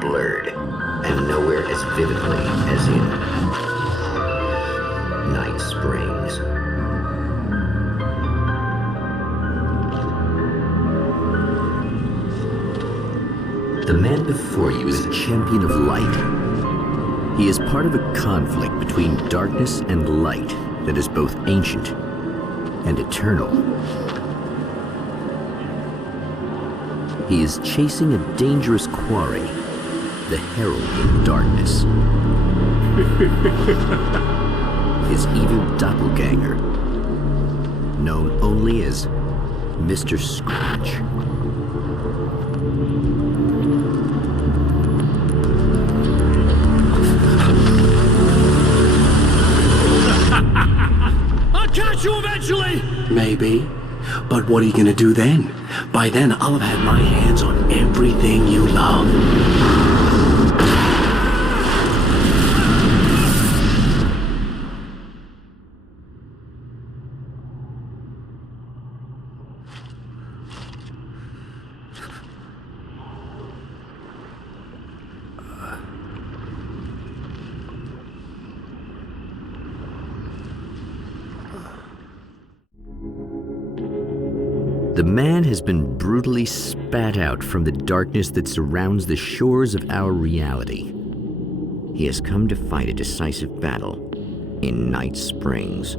Blurred, and nowhere as vividly as in Night Springs. The man before you is a champion of light. He is part of a conflict between darkness and light that is both ancient and eternal. He is chasing a dangerous quarry, the Herald of Darkness. His evil doppelganger, known only as Mr. Scratch. I'll catch you eventually! Maybe. But what are you gonna do then? By then, I'll have had my hands on everything you love. The man has been brutally spat out from the darkness that surrounds the shores of our reality. He has come to fight a decisive battle in Night Springs.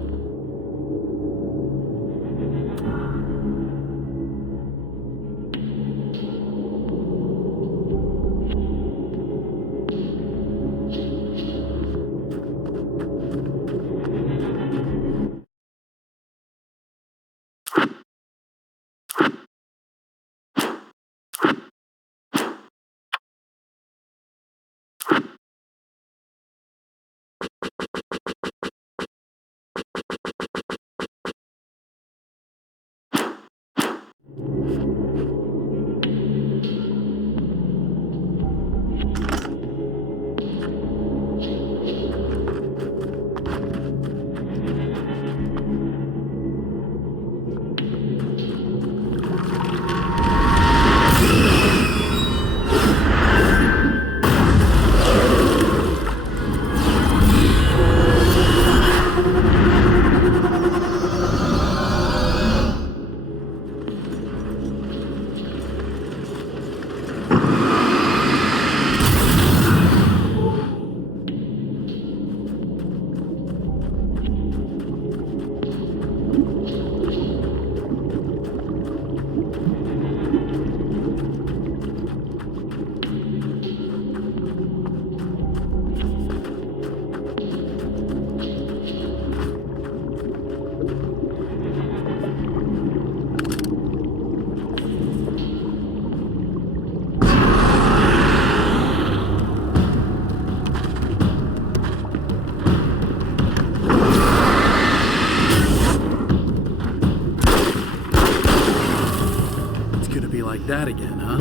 That again, huh?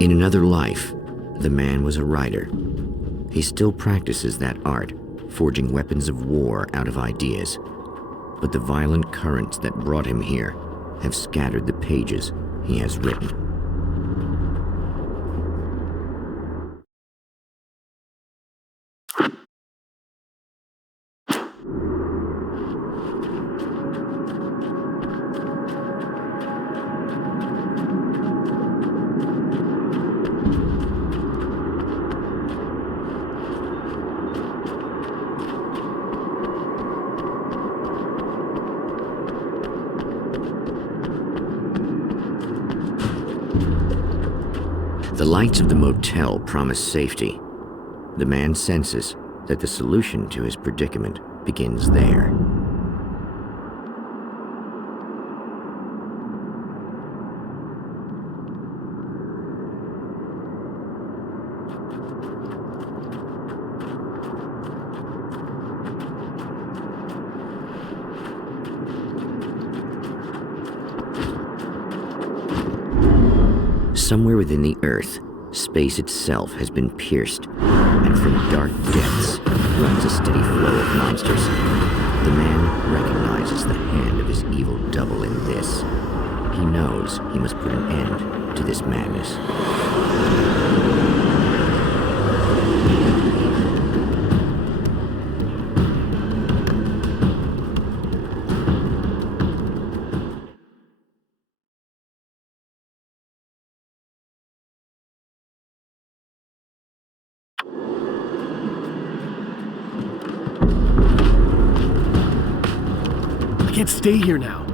In another life, the man was a writer. He still practices that art, forging weapons of war out of ideas. But the violent currents that brought him here have scattered the pages he has written. The lights of the motel promise safety. The man senses that the solution to his predicament begins there. Somewhere within the Earth, space itself has been pierced, and from dark depths runs a steady flow of monsters. The man recognizes the hand of his evil double in this. He knows he must put an end to this madness. I can't stay here now.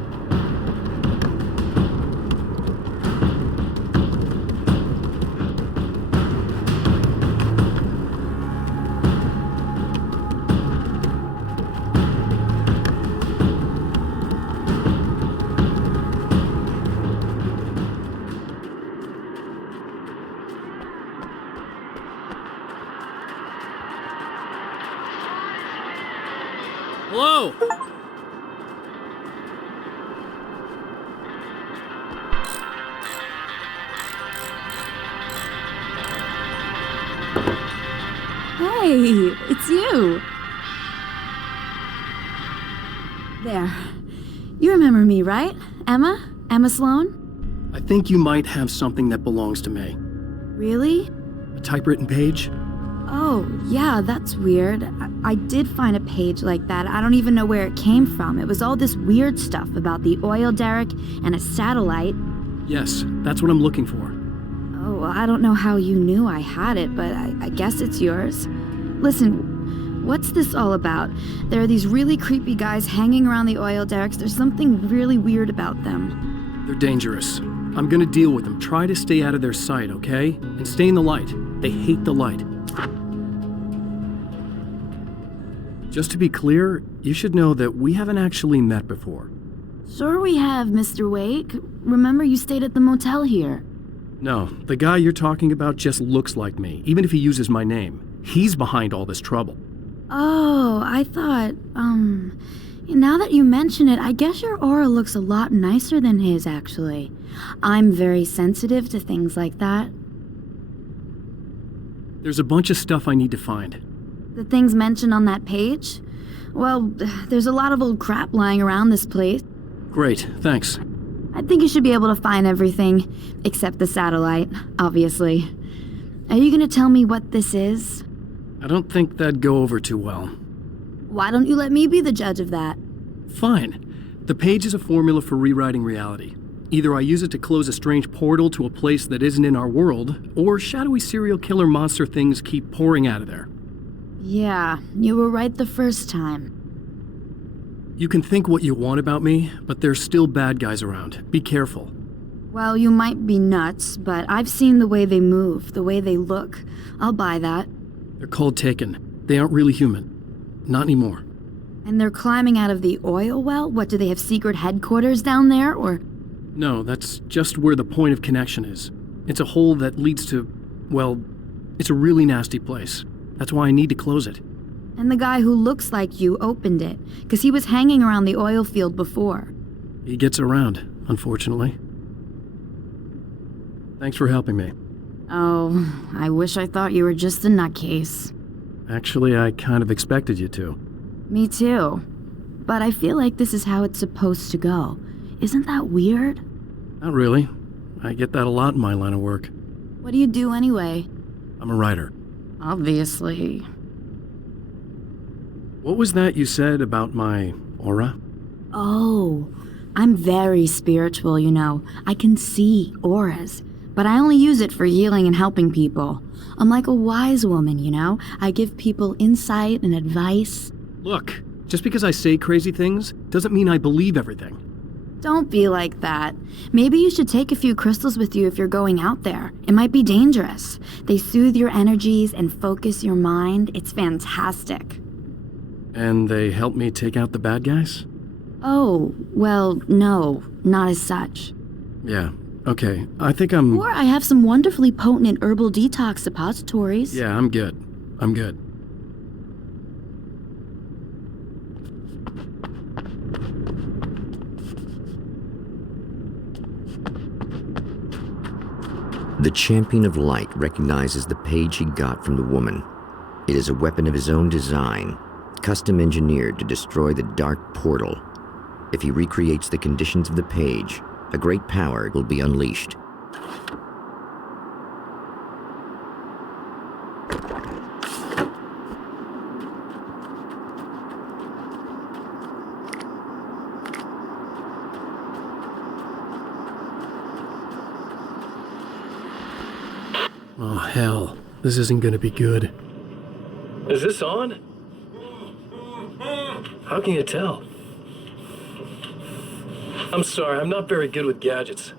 Hello? Hey, it's you. There. You remember me, right? Emma? Emma Sloan? I think you might have something that belongs to me. Really? A typewritten page? Oh, yeah, that's weird. I did find a page like that. I don't even know where it came from. It was all this weird stuff about the oil derrick and a satellite. Yes, that's what I'm looking for. Oh, I don't know how you knew I had it, but I guess it's yours. Listen, what's this all about? There are these really creepy guys hanging around the oil derricks. There's something really weird about them. They're dangerous. I'm gonna deal with them. Try to stay out of their sight, okay? And stay in the light. They hate the light. Just to be clear, you should know that we haven't actually met before. Sure we have, Mr. Wake. Remember you stayed at the motel here. No, the guy you're talking about just looks like me, even if he uses my name. He's behind all this trouble. Oh, I thought, now that you mention it, I guess your aura looks a lot nicer than his, actually. I'm very sensitive to things like that. There's a bunch of stuff I need to find. The things mentioned on that page? Well, there's a lot of old crap lying around this place. Great, thanks. I think you should be able to find everything, except the satellite, obviously. Are you gonna tell me what this is? I don't think that'd go over too well. Why don't you let me be the judge of that? Fine. The page is a formula for rewriting reality. Either I use it to close a strange portal to a place that isn't in our world, or shadowy serial killer monster things keep pouring out of there. Yeah, you were right the first time. You can think what you want about me, but there's still bad guys around. Be careful. Well, you might be nuts, but I've seen the way they move, the way they look. I'll buy that. They're cold taken. They aren't really human. Not anymore. And they're climbing out of the oil well? What, do they have secret headquarters down there, or...? No, that's just where the point of connection is. It's a hole that leads to, well, it's a really nasty place. That's why I need to close it. And the guy who looks like you opened it, because he was hanging around the oil field before. He gets around, unfortunately. Thanks for helping me. Oh, I wish I thought you were just a nutcase. Actually, I kind of expected you to. Me too. But I feel like this is how it's supposed to go. Isn't that weird? Not really. I get that a lot in my line of work. What do you do anyway? I'm a writer. Obviously. What was that you said about my aura? Oh, I'm very spiritual, you know. I can see auras, but I only use it for healing and helping people. I'm like a wise woman, you know? I give people insight and advice. Look, just because I say crazy things doesn't mean I believe everything. Don't be like that. Maybe you should take a few crystals with you if you're going out there. It might be dangerous. They soothe your energies and focus your mind. It's fantastic. And they help me take out the bad guys? Oh, well, no, not as such. Yeah, okay. I think I'm... Or I have some wonderfully potent herbal detox suppositories. Yeah, I'm good. I'm good. The Champion of Light recognizes the page he got from the woman. It is a weapon of his own design, custom engineered to destroy the dark portal. If he recreates the conditions of the page, a great power will be unleashed. Oh, hell. This isn't gonna be good. Is this on? How can you tell? I'm sorry, I'm not very good with gadgets.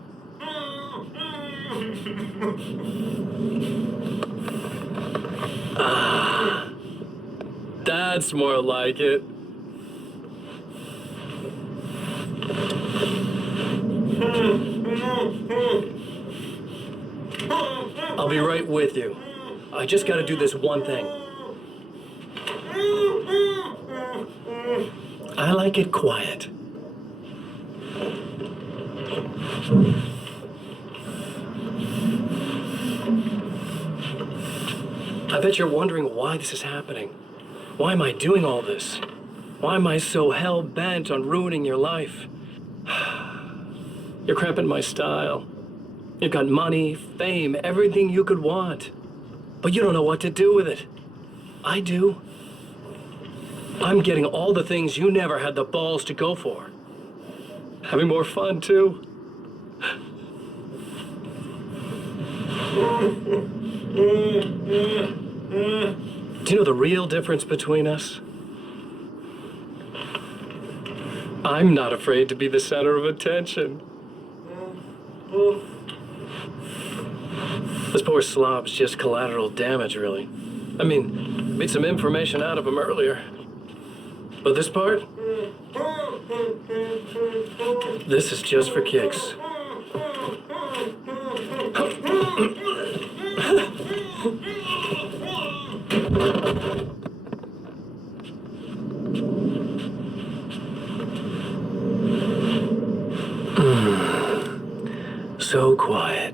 That's more like it. I'll be right with you. I just gotta do this one thing. I like it quiet. I bet you're wondering why this is happening. Why am I doing all this? Why am I so hell-bent on ruining your life? You're cramping my style. You've got money, fame, everything you could want. But you don't know what to do with it. I do. I'm getting all the things you never had the balls to go for. Having more fun, too. Do you know the real difference between us? I'm not afraid to be the center of attention. This poor slob's just collateral damage, really. I mean, made some information out of him earlier. But this part? This is just for kicks. So quiet.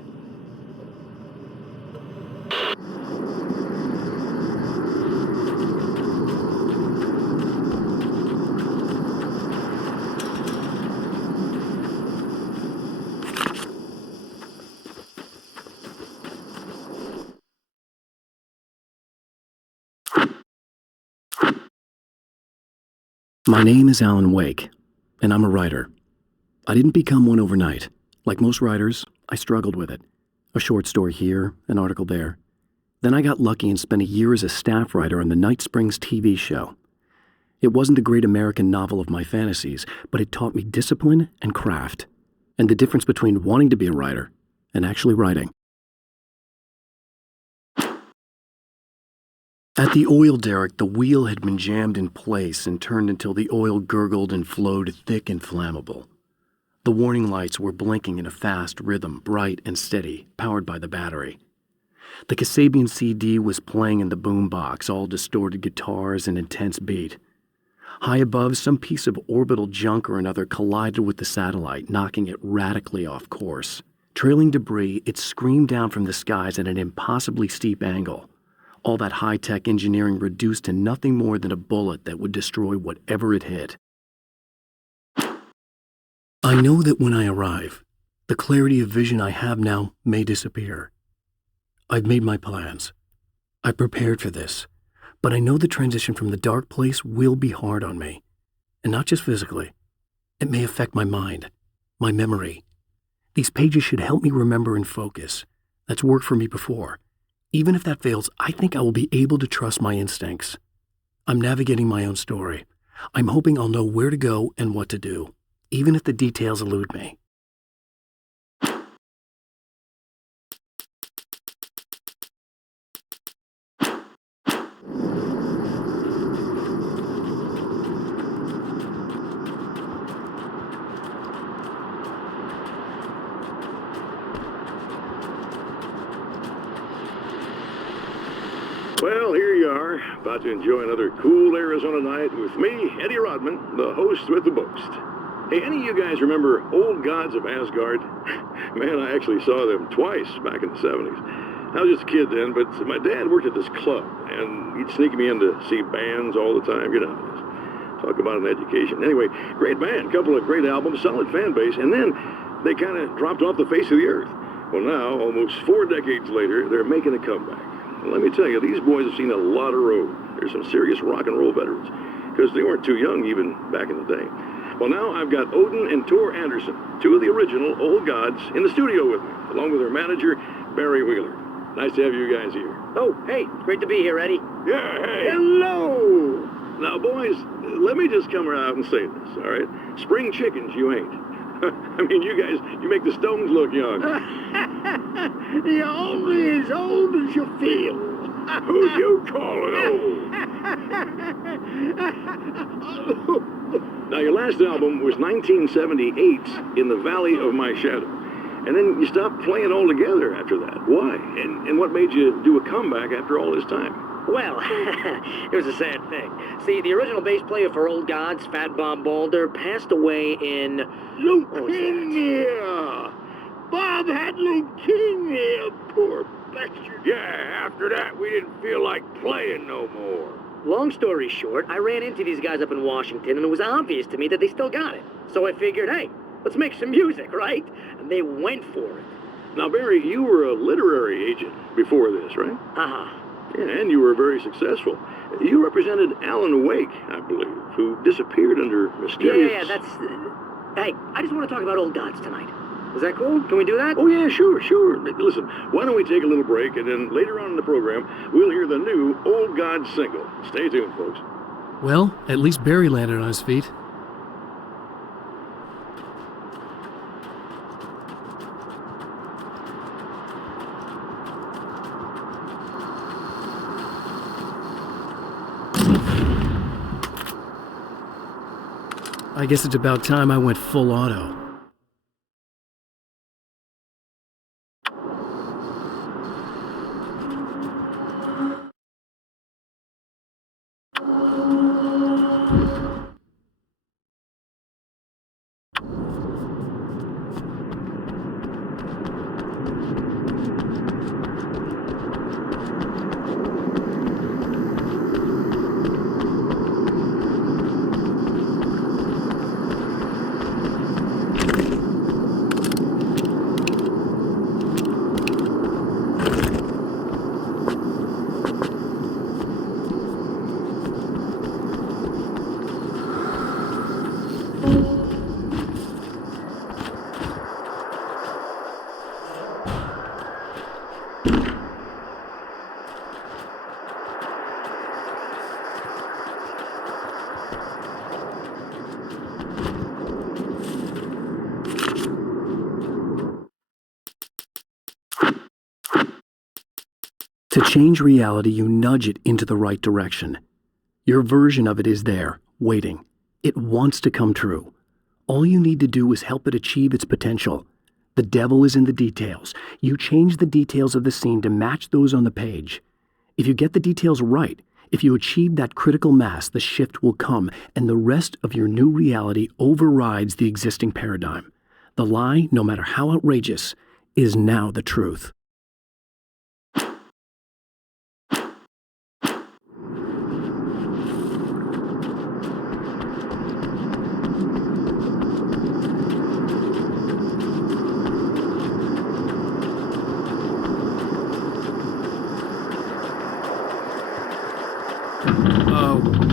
My name is Alan Wake, and I'm a writer. I didn't become one overnight. Like most writers, I struggled with it. A short story here, an article there. Then I got lucky and spent a year as a staff writer on the Night Springs TV show. It wasn't the great American novel of my fantasies, but it taught me discipline and craft, and the difference between wanting to be a writer and actually writing. At the oil derrick, the wheel had been jammed in place and turned until the oil gurgled and flowed thick and flammable. The warning lights were blinking in a fast rhythm, bright and steady, powered by the battery. The Kasabian CD was playing in the boombox, all distorted guitars and intense beat. High above, some piece of orbital junk or another collided with the satellite, knocking it radically off course. Trailing debris, it screamed down from the skies at an impossibly steep angle. All that high-tech engineering reduced to nothing more than a bullet that would destroy whatever it hit. I know that when I arrive, the clarity of vision I have now may disappear. I've made my plans. I prepared for this, but I know the transition from the dark place will be hard on me, and not just physically. It may affect my mind, my memory. These pages should help me remember and focus. That's worked for me before. Even if that fails, I think I will be able to trust my instincts. I'm navigating my own story. I'm hoping I'll know where to go and what to do. even if the details elude me. Well, here you are, about to enjoy another cool Arizona night with me, Eddie Rodman, the host with the boast. Hey, any of you guys remember Old Gods of Asgard? Man, I actually saw them twice back in the 70s. I was just a kid then, but my dad worked at this club, and he'd sneak me in to see bands all the time, you know. Talk about an education. Anyway, great band, couple of great albums, solid fan base, and then they kind of dropped off the face of the earth. Well, now, almost 4 decades later, they're making a comeback. And let me tell you, these boys have seen a lot of road. There's some serious rock and roll veterans, because they weren't too young even back in the day. Well, now I've got Odin and Tor Anderson, 2 of the original Old Gods, in the studio with me, along with their manager, Barry Wheeler. Nice to have you guys here. Oh, hey, great to be here, Eddie. Yeah, hey. Hello! Now, boys, let me just come right out and say this, all right? Spring chickens, you ain't. I mean, you guys, you make the Stones look young. You're only as old as you feel. Who you calling old? Now, your last album was 1978, In the Valley of My Shadow. And then you stopped playing altogether after that. Why? And what made you do a comeback after all this time? Well, it was a sad thing. See, the original bass player for Old Gods, Fat Bob Balder, passed away in... Leukemia! Bob had leukemia, poor bastard. Yeah, after that, we didn't feel like playing no more. Long story short, I ran into these guys up in Washington, and it was obvious to me that they still got it. So I figured, hey, let's make some music, right? And they went for it. Now, Barry, you were a literary agent before this, right? Uh-huh. Yeah, and you were very successful. You represented Alan Wake, I believe, who disappeared under mysterious... Yeah, that's... Hey, I just want to talk about Old Gods tonight. Is that cool? Can we do that? Oh, yeah, sure. Listen, why don't we take a little break, and then later on in the program, we'll hear the new Old Gods single. Stay tuned, folks. Well, at least Barry landed on his feet. I guess it's about time I went full auto. To change reality, you nudge it into the right direction. Your version of it is there, waiting. It wants to come true. All you need to do is help it achieve its potential. The devil is in the details. You change the details of the scene to match those on the page. If you get the details right, if you achieve that critical mass, the shift will come, and the rest of your new reality overrides the existing paradigm. The lie, no matter how outrageous, is now the truth.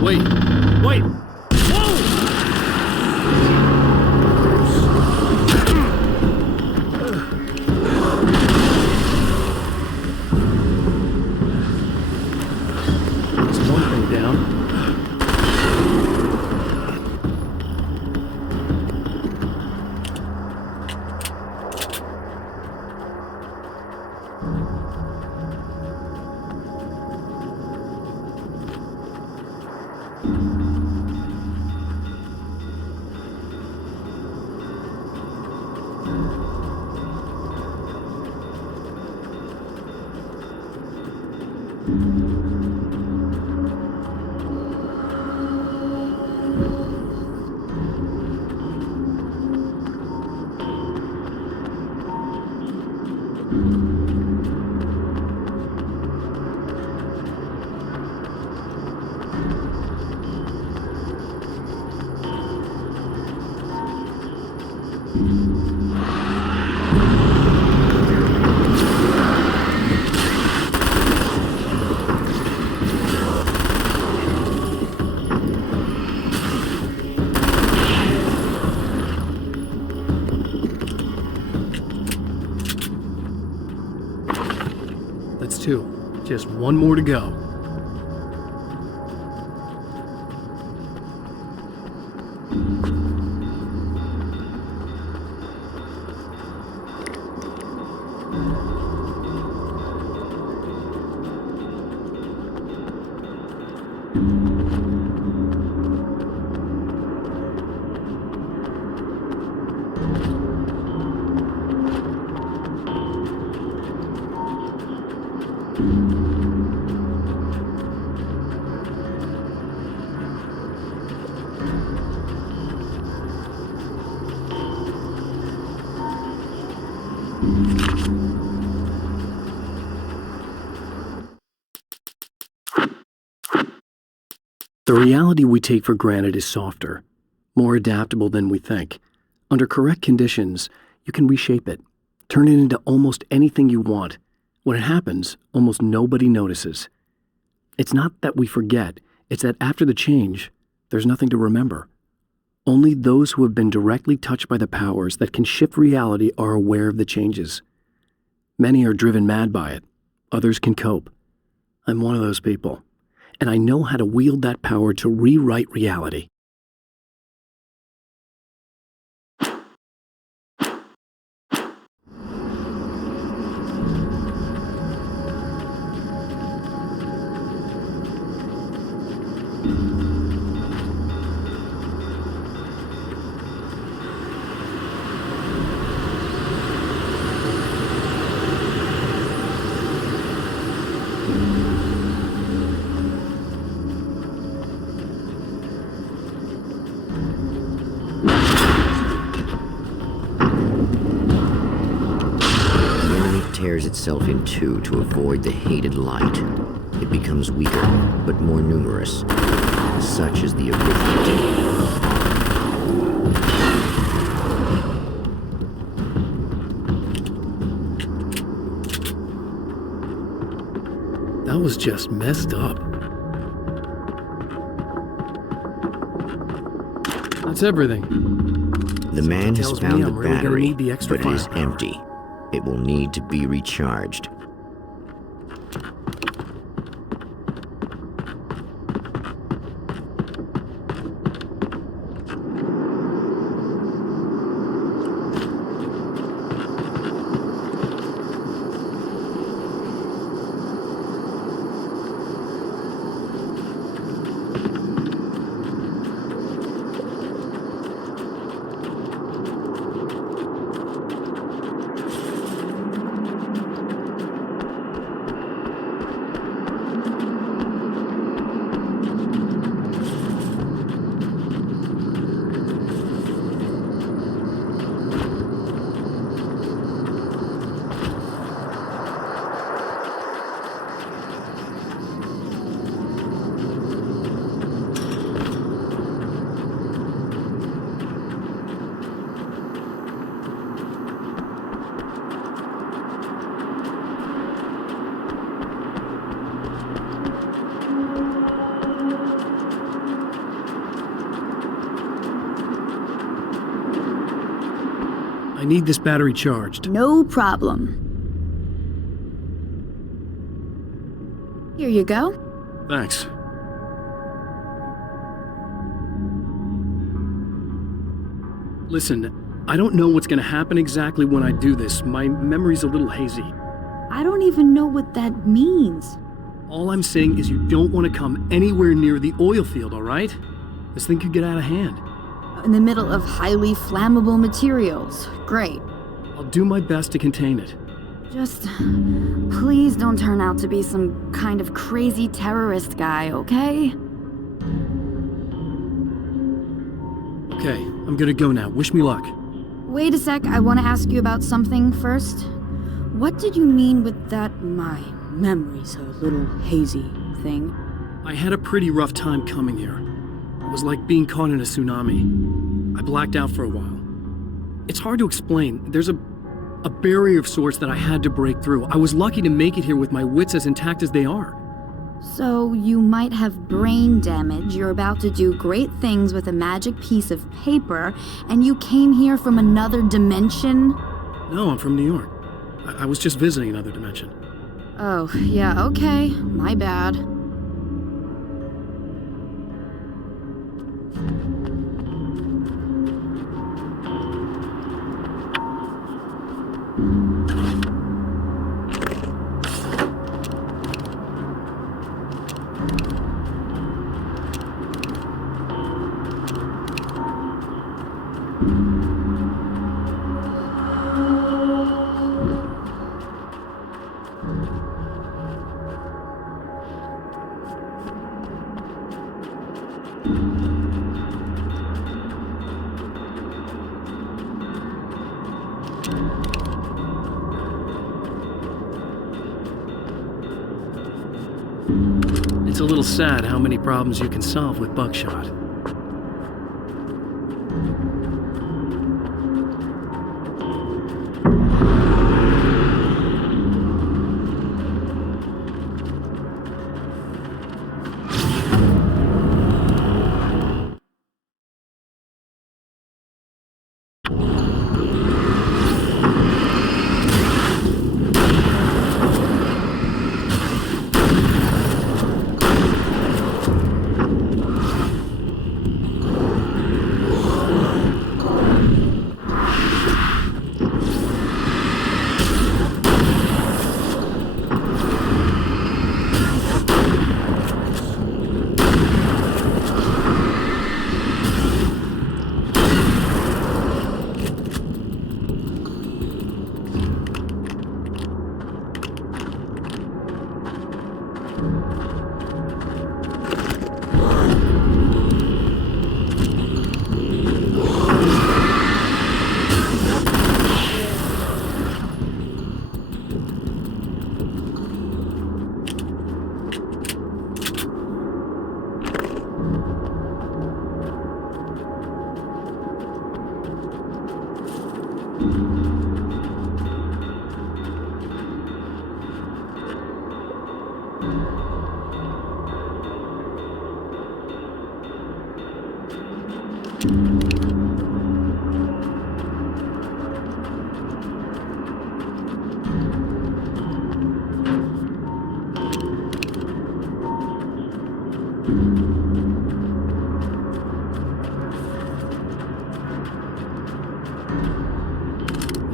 Wait! There's one thing down. That's 2. Just one more to go. The reality we take for granted is softer, more adaptable than we think. Under correct conditions, you can reshape it, turn it into almost anything you want. When it happens, almost nobody notices. It's not that we forget, it's that after the change, there's nothing to remember. Only those who have been directly touched by the powers that can shift reality are aware of the changes. Many are driven mad by it. Others can cope. I'm one of those people. And I know how to wield that power to rewrite reality. Tears itself in two to avoid the hated light. It becomes weaker, but more numerous. Such is the arithmetic. That was just messed up. That's everything. The man has Tells me found the I'm really gonna battery, need the extra but it is firepower. empty. It will need to be recharged. I need this battery charged. No problem. Here you go. Thanks. Listen, I don't know what's gonna happen exactly when I do this. My memory's a little hazy. I don't even know what that means. All I'm saying is you don't want to come anywhere near the oil field, all right? This thing could get out of hand. In the middle of highly flammable materials. Great. I'll do my best to contain it. Just please don't turn out to be some kind of crazy terrorist guy, okay? Okay, I'm gonna go now. Wish me luck. Wait a sec, I want to ask you about something first. What did you mean with that "my memories are a little hazy" thing? I had a pretty rough time coming here. It was like being caught in a tsunami. I blacked out for a while. It's hard to explain. There's a barrier of sorts that I had to break through. I was lucky to make it here with my wits as intact as they are. So you might have brain damage, you're about to do great things with a magic piece of paper, and you came here from another dimension? No, I'm from New York. I was just visiting another dimension. Oh, yeah, okay. My bad. It's a little sad how many problems you can solve with buckshot.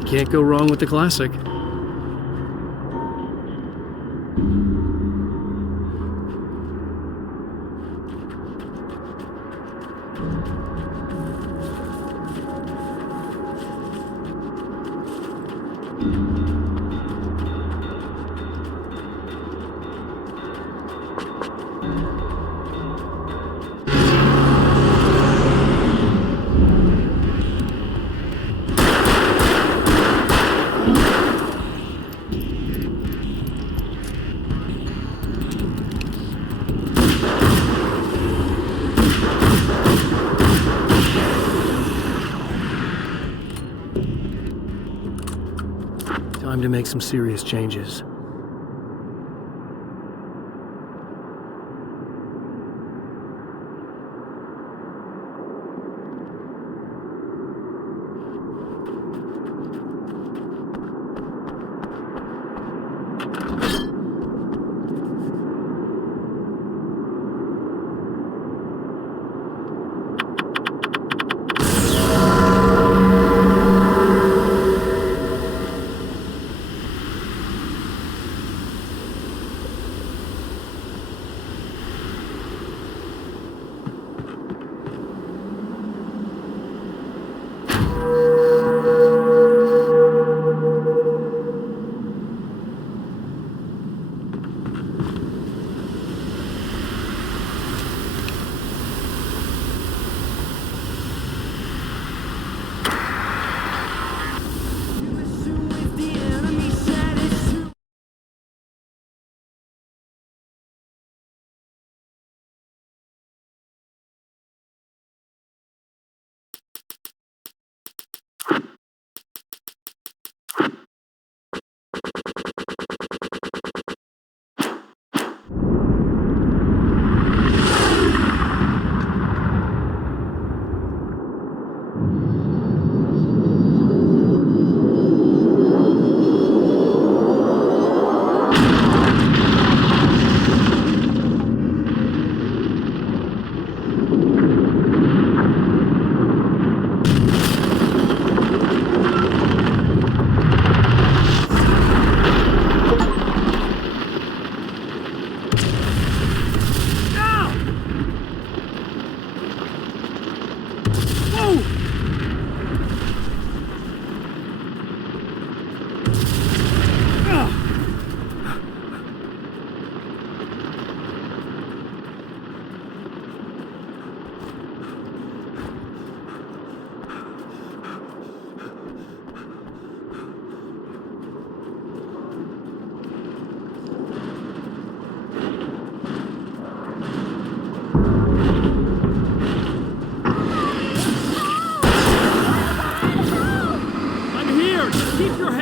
Can't go wrong with the classic. Time to make some serious changes.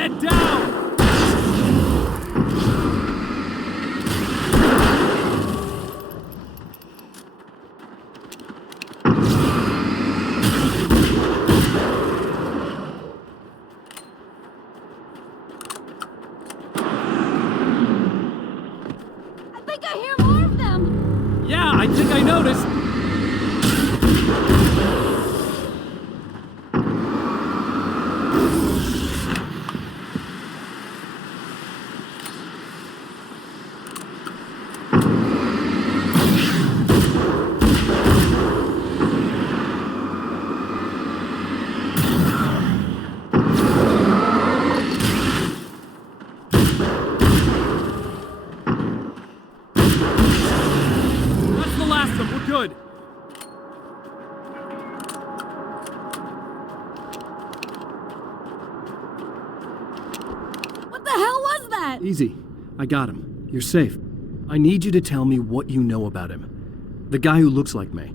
Head down! I think I hear more of them! Yeah, I think I noticed. That's the last of them. We're good. What the hell was that? Easy. I got him. You're safe. I need you to tell me what you know about him. The guy who looks like me.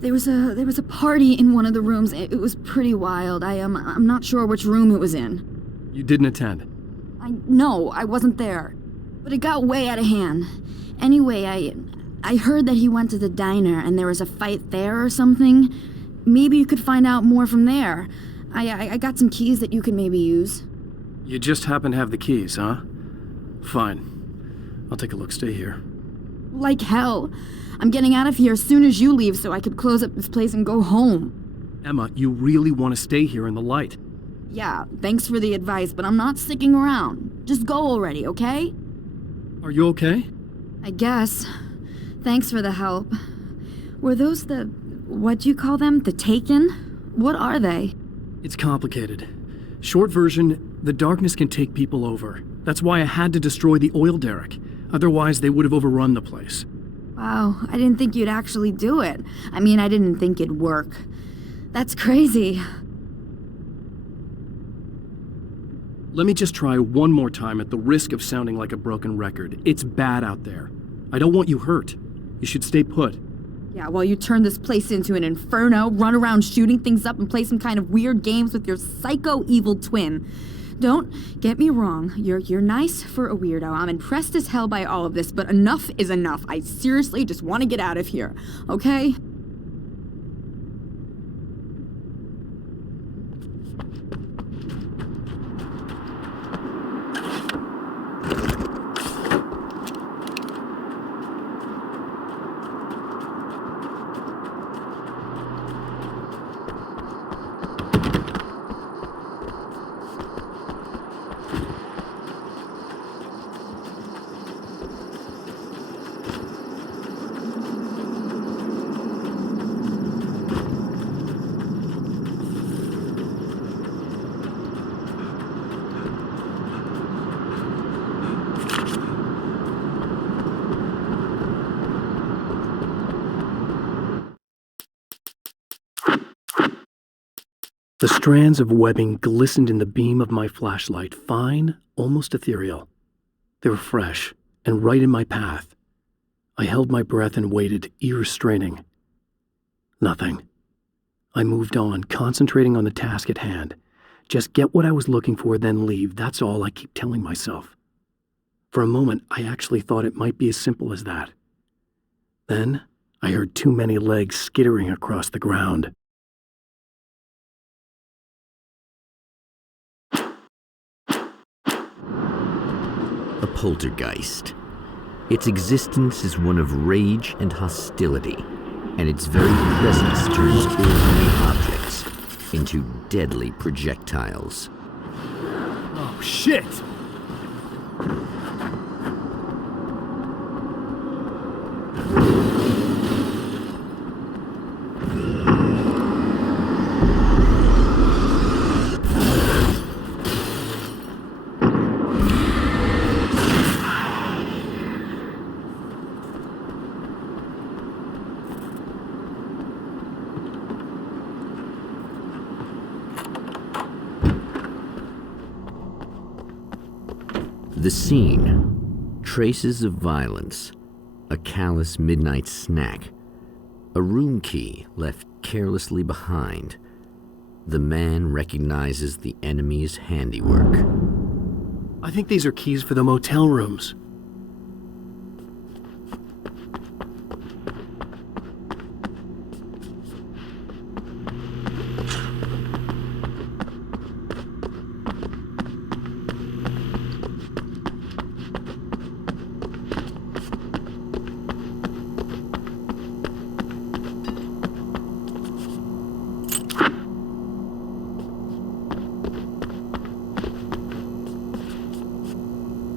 There was a party in one of the rooms. It was pretty wild. I'm not sure which room it was in. You didn't attend. No, I wasn't there. But it got way out of hand. Anyway, I heard that he went to the diner and there was a fight there or something. Maybe you could find out more from there. I got some keys that you could maybe use. You just happen to have the keys, huh? Fine. I'll take a look. Stay here. Like hell. I'm getting out of here as soon as you leave so I could close up this place and go home. Emma, you really want to stay here in the light. Yeah, thanks for the advice, but I'm not sticking around. Just go already, okay? Are you okay? I guess. Thanks for the help. Were those what'd you call them? The Taken? What are they? It's complicated. Short version, the darkness can take people over. That's why I had to destroy the oil derrick. Otherwise, they would have overrun the place. Wow, I didn't think you'd actually do it. I mean, I didn't think it'd work. That's crazy. Let me just try one more time at the risk of sounding like a broken record. It's bad out there. I don't want you hurt. You should stay put. Yeah, while you turn this place into an inferno, run around shooting things up and play some kind of weird games with your psycho evil twin. Don't get me wrong, you're nice for a weirdo. I'm impressed as hell by all of this, but enough is enough. I seriously just want to get out of here, okay? The strands of webbing glistened in the beam of my flashlight, fine, almost ethereal. They were fresh and right in my path. I held my breath and waited, ears straining. Nothing. I moved on, concentrating on the task at hand. Just get what I was looking for, then leave. That's all I keep telling myself. For a moment, I actually thought it might be as simple as that. Then, I heard too many legs skittering across the ground. A poltergeist. Its existence is one of rage and hostility, and its very presence turns ordinary objects into deadly projectiles. Oh, shit! The scene. Traces of violence. A callous midnight snack. A room key left carelessly behind. the man recognizes the enemy's handiwork. I think these are keys for the motel rooms.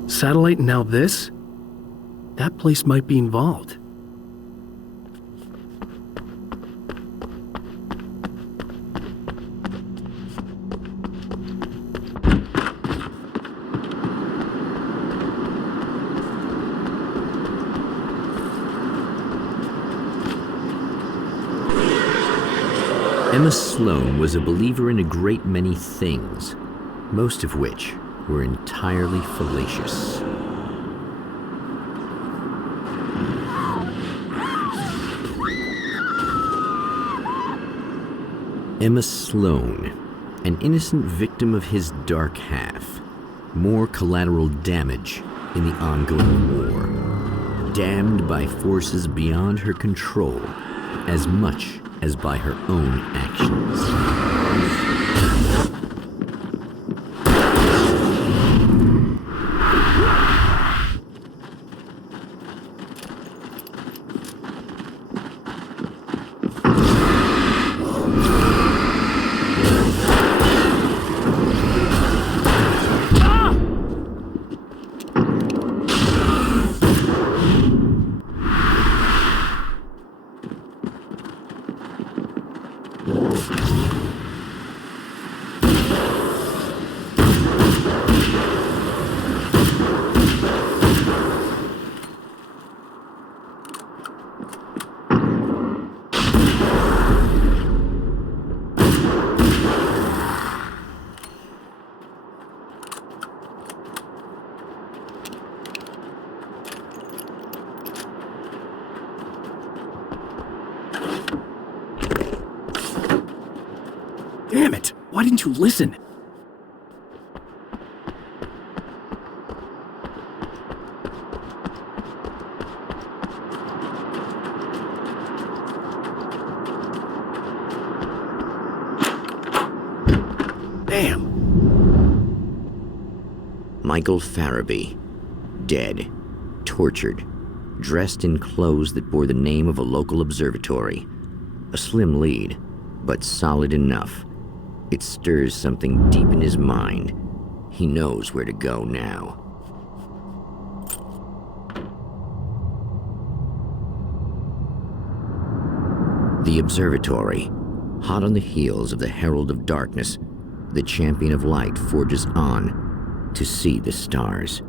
Satellite and now this? That place might be involved. Emma Sloan was a believer in a great many things, most of which were entirely fallacious. Emma Sloan, an innocent victim of his dark half. More collateral damage in the ongoing war. Damned by forces beyond her control as much as by her own actions. Damn it! Why didn't you listen? Damn! Michael Farabee, dead, tortured, dressed in clothes that bore the name of a local observatory. A slim lead, but solid enough. It stirs something deep in his mind. He knows where to go now. The observatory, hot on the heels of the Herald of Darkness, the Champion of Light forges on to see the stars.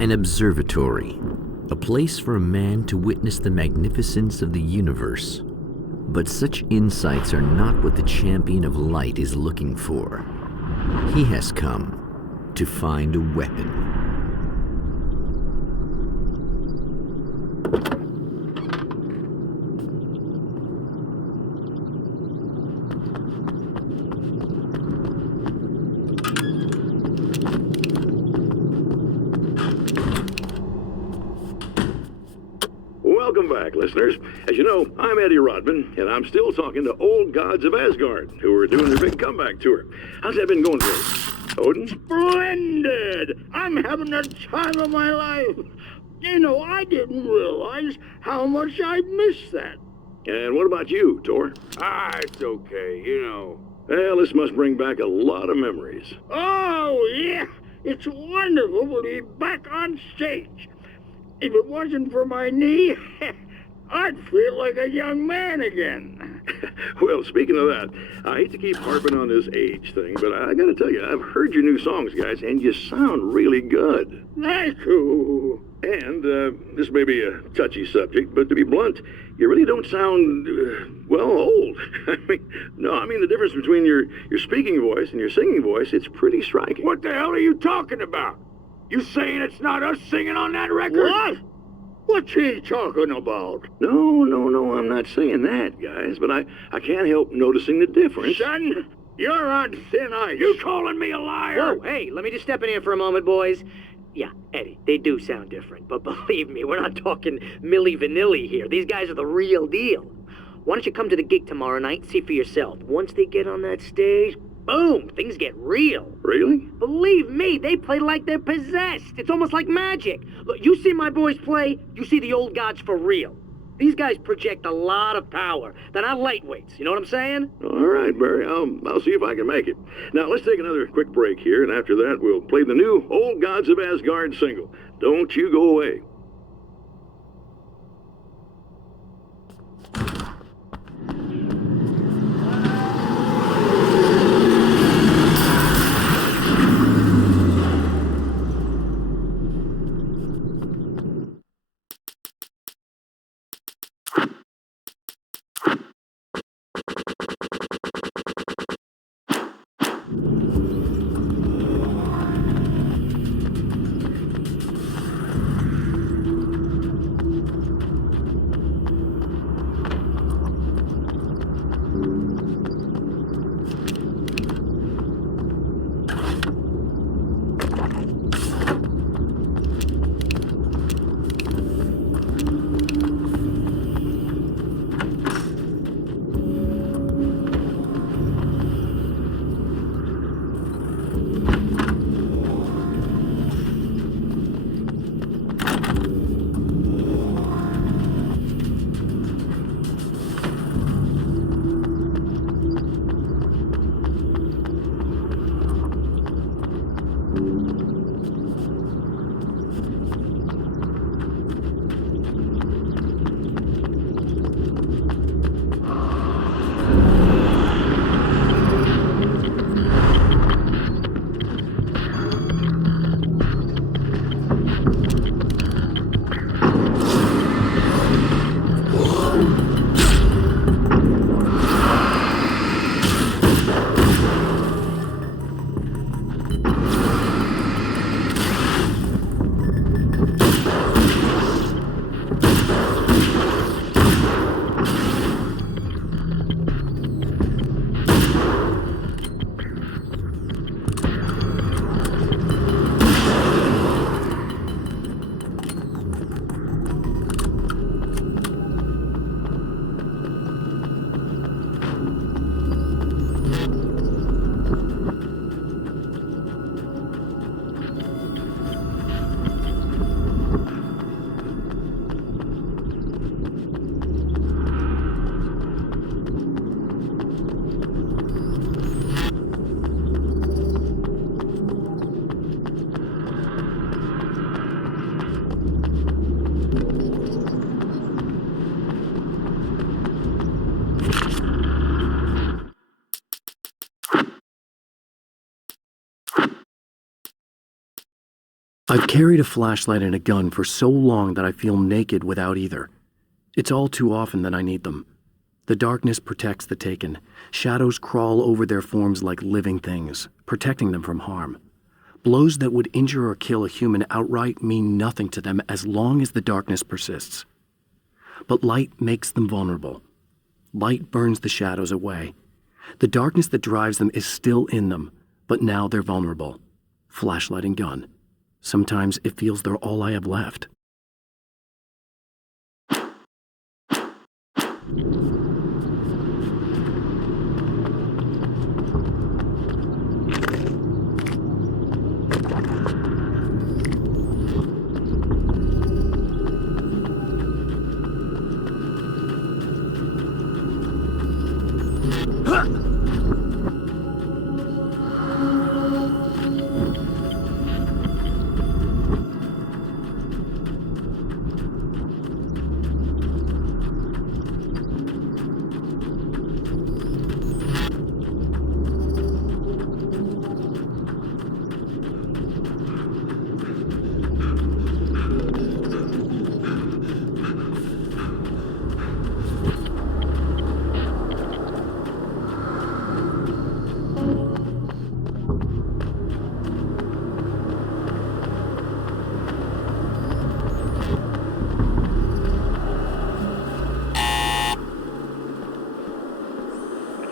An observatory, a place for a man to witness the magnificence of the universe. But such insights are not what the Champion of Light is looking for. He has come to find a weapon. Welcome back, listeners. As you know, I'm Eddie Rodman, and I'm still talking to old gods of Asgard, who are doing their big comeback tour. How's that been going for you, Odin? Splendid! I'm having the time of my life. You know, I didn't realize how much I'd missed that. And what about you, Thor? It's okay, you know. Well, this must bring back a lot of memories. Oh, yeah. It's wonderful to be back on stage. If it wasn't for my knee, I'd feel like a young man again. Well, speaking of that, I hate to keep harping on this age thing, but I gotta tell you, I've heard your new songs, guys, and you sound really good. Thank you. And this may be a touchy subject, but to be blunt, you really don't sound, well, old. I mean the difference between your speaking voice and your singing voice, it's pretty striking. What the hell are you talking about? You saying it's not us singing on that record? What? What's he talking about? No, I'm not saying that, guys, but I can't help noticing the difference. Son, you're on thin ice. You calling me a liar? Whoa, hey, let me just step in here for a moment, boys. Yeah, Eddie, they do sound different, but believe me, we're not talking Milli Vanilli here. These guys are the real deal. Why don't you come to the gig tomorrow night and see for yourself? Once they get on that stage, boom, things get real. Really? Believe me, they play like they're possessed. It's almost like magic. Look, you see my boys play, you see the old gods for real. These guys project a lot of power. They're not lightweights, you know what I'm saying? All right, Barry, I'll see if I can make it. Now, let's take another quick break here, and after that, we'll play the new Old Gods of Asgard single. Don't you go away. I've carried a flashlight and a gun for so long that I feel naked without either. It's all too often that I need them. The darkness protects the taken. Shadows crawl over their forms like living things, protecting them from harm. Blows that would injure or kill a human outright mean nothing to them as long as the darkness persists. But light makes them vulnerable. Light burns the shadows away. The darkness that drives them is still in them, but now they're vulnerable. Flashlight and gun. Sometimes it feels they're all I have left.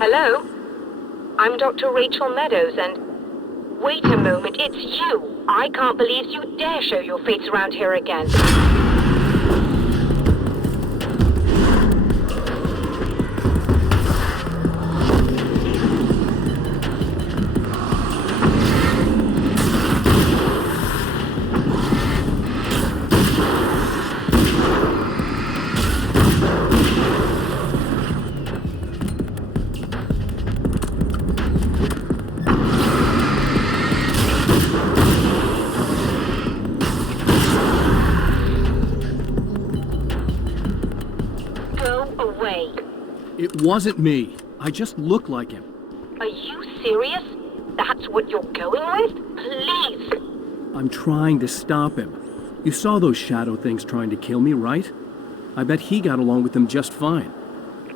Hello? I'm Dr. Rachel Meadows, and... Wait a moment, it's you! I can't believe you dare show your face around here again. It wasn't me. I just look like him. Are you serious? That's what you're going with? Please! I'm trying to stop him. You saw those shadow things trying to kill me, right? I bet he got along with them just fine.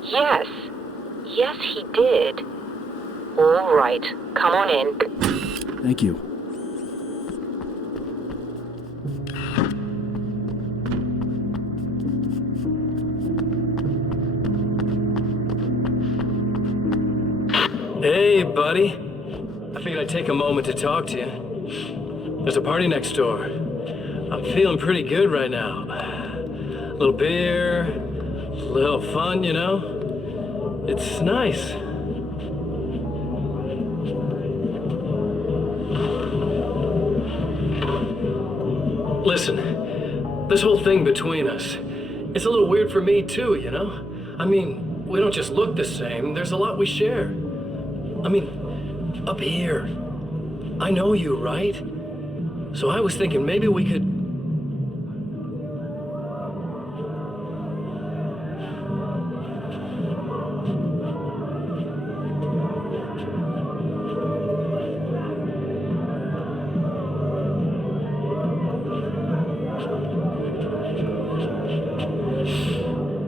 Yes. Yes, he did. All right. Come on in. Thank you. Hey, buddy. I figured I'd take a moment to talk to you. There's a party next door. I'm feeling pretty good right now. A little beer, a little fun, you know? It's nice. Listen, this whole thing between us, it's a little weird for me too, you know? I mean, we don't just look the same, there's a lot we share. I mean, up here. I know you, right? So I was thinking maybe we could...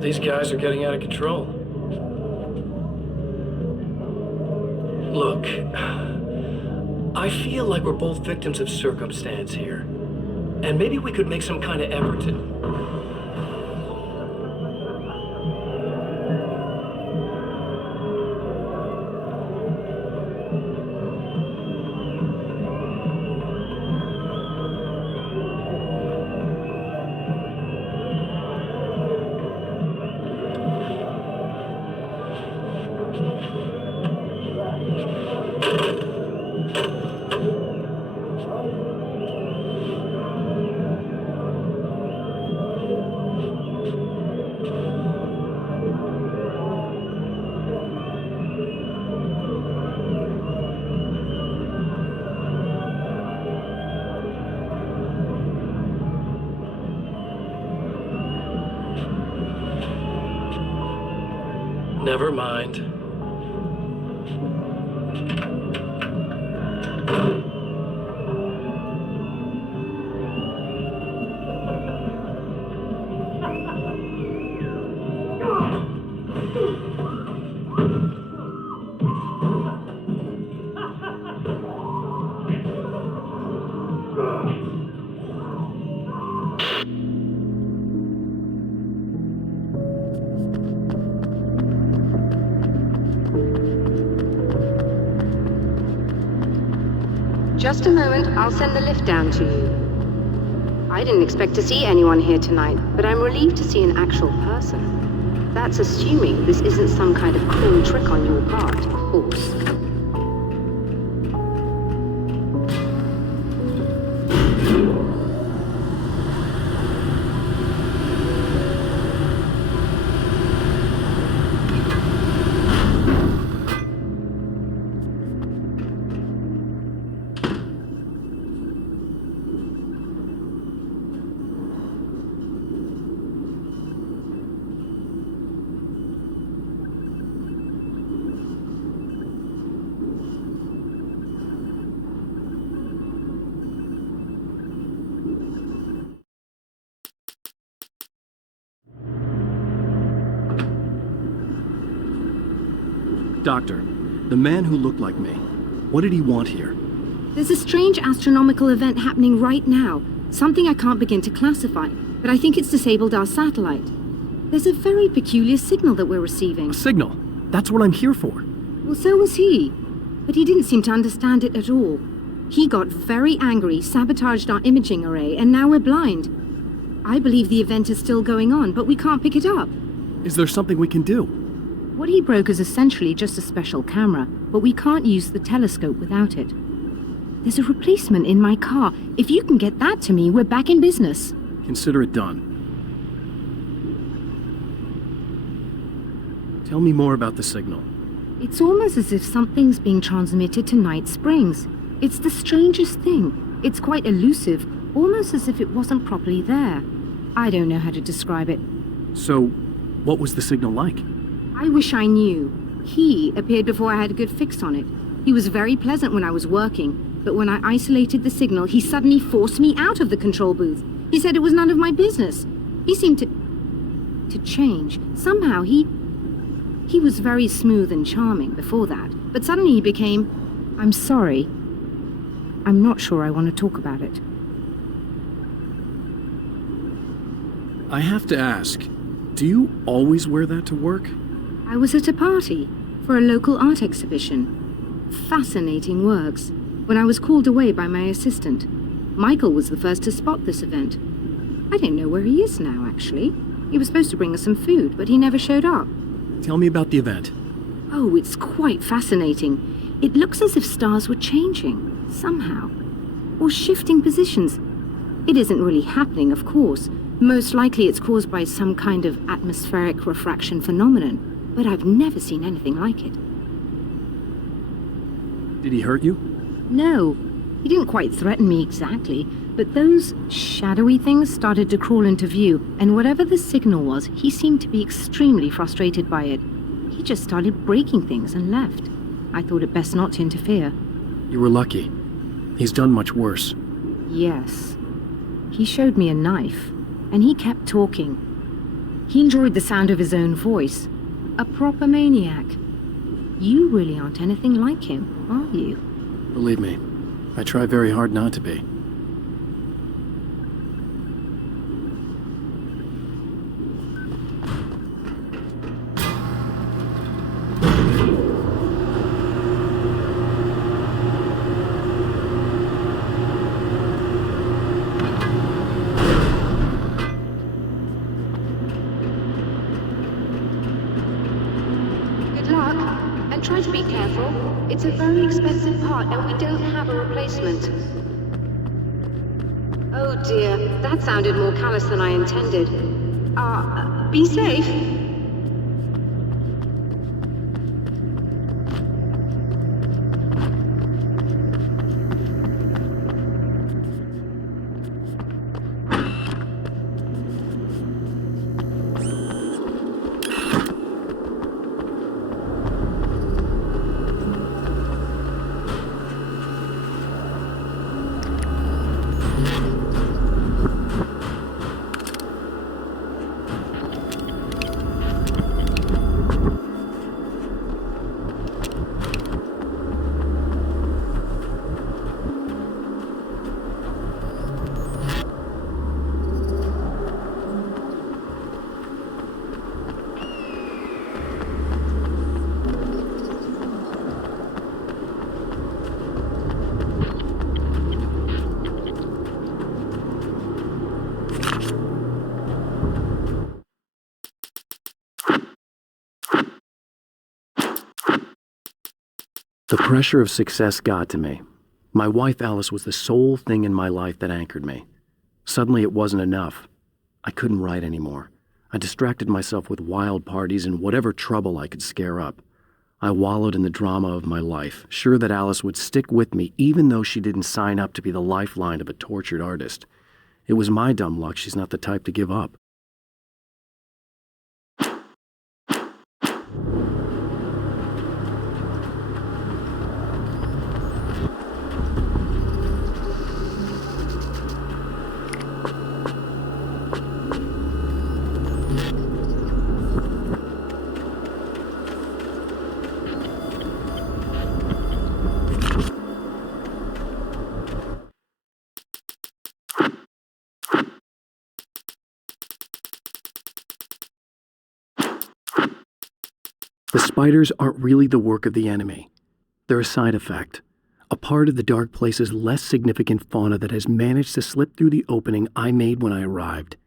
These guys are getting out of control. Look, I feel like we're both victims of circumstance here. And maybe we could make some kind of effort to... Never mind. Just a moment, I'll send the lift down to you. I didn't expect to see anyone here tonight, but I'm relieved to see an actual person. That's assuming this isn't some kind of cool trick on your part, of course. Doctor, the man who looked like me, what did he want here? There's a strange astronomical event happening right now. Something I can't begin to classify, but I think it's disabled our satellite. There's a very peculiar signal that we're receiving. A signal? That's what I'm here for. Well, so was he. But he didn't seem to understand it at all. He got very angry, sabotaged our imaging array, and now we're blind. I believe the event is still going on, but we can't pick it up. Is there something we can do? What he broke is essentially just a special camera, but we can't use the telescope without it. There's a replacement in my car. If you can get that to me, we're back in business. Consider it done. Tell me more about the signal. It's almost as if something's being transmitted to Night Springs. It's the strangest thing. It's quite elusive, almost as if it wasn't properly there. I don't know how to describe it. So, what was the signal like? I wish I knew. He appeared before I had a good fix on it. He was very pleasant when I was working, but when I isolated the signal, he suddenly forced me out of the control booth. He said it was none of my business. He seemed to change. Somehow he was very smooth and charming before that, but suddenly he became, I'm sorry. I'm not sure I want to talk about it. I have to ask, do you always wear that to work? I was at a party for a local art exhibition. Fascinating works. When I was called away by my assistant, Michael was the first to spot this event. I don't know where he is now, actually. He was supposed to bring us some food, but he never showed up. Tell me about the event. Oh, it's quite fascinating. It looks as if stars were changing, somehow. Or shifting positions. It isn't really happening, of course. Most likely it's caused by some kind of atmospheric refraction phenomenon, but I've never seen anything like it. Did he hurt you? No, he didn't quite threaten me exactly, but those shadowy things started to crawl into view, and whatever the signal was, he seemed to be extremely frustrated by it. He just started breaking things and left. I thought it best not to interfere. You were lucky. He's done much worse. Yes. He showed me a knife, and he kept talking. He enjoyed the sound of his own voice. A proper maniac. You really aren't anything like him, are you? Believe me, I try very hard not to be. Try to be careful. It's a very expensive part and we don't have a replacement. Oh dear, that sounded more callous than I intended. Be safe. The pressure of success got to me. My wife Alice was the sole thing in my life that anchored me. Suddenly it wasn't enough. I couldn't write anymore. I distracted myself with wild parties and whatever trouble I could scare up. I wallowed in the drama of my life, sure that Alice would stick with me even though she didn't sign up to be the lifeline of a tortured artist. It was my dumb luck she's not the type to give up. The spiders aren't really the work of the enemy. They're a side effect, a part of the dark place's less significant fauna that has managed to slip through the opening I made when I arrived.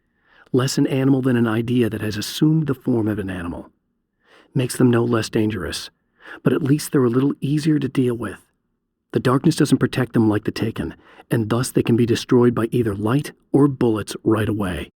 Less an animal than an idea that has assumed the form of an animal. Makes them no less dangerous, but at least they're a little easier to deal with. The darkness doesn't protect them like the Taken, and thus they can be destroyed by either light or bullets right away.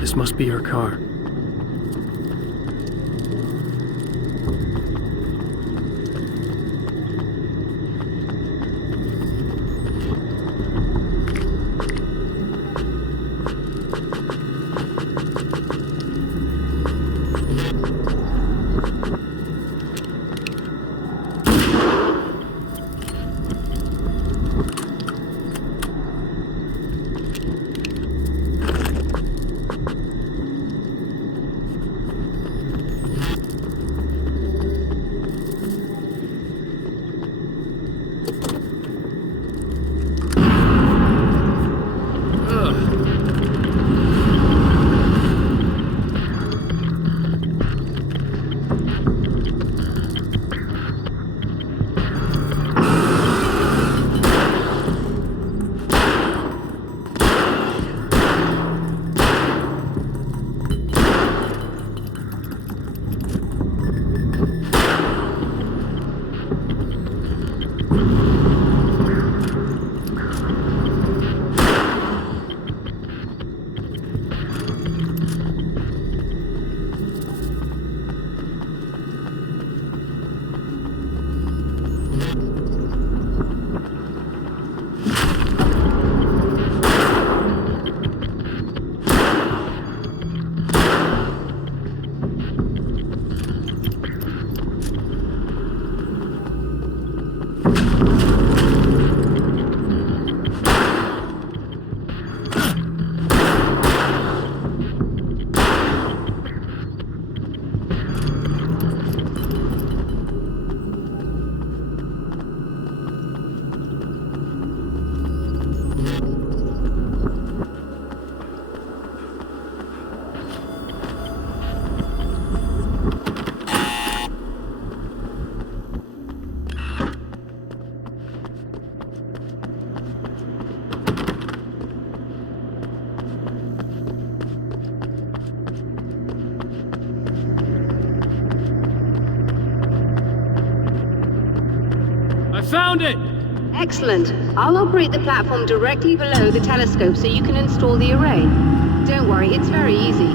This must be our car. Found it! Excellent. I'll operate the platform directly below the telescope so you can install the array. Don't worry, it's very easy.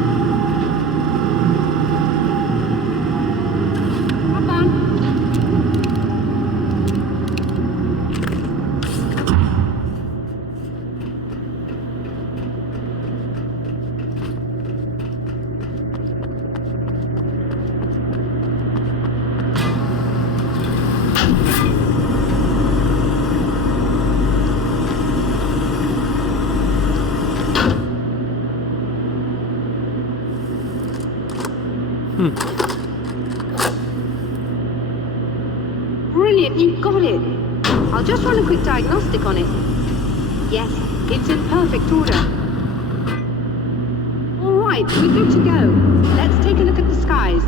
Hop on. Brilliant, you got it. I'll just run a quick diagnostic on it. Yes, it's in perfect order. All right, we're good to go. Let's take a look at the skies.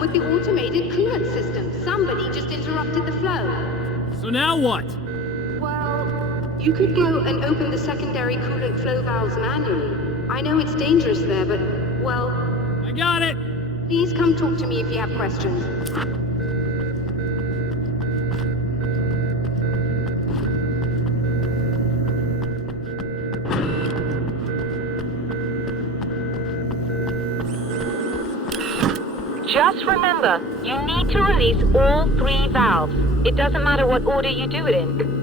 With the automated coolant system. Somebody just interrupted the flow. So now what? Well, you could go and open the secondary coolant flow valves manually. I know it's dangerous there, but, well... I got it! Please come talk to me if you have questions. Just remember, you need to release all 3 valves. It doesn't matter what order you do it in.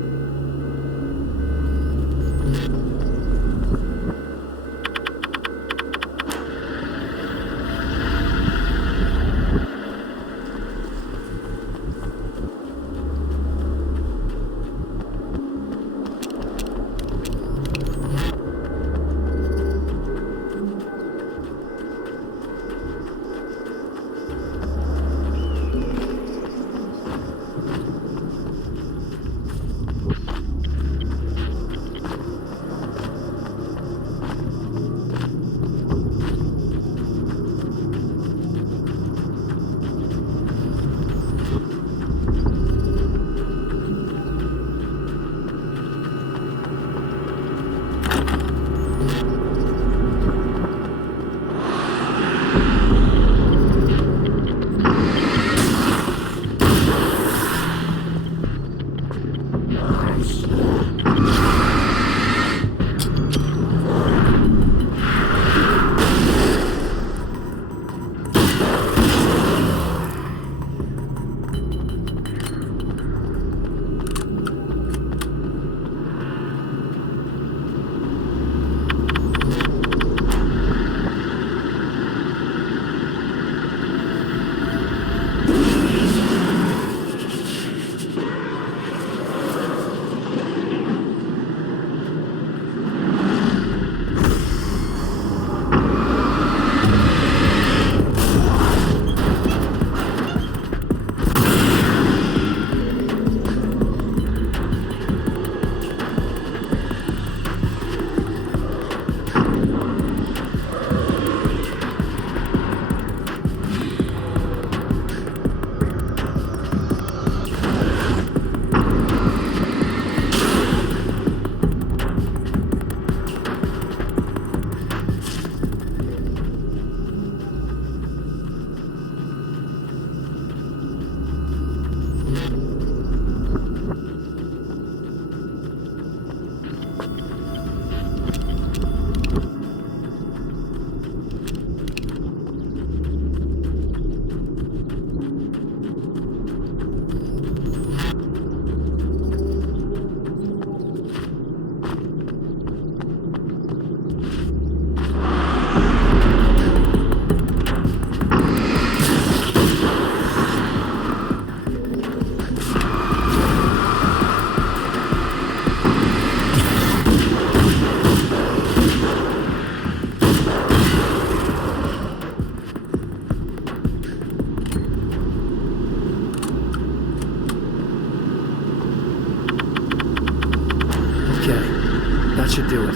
That should do it.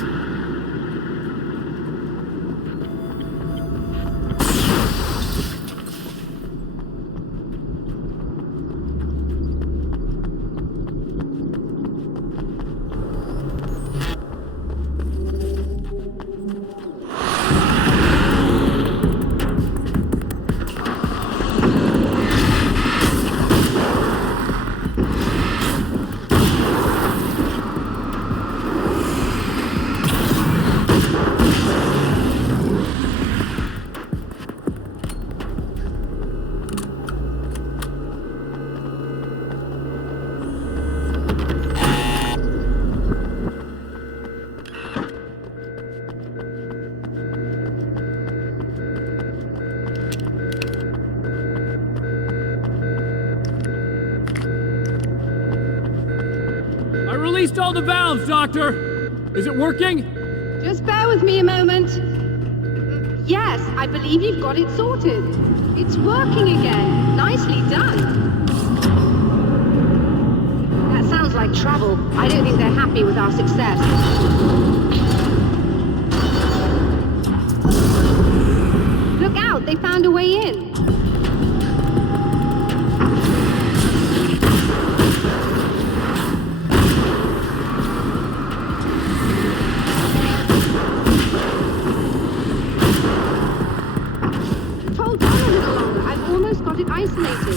Released all the valves, Doctor! Is it working? Just bear with me a moment. Yes, I believe you've got it sorted. It's working again. Nicely done. That sounds like trouble. I don't think they're happy with our success. Look out, they found a way in. Isolated.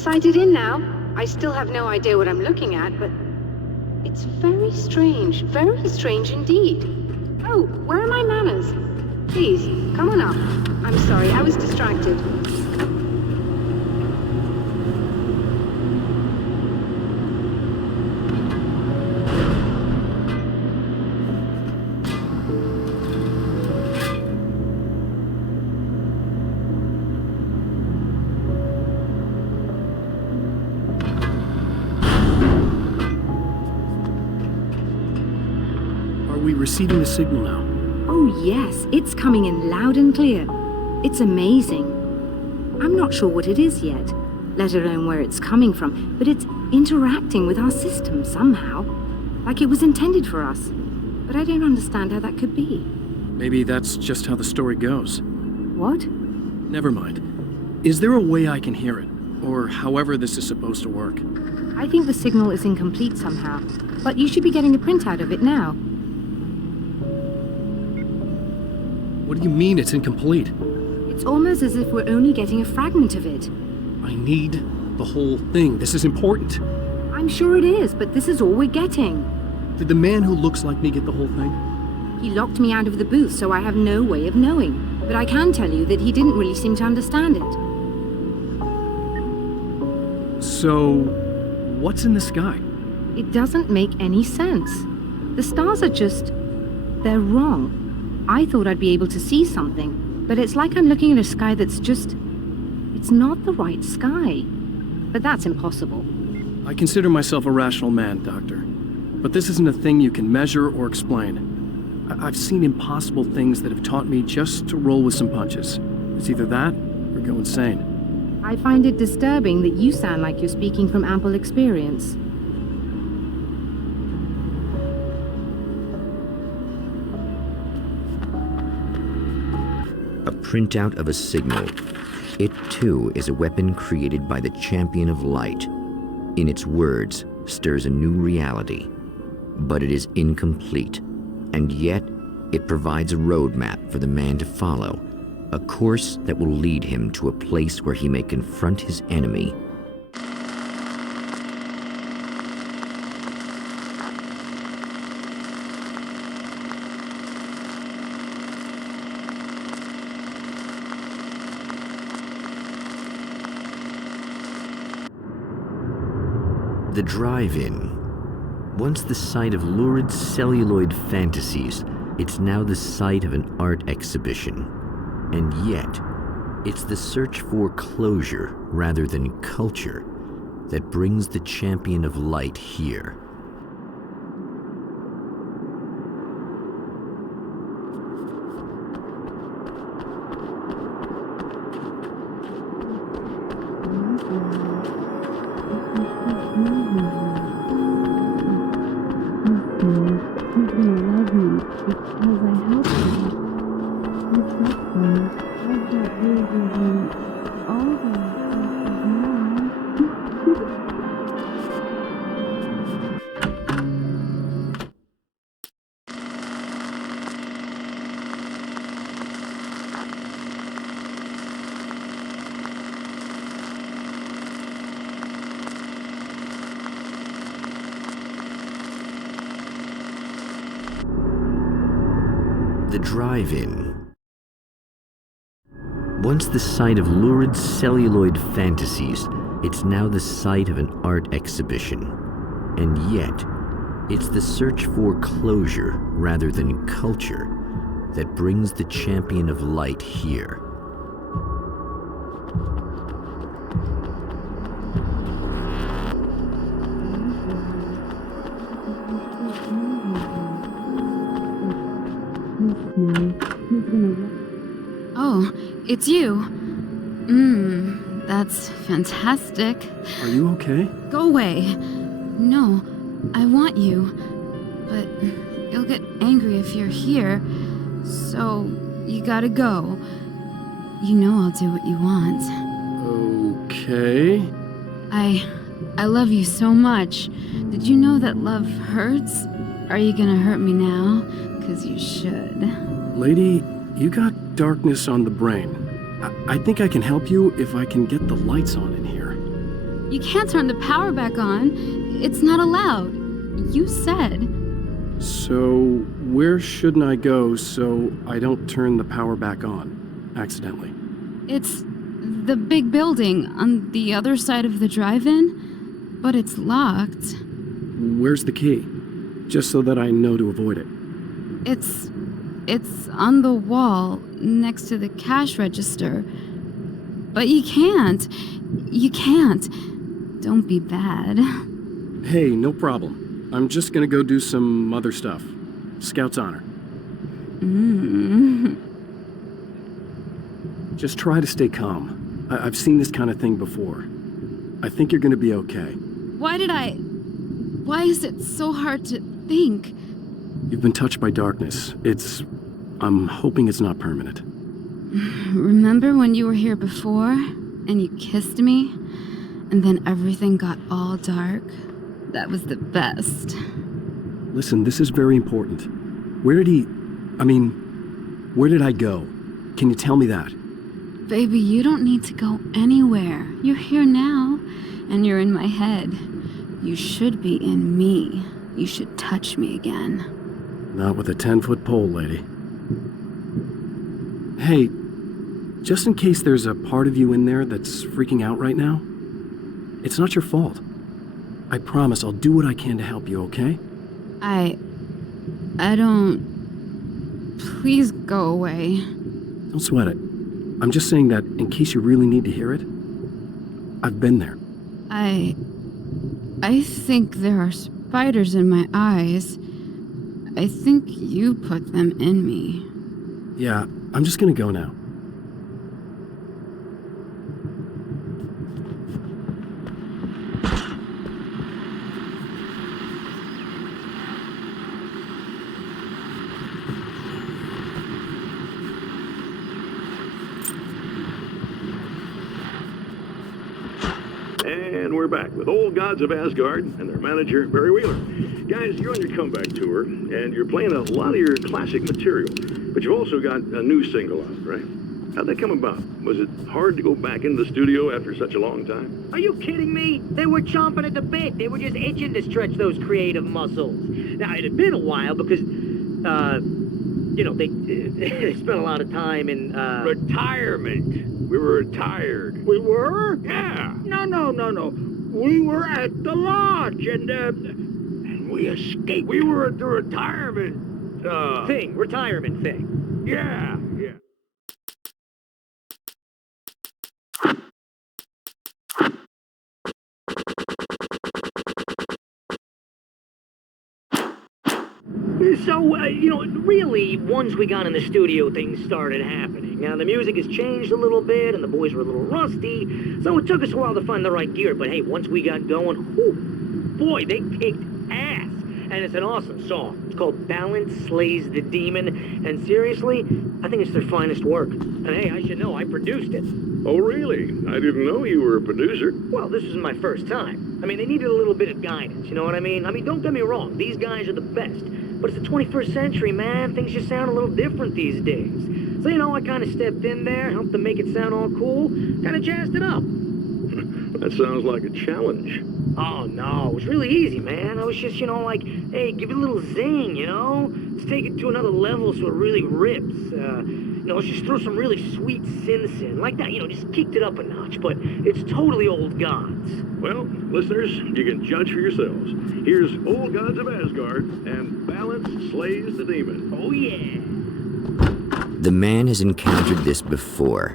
sighted in now. I still have no idea what I'm looking at, but it's very strange indeed. Oh, where are my manners? Please, come on up. I'm sorry, I was distracted. Are we receiving the signal now? Oh yes, it's coming in loud and clear. It's amazing. I'm not sure what it is yet, let alone where it's coming from, but it's interacting with our system somehow, like it was intended for us. But I don't understand how that could be. Maybe that's just how the story goes. What? Never mind. Is there a way I can hear it? Or however this is supposed to work? I think the signal is incomplete somehow, but you should be getting a printout of it now. What do you mean it's incomplete? It's almost as if we're only getting a fragment of it. I need the whole thing. This is important. I'm sure it is, but this is all we're getting. Did the man who looks like me get the whole thing? He locked me out of the booth, so I have no way of knowing. But I can tell you that he didn't really seem to understand it. So, what's in the sky? It doesn't make any sense. The stars are just... they're wrong. I thought I'd be able to see something, but it's like I'm looking at a sky that's just... it's not the right sky. But that's impossible. I consider myself a rational man, Doctor. But this isn't a thing you can measure or explain. I've seen impossible things that have taught me just to roll with some punches. It's either that or go insane. I find it disturbing that you sound like you're speaking from ample experience. A printout of a signal. It too is a weapon created by the Champion of Light. In its words, stirs a new reality. But it is incomplete, and yet it provides a roadmap for the man to follow, a course that will lead him to a place where he may confront his enemy. The drive-in. Once the site of lurid celluloid fantasies, it's now the site of an art exhibition. And yet, it's the search for closure rather than culture that brings the Champion of Light here. The drive-in. Once the site of lurid celluloid fantasies, it's now the site of an art exhibition. And yet, it's the search for closure rather than culture that brings the Champion of Light here. Oh, it's you. That's fantastic. Are you okay? Go away. No, I want you. But you'll get angry if you're here. So, you gotta go. You know I'll do what you want. Okay. I love you so much. Did you know that love hurts? Are you gonna hurt me now? 'Cause you should. Lady, you got darkness on the brain. I think I can help you if I can get the lights on in here. You can't turn the power back on. It's not allowed. You said. So, where shouldn't I go so I don't turn the power back on accidentally? It's the big building on the other side of the drive-in, but it's locked. Where's the key? Just so that I know to avoid it. It's on the wall next to the cash register. But you can't. You can't. Don't be bad. Hey, no problem. I'm just gonna go do some other stuff. Scout's honor. Just try to stay calm. I've seen this kind of thing before. I think you're gonna be okay. Why is it so hard to think? You've been touched by darkness. I'm hoping it's not permanent. Remember when you were here before and you kissed me and then everything got all dark? That was the best. Listen, this is very important. Where did I go? Can you tell me that? Baby, you don't need to go anywhere. You're here now, and you're in my head. You should be in me. You should touch me again. Not with a 10-foot pole, lady. Hey, just in case there's a part of you in there that's freaking out right now, it's not your fault. I promise I'll do what I can to help you, okay? I don't... Please go away. Don't sweat it. I'm just saying that in case you really need to hear it, I've been there. I think there are spiders in my eyes. I think you put them in me. Yeah, I'm just gonna go now. And we're back with Old Gods of Asgard and their manager, Barry Wheeler. Guys, you're on your comeback tour, and you're playing a lot of your classic material, but you've also got a new single out, right? How'd that come about? Was it hard to go back into the studio after such a long time? Are you kidding me? They were chomping at the bit. They were just itching to stretch those creative muscles. Now, it had been a while because, they spent a lot of time in, Retirement. We were retired. We were? Yeah. No. We were at the lodge, and we escaped. We were at the retirement, retirement thing. Yeah. So, really, once we got in the studio, things started happening. Now, the music has changed a little bit, and the boys were a little rusty, so it took us a while to find the right gear. But hey, once we got going, boy, they kicked ass. And it's an awesome song. It's called Balance Slays the Demon, and seriously, I think it's their finest work. And hey, I should know, I produced it. Oh, really? I didn't know you were a producer. Well, this was my first time. I mean, they needed a little bit of guidance, you know what I mean? I mean, don't get me wrong, these guys are the best. But it's the 21st century, man. Things just sound a little different these days. So, I kind of stepped in there, helped them make it sound all cool, kind of jazzed it up. That sounds like a challenge. Oh, no, it was really easy, man. I was just, hey, give it a little zing, Let's take it to another level so it really rips. Let's just throw some really sweet synths in. Like that, just kicked it up a notch, but it's totally Old Gods. Well, listeners, you can judge for yourselves. Here's Old Gods of Asgard and Balance Slays the Demon. Oh, yeah. The man has encountered this before.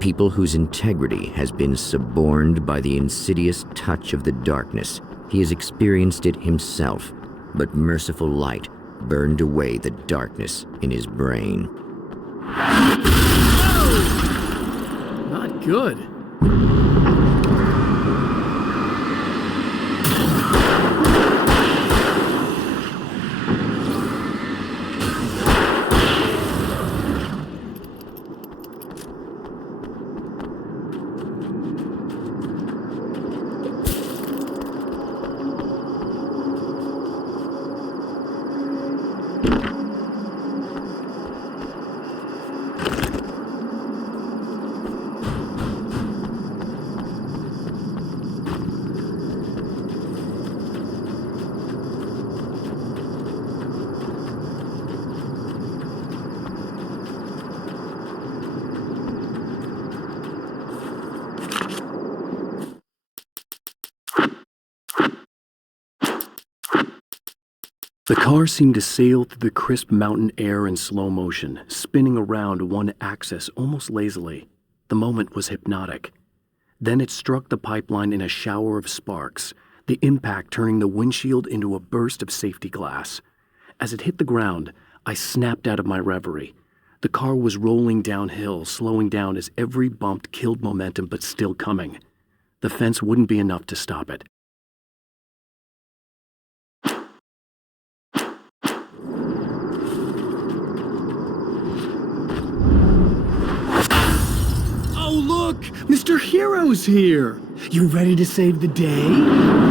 People whose integrity has been suborned by the insidious touch of the darkness. He has experienced it himself, but merciful light burned away the darkness in his brain. Not good. The car seemed to sail through the crisp mountain air in slow motion, spinning around one axis almost lazily. The moment was hypnotic. Then it struck the pipeline in a shower of sparks, the impact turning the windshield into a burst of safety glass. As it hit the ground, I snapped out of my reverie. The car was rolling downhill, slowing down as every bump killed momentum but still coming. The fence wouldn't be enough to stop it. Oh, look! Mr. Hero's here! You ready to save the day?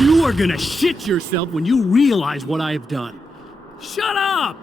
You are gonna shit yourself when you realize what I have done. Shut up!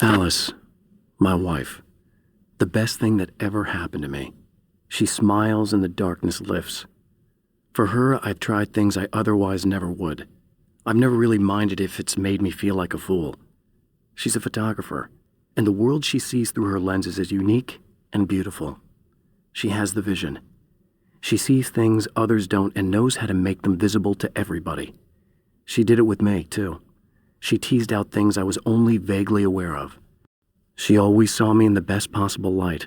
Alice, my wife, the best thing that ever happened to me. She smiles and the darkness lifts. For her, I've tried things I otherwise never would. I've never really minded if it's made me feel like a fool. She's a photographer, and the world she sees through her lenses is unique and beautiful. She has the vision. She sees things others don't and knows how to make them visible to everybody. She did it with me, too. She teased out things I was only vaguely aware of. She always saw me in the best possible light.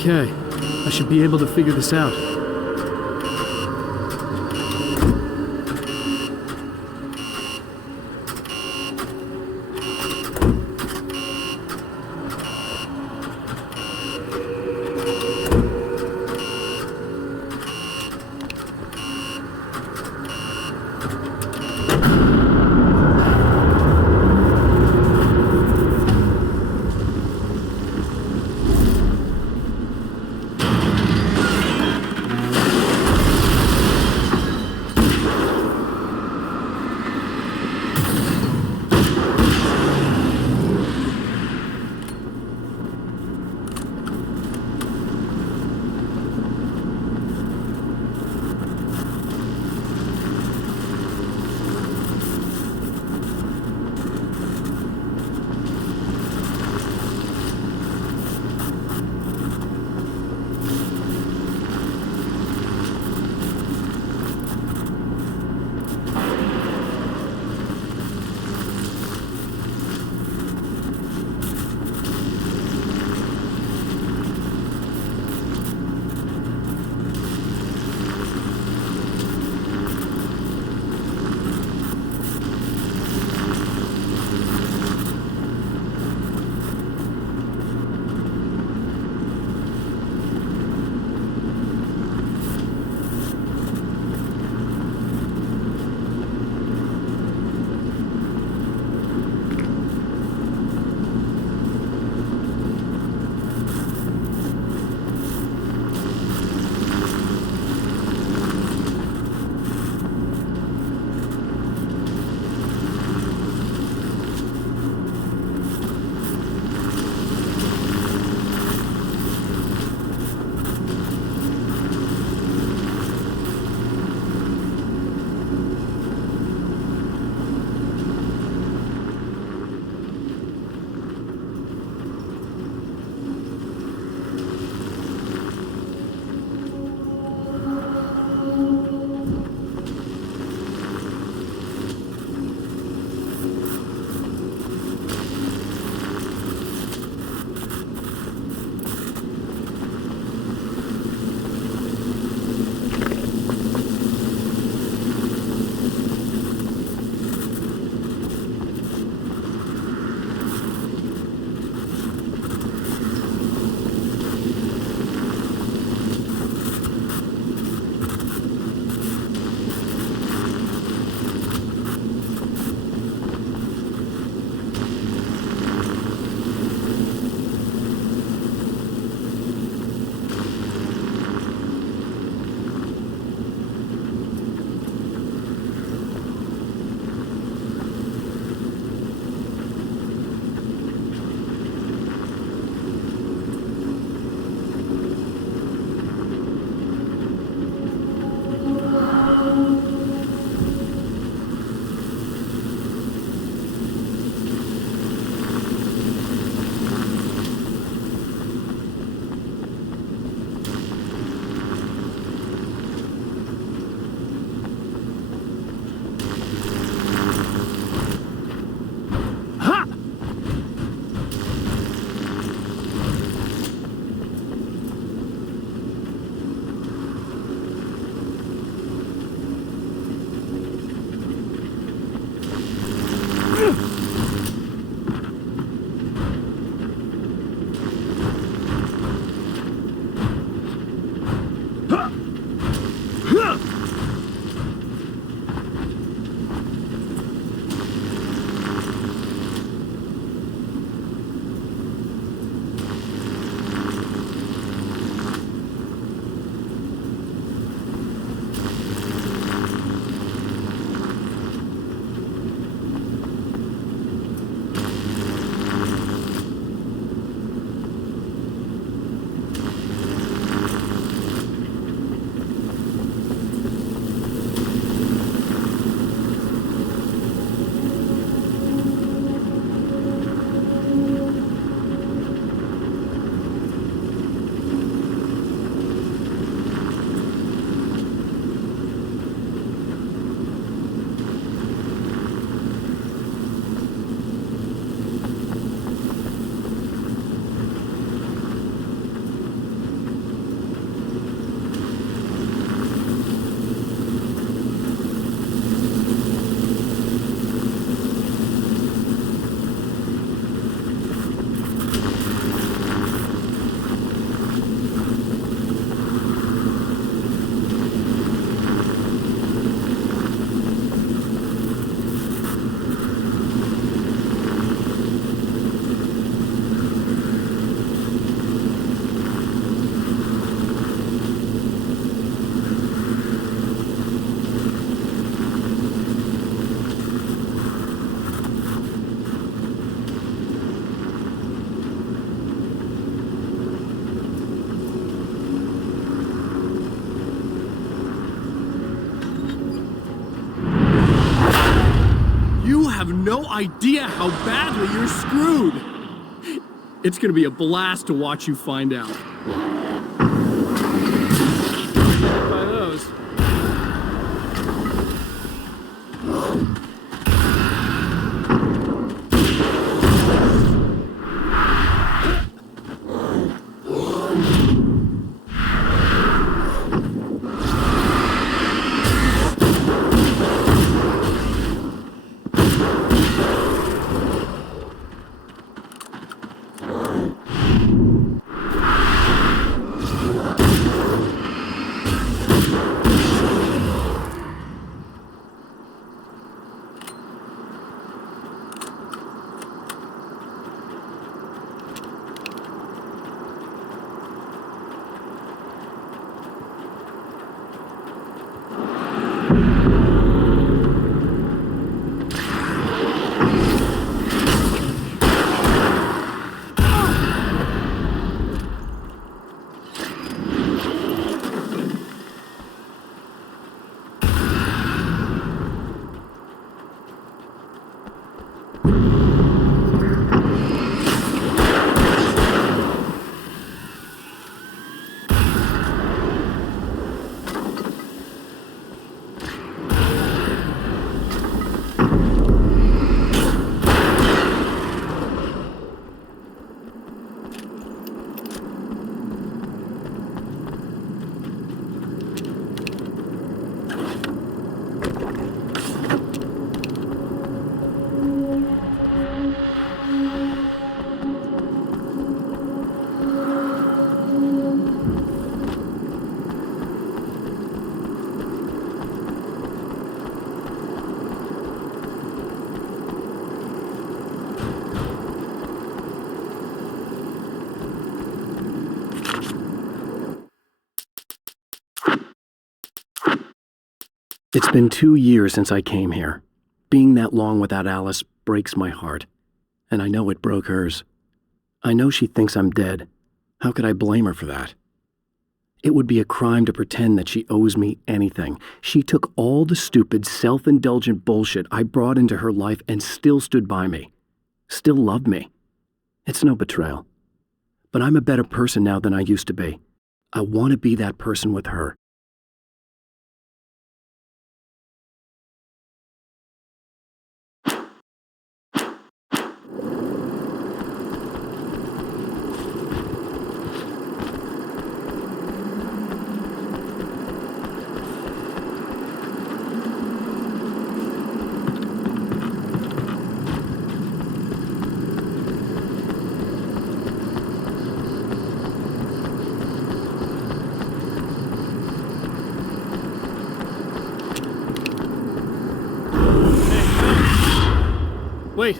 Okay, I should be able to figure this out. have no idea how badly you're screwed. It's gonna be a blast to watch you find out. By those. It's been 2 years since I came here. Being that long without Alice breaks my heart. And I know it broke hers. I know she thinks I'm dead. How could I blame her for that? It would be a crime to pretend that she owes me anything. She took all the stupid, self-indulgent bullshit I brought into her life and still stood by me. Still loved me. It's no betrayal. But I'm a better person now than I used to be. I want to be that person with her. Wait.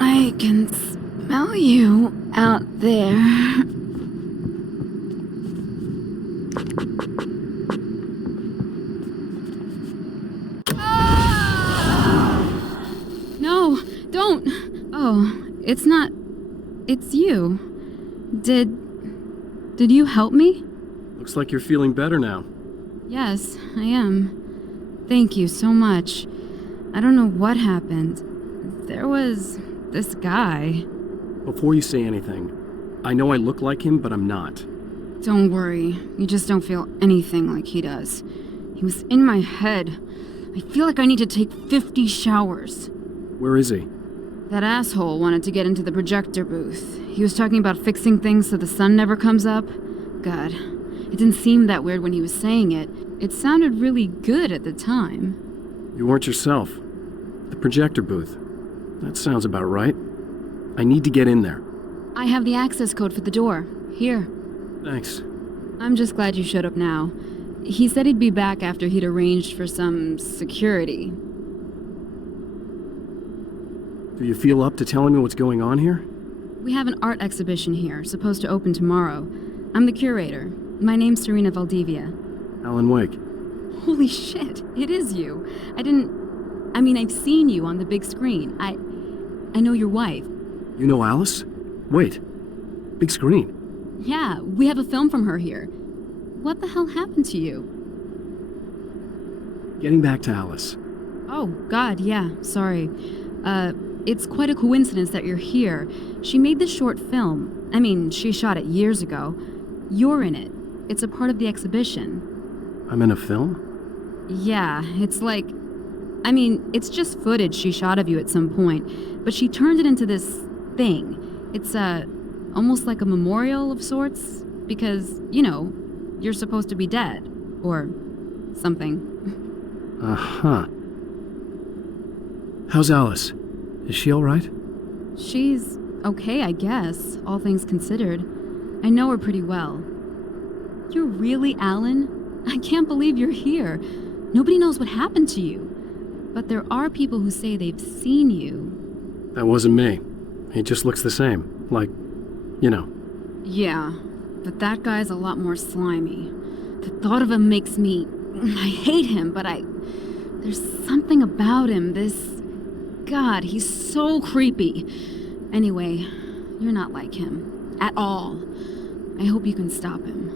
I can smell you out there. No, don't. Oh, it's not. It's you. Did you help me? Looks like you're feeling better now. Yes, I am. Thank you so much. I don't know what happened. There was this guy. Before you say anything, I know I look like him, but I'm not. Don't worry. You just don't feel anything like he does. He was in my head. I feel like I need to take 50 showers. Where is he? That asshole wanted to get into the projector booth. He was talking about fixing things so the sun never comes up. God, it didn't seem that weird when he was saying it. It sounded really good at the time. You weren't yourself. The projector booth. That sounds about right. I need to get in there. I have the access code for the door. Here. Thanks. I'm just glad you showed up now. He said he'd be back after he'd arranged for some security. Do you feel up to telling me what's going on here? We have an art exhibition here, supposed to open tomorrow. I'm the curator. My name's Serena Valdivia. Alan Wake. Holy shit, it is you. I've seen you on the big screen. I know your wife. You know Alice? Wait. Big screen. Yeah, we have a film from her here. What the hell happened to you? Getting back to Alice. Oh, God, yeah, sorry. It's quite a coincidence that you're here. She made this short film. She shot it years ago. You're in it. It's a part of the exhibition. I'm in a film? Yeah, it's like... it's just footage she shot of you at some point, but she turned it into this thing. It's, almost like a memorial of sorts, because, you're supposed to be dead. Or something. Uh-huh. How's Alice? Is she all right? She's okay, I guess, all things considered. I know her pretty well. You're really Alan? I can't believe you're here. Nobody knows what happened to you. But there are people who say they've seen you. That wasn't me. He just looks the same. Like, Yeah, but that guy's a lot more slimy. The thought of him makes me... I hate him, but there's something about him, God, he's so creepy. Anyway, you're not like him. At all. I hope you can stop him.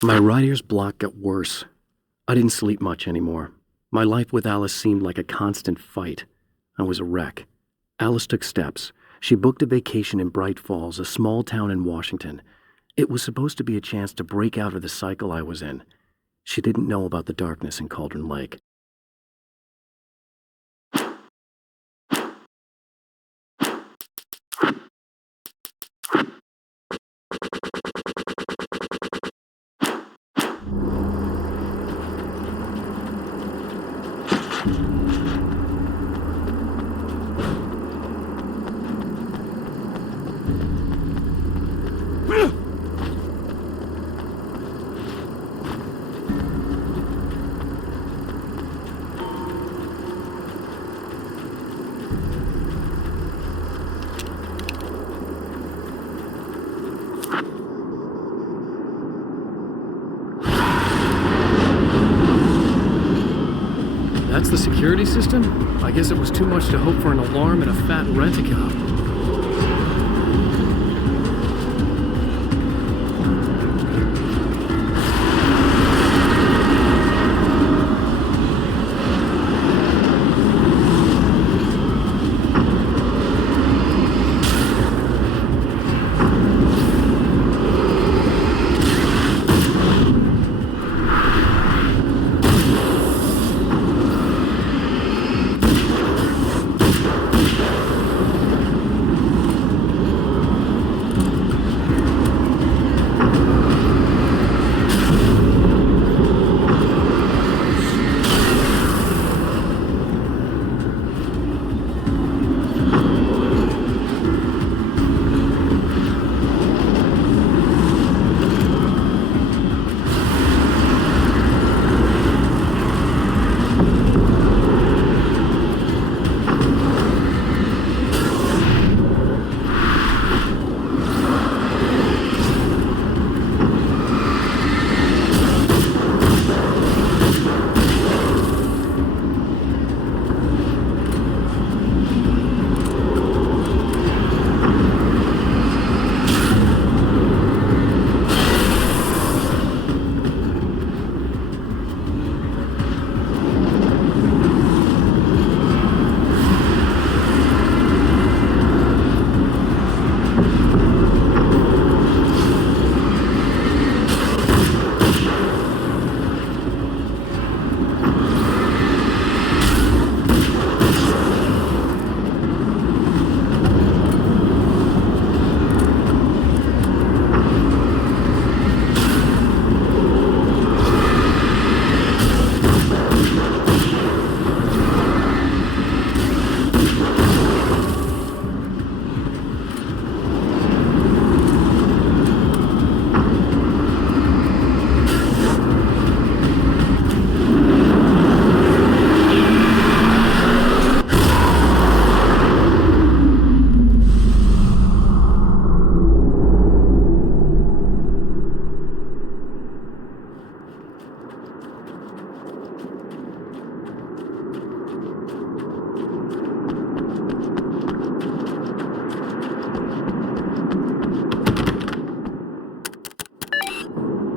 My writer's block got worse. I didn't sleep much anymore. My life with Alice seemed like a constant fight. I was a wreck. Alice took steps. She booked a vacation in Bright Falls, a small town in Washington. It was supposed to be a chance to break out of the cycle I was in. She didn't know about the darkness in Cauldron Lake. That's the security system? I guess it was too much to hope for an alarm and a fat rent-a-cop.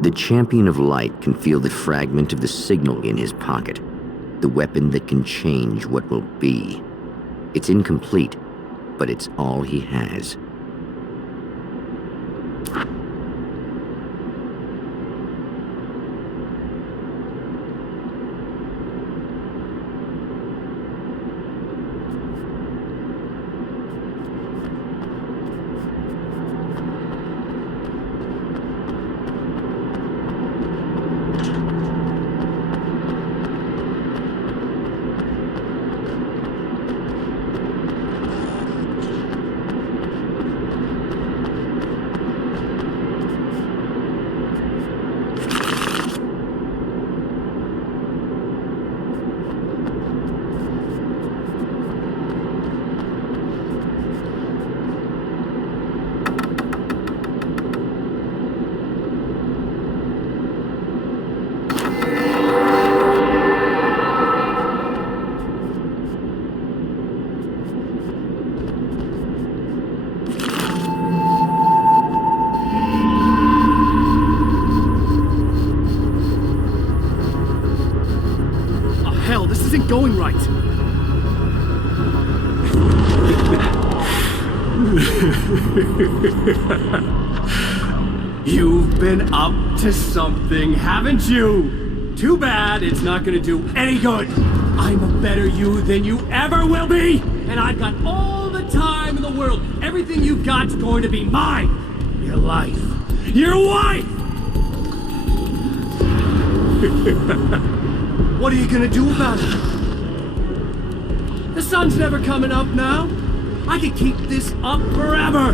The champion of light can feel the fragment of the signal in his pocket, the weapon that can change what will be. It's incomplete, but it's all he has. Going right. You've been up to something, haven't you? Too bad it's not gonna do any good. I'm a better you than you ever will be, and I've got all the time in the world. Everything you've got's going to be mine. Your life. Your wife! What are you gonna do about it? The sun's never coming up now. I can keep this up forever.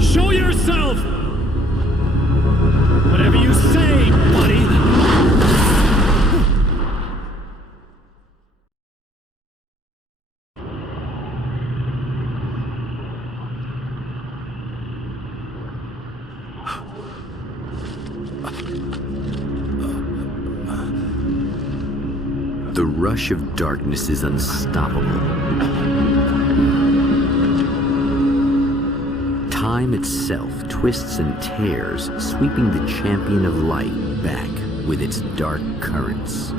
Show yourself! Whatever you say, buddy. The rush of darkness is unstoppable. Time itself twists and tears, sweeping the champion of light back with its dark currents.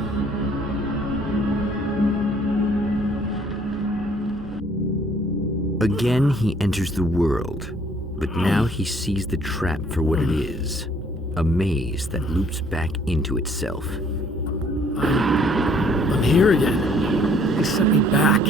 Again, he enters the world, but now he sees the trap for what it is, a maze that loops back into itself. I'm here again. They sent me back.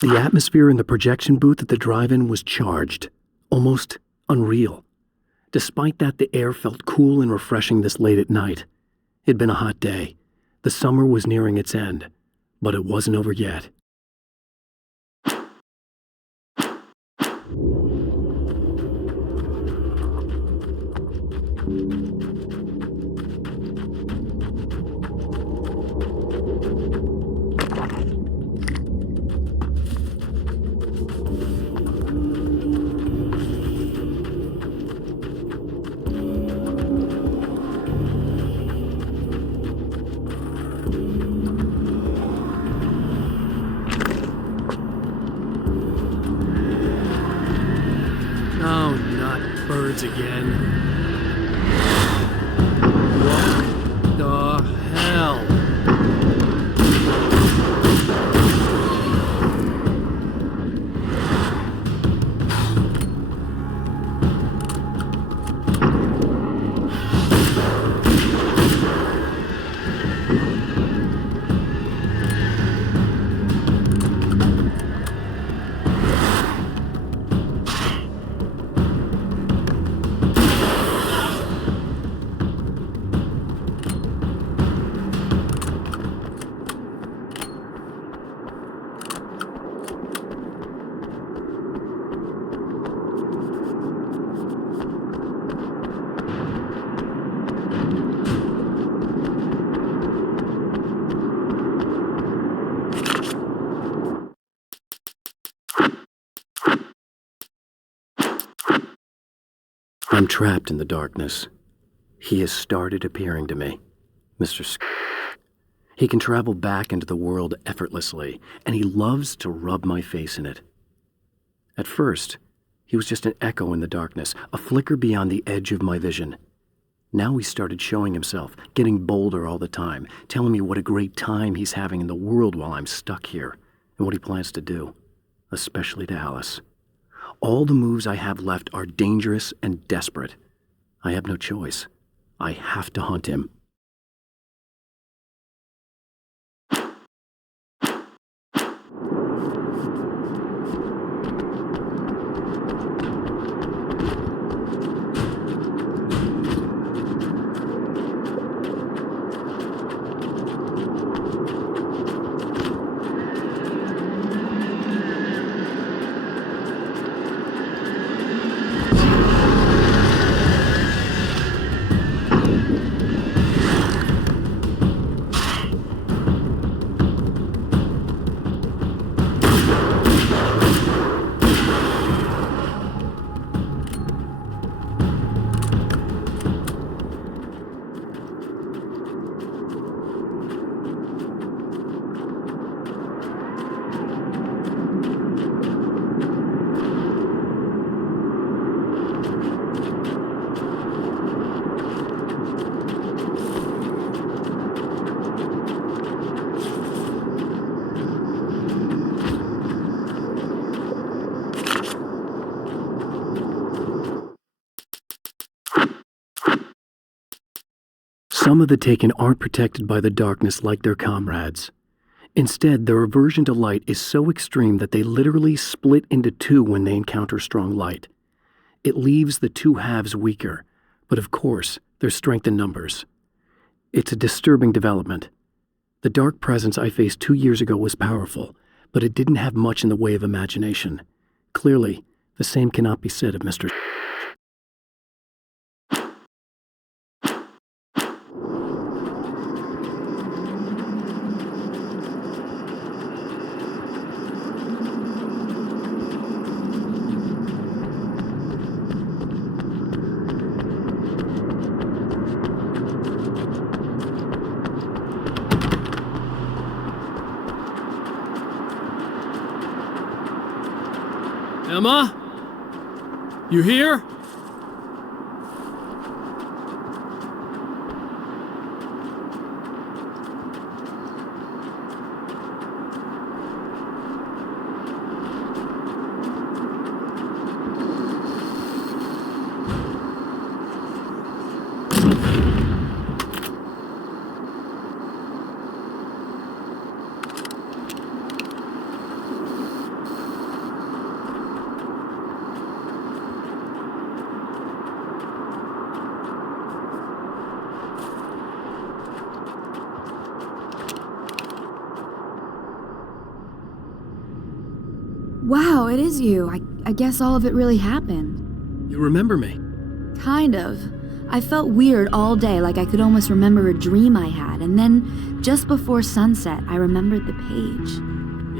The atmosphere in the projection booth at the drive-in was charged, almost unreal. Despite that, the air felt cool and refreshing this late at night. It'd been a hot day. The summer was nearing its end, but it wasn't over yet. Again. What the hell? I'm trapped in the darkness. He has started appearing to me, Mr. He can travel back into the world effortlessly, and he loves to rub my face in it. At first, he was just an echo in the darkness, a flicker beyond the edge of my vision. Now he started showing himself, getting bolder all the time, telling me what a great time he's having in the world while I'm stuck here, and what he plans to do, especially to Alice. All the moves I have left are dangerous and desperate. I have no choice. I have to hunt him. Some of the Taken aren't protected by the darkness like their comrades. Instead, their aversion to light is so extreme that they literally split into two when they encounter strong light. It leaves the two halves weaker, but of course, there's strength in numbers. It's a disturbing development. The dark presence I faced 2 years ago was powerful, but it didn't have much in the way of imagination. Clearly, the same cannot be said of Mr. Emma? You here? Wow, it is you. I guess all of it really happened. You remember me? Kind of. I felt weird all day, like I could almost remember a dream I had, and then, just before sunset, I remembered the page.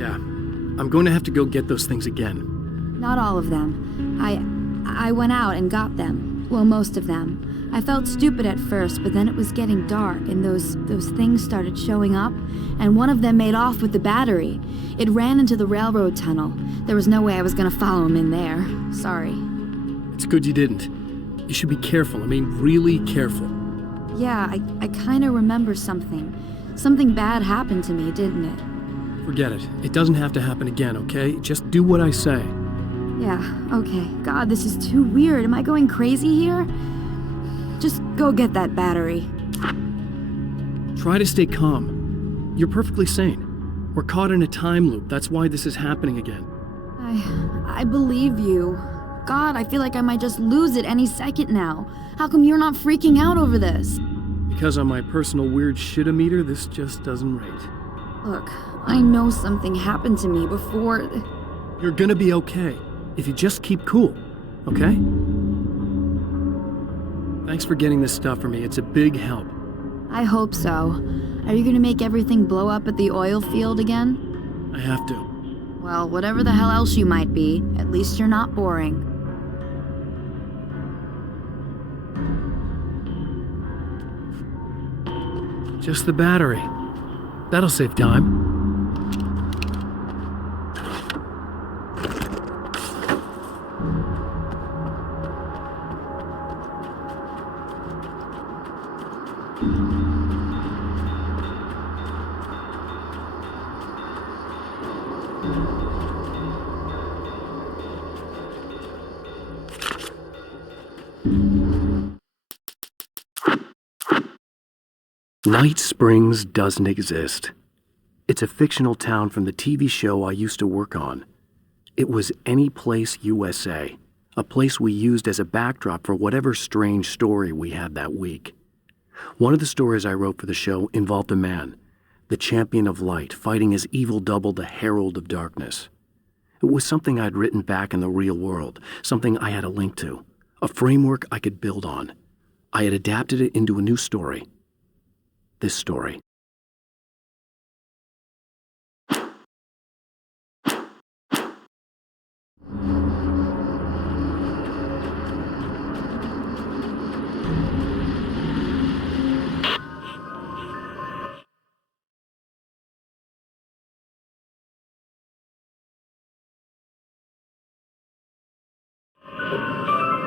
Yeah. I'm going to have to go get those things again. Not all of them. I went out and got them. Well, most of them. I felt stupid at first, but then it was getting dark, and those things started showing up, and one of them made off with the battery. It ran into the railroad tunnel. There was no way I was gonna follow him in there. Sorry. It's good you didn't. You should be careful. I mean, really careful. Yeah, I kinda remember something. Something bad happened to me, didn't it? Forget it. It doesn't have to happen again, okay? Just do what I say. Yeah, okay. God, this is too weird. Am I going crazy here? Just go get that battery. Try to stay calm. You're perfectly sane. We're caught in a time loop. That's why this is happening again. I believe you. God, I feel like I might just lose it any second now. How come you're not freaking out over this? Because on my personal weird shit-o-meter, this just doesn't rate. Look, I know something happened to me before... You're gonna be okay, if you just keep cool, okay? Thanks for getting this stuff for me. It's a big help. I hope so. Are you gonna make everything blow up at the oil field again? I have to. Well, whatever the hell else you might be, at least you're not boring. Just the battery. That'll save time. Night Springs doesn't exist. It's a fictional town from the TV show I used to work on. It was Any Place USA, a place we used as a backdrop for whatever strange story we had that week. One of the stories I wrote for the show involved a man, the champion of light, fighting his evil double, the Herald of Darkness. It was something I'd written back in the real world, something I had a link to, a framework I could build on. I had adapted it into a new story. This story.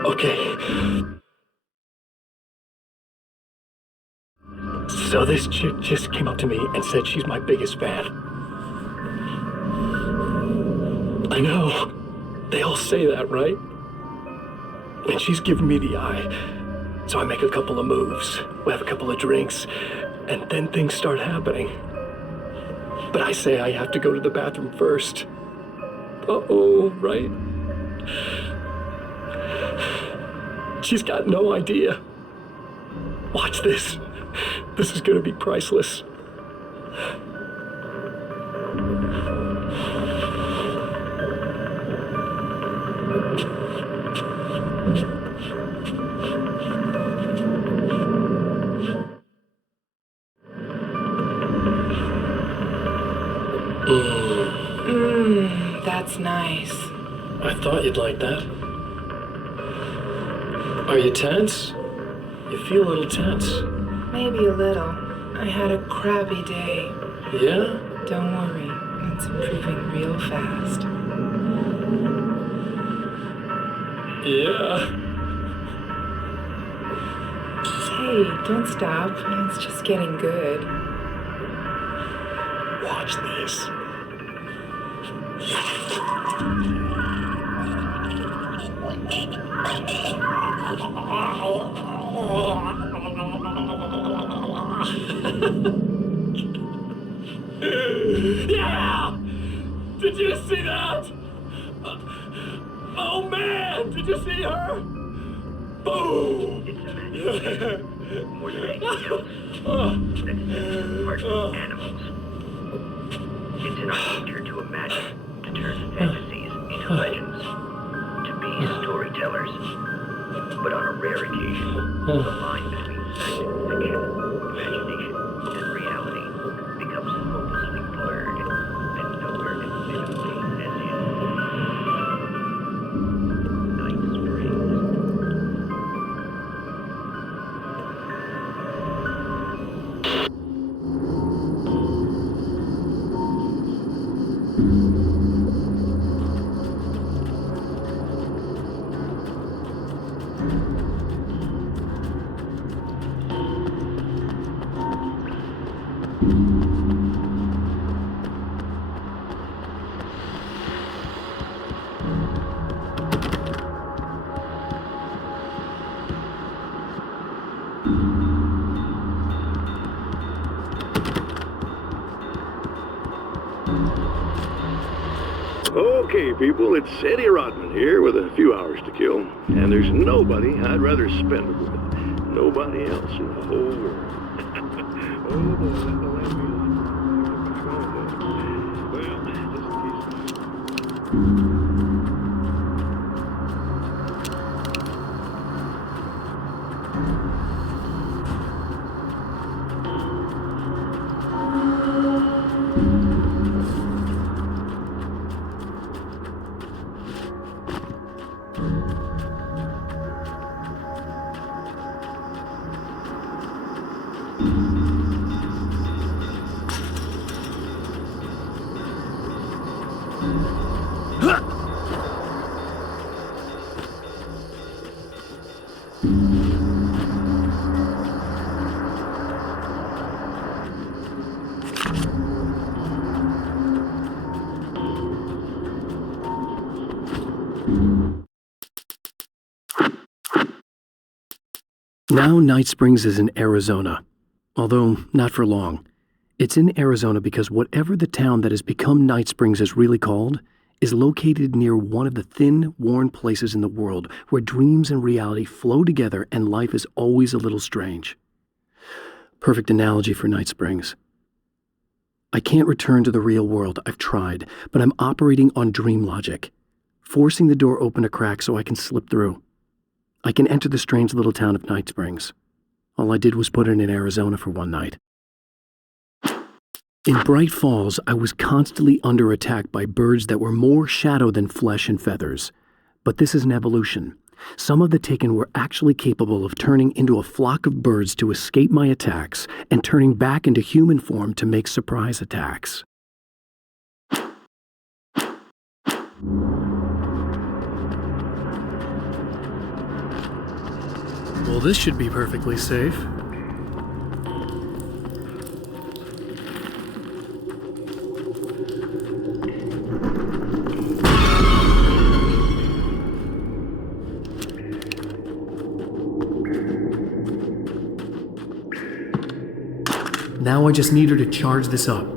Okay. So this chick just came up to me and said she's my biggest fan. I know. They all say that, right? And she's giving me the eye. So I make a couple of moves. We have a couple of drinks. And then things start happening. But I say I have to go to the bathroom first. Uh-oh, right? She's got no idea. Watch this. This is gonna be priceless. That's nice. I thought you'd like that. Are you tense? You feel a little tense. Maybe a little. I had a crappy day. Yeah? Don't worry. It's improving real fast. Yeah. Hey, don't stop. It's just getting good. Watch this. Yeah! Did you see that? Oh man! Did you see her? Boom! More than anything else, that's part of animals. It's in our nature to imagine, to turn fantasies into legends, to be storytellers. But on a rare occasion, the line between fact and fiction, imagination and reality becomes hopelessly blurred, and nowhere can fit a thing as in Night Springs. Okay, people, it's Eddie Rodman here with a few hours to kill, and there's nobody I'd rather spend it with. Nobody else in the whole world. Oh boy, let the land be on. Well, just in case. Now Night Springs is in Arizona, although not for long. It's in Arizona because whatever the town that has become Night Springs is really called is located near one of the thin, worn places in the world where dreams and reality flow together and life is always a little strange. Perfect analogy for Night Springs. I can't return to the real world, I've tried, but I'm operating on dream logic, forcing the door open a crack so I can slip through. I can enter the strange little town of Night Springs. All I did was put it in Arizona for one night. In Bright Falls, I was constantly under attack by birds that were more shadow than flesh and feathers. But this is an evolution. Some of the Taken were actually capable of turning into a flock of birds to escape my attacks and turning back into human form to make surprise attacks. Well, this should be perfectly safe. Now I just need her to charge this up.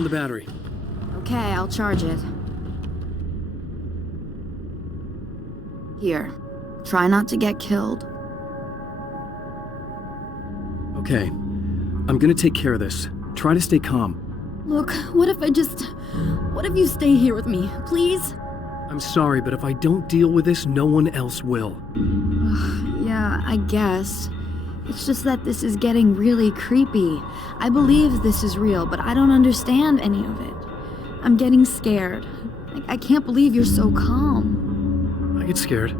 The battery. Okay, I'll charge it. Here, try not to get killed. Okay, I'm gonna take care of this. Try to stay calm. Look, what if you stay here with me, please? I'm sorry, but if I don't deal with this, no one else will. Yeah, I guess. It's just that this is getting really creepy. I believe this is real, but I don't understand any of it. I'm getting scared. I can't believe you're so calm. I get scared,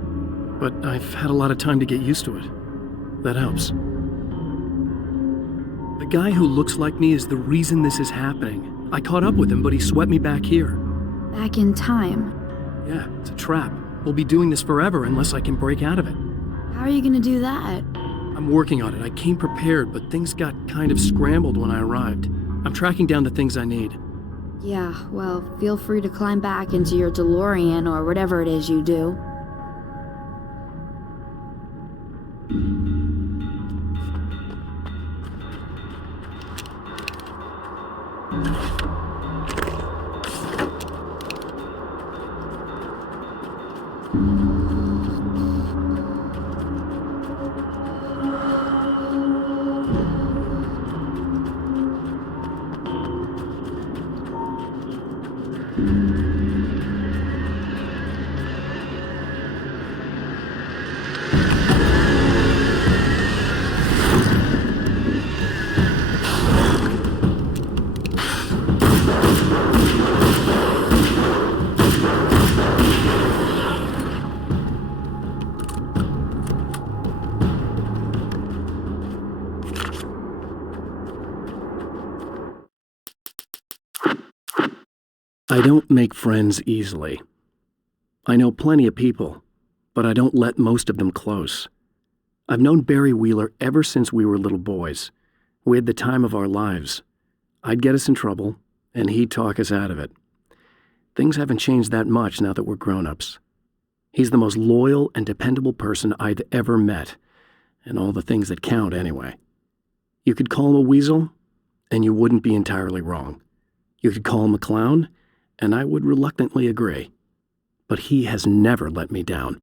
but I've had a lot of time to get used to it. That helps. The guy who looks like me is the reason this is happening. I caught up with him, but he swept me back here. Back in time? Yeah, it's a trap. We'll be doing this forever unless I can break out of it. How are you gonna do that? I'm working on it. I came prepared, but things got kind of scrambled when I arrived. I'm tracking down the things I need. Yeah, well, feel free to climb back into your DeLorean or whatever it is you do. I don't make friends easily. I know plenty of people, but I don't let most of them close. I've known Barry Wheeler ever since we were little boys. We had the time of our lives. I'd get us in trouble, and he'd talk us out of it. Things haven't changed that much now that we're grown-ups. He's the most loyal and dependable person I've ever met, and all the things that count anyway. You could call him a weasel, and you wouldn't be entirely wrong. You could call him a clown, and I would reluctantly agree. But he has never let me down.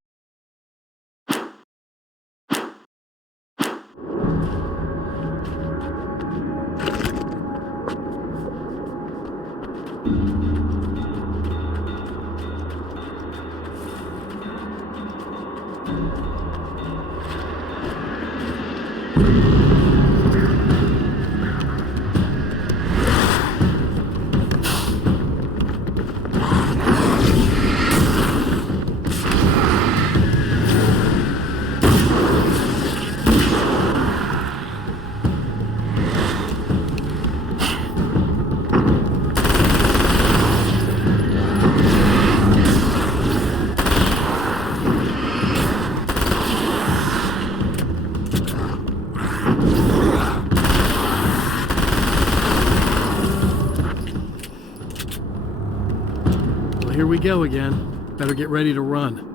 Here we go again. Better get ready to run.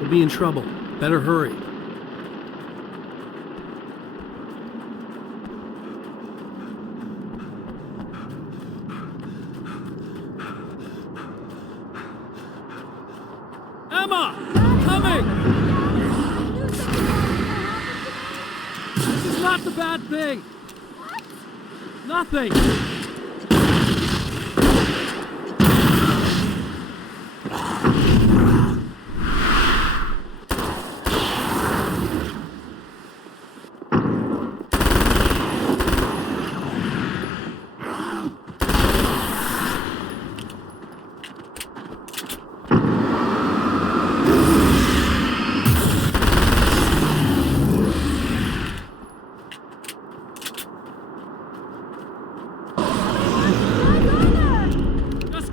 We'll be in trouble. Better hurry. Emma! Coming! This is not the bad thing! Nothing!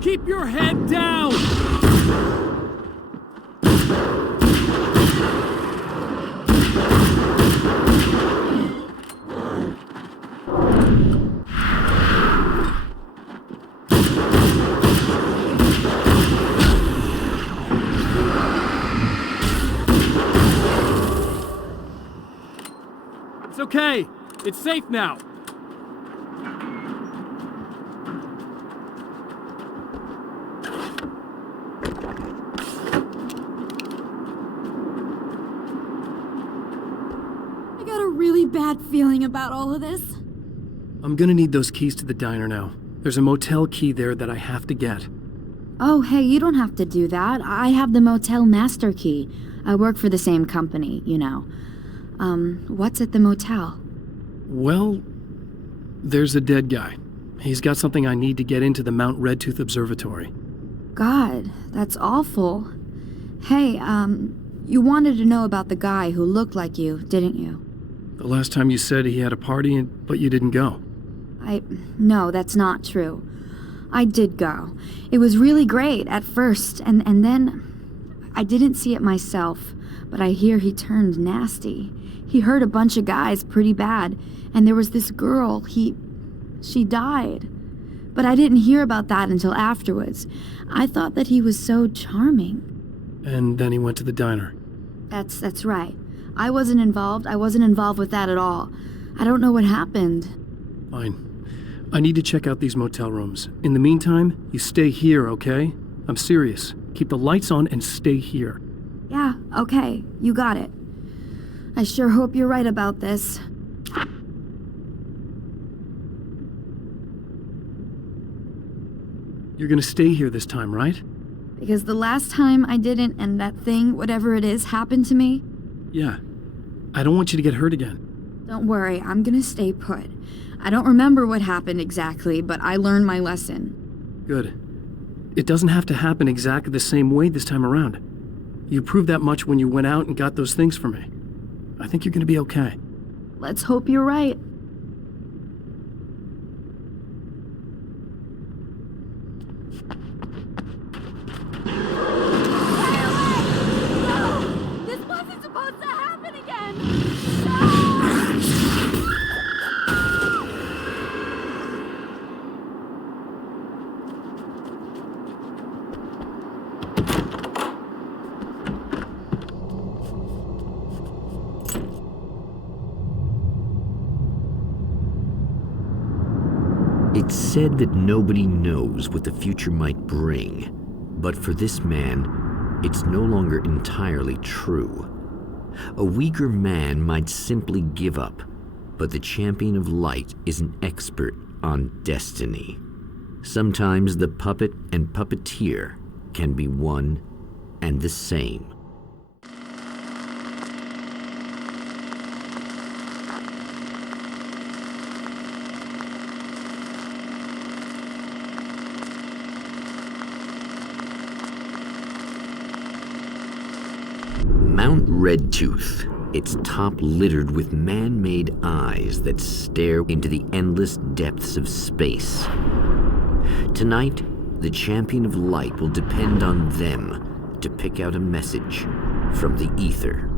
Keep your head down! It's okay. It's safe now. really bad feeling about all of this. I'm gonna need those keys to the diner now. There's a motel key there that I have to get. Oh, hey, you don't have to do that. I have the motel master key. I work for the same company, you know. What's at the motel? Well, there's a dead guy. He's got something I need to get into the Mount Redtooth Observatory. God, that's awful. Hey, you wanted to know about the guy who looked like you, didn't you? The last time you said he had a party, but you didn't go. No, that's not true. I did go. It was really great at first, and then I didn't see it myself, but I hear he turned nasty. He hurt a bunch of guys pretty bad, and there was this girl, she died. But I didn't hear about that until afterwards. I thought that he was so charming. And then he went to the diner. That's right. I wasn't involved. I wasn't involved with that at all. I don't know what happened. Fine. I need to check out these motel rooms. In the meantime, you stay here, okay? I'm serious. Keep the lights on and stay here. Yeah, okay. You got it. I sure hope you're right about this. You're gonna stay here this time, right? Because the last time I didn't, and that thing, whatever it is, happened to me. Yeah. I don't want you to get hurt again. Don't worry, I'm gonna stay put. I don't remember what happened exactly, but I learned my lesson. Good. It doesn't have to happen exactly the same way this time around. You proved that much when you went out and got those things for me. I think you're gonna be okay. Let's hope you're right. This wasn't supposed to happen again! It's said that nobody knows what the future might bring, but for this man, it's no longer entirely true. A weaker man might simply give up, but the champion of light is an expert on destiny. Sometimes the puppet and puppeteer can be one and the same. Mount Redtooth, its top littered with man-made eyes that stare into the endless depths of space. Tonight, the champion of light will depend on them to pick out a message from the ether.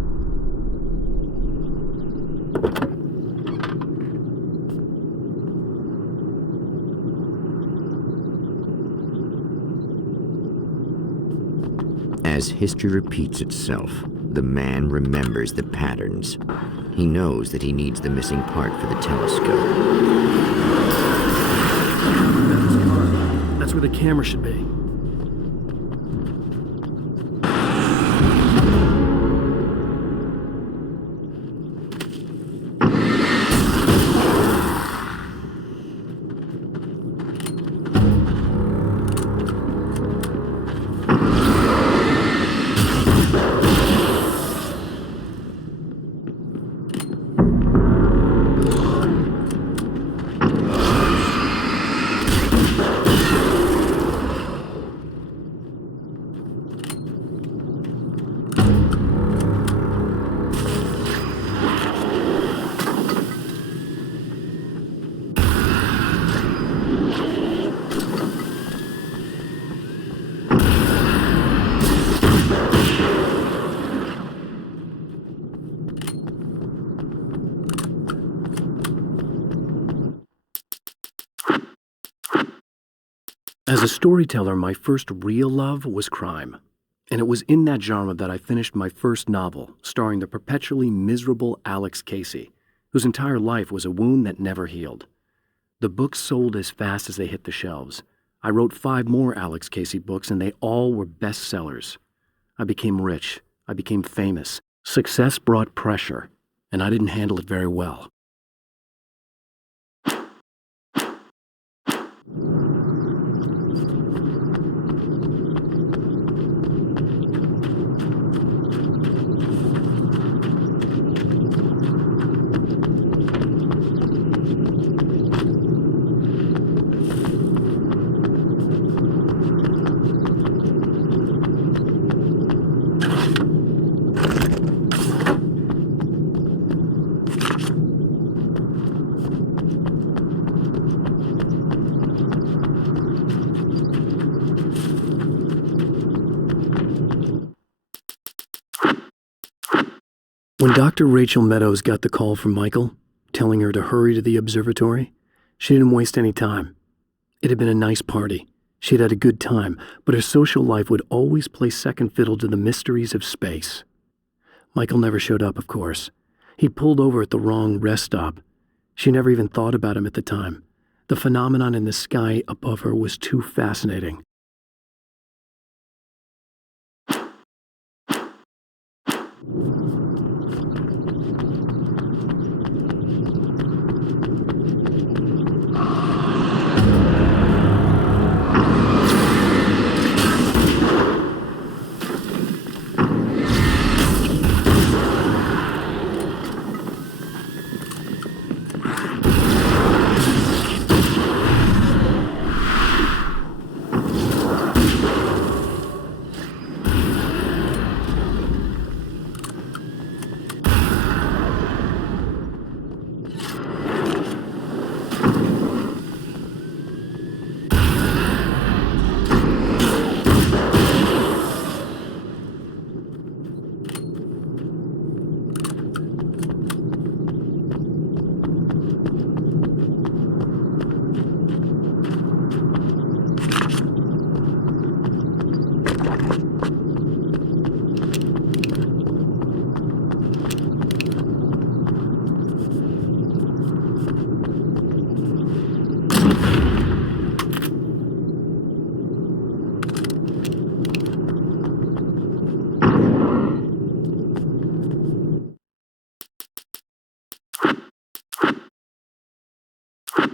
As history repeats itself, the man remembers the patterns. He knows that he needs the missing part for the telescope. That's where the camera should be. As a storyteller, my first real love was crime. And it was in that genre that I finished my first novel, starring the perpetually miserable Alex Casey, whose entire life was a wound that never healed. The books sold as fast as they hit the shelves. I wrote 5 more Alex Casey books, and they all were bestsellers. I became rich. I became famous. Success brought pressure. and I didn't handle it very well. When Dr. Rachel Meadows got the call from Michael, telling her to hurry to the observatory, she didn't waste any time. It had been a nice party. She'd had a good time, but her social life would always play second fiddle to the mysteries of space. Michael never showed up, of course. He'd pulled over at the wrong rest stop. She never even thought about him at the time. The phenomenon in the sky above her was too fascinating.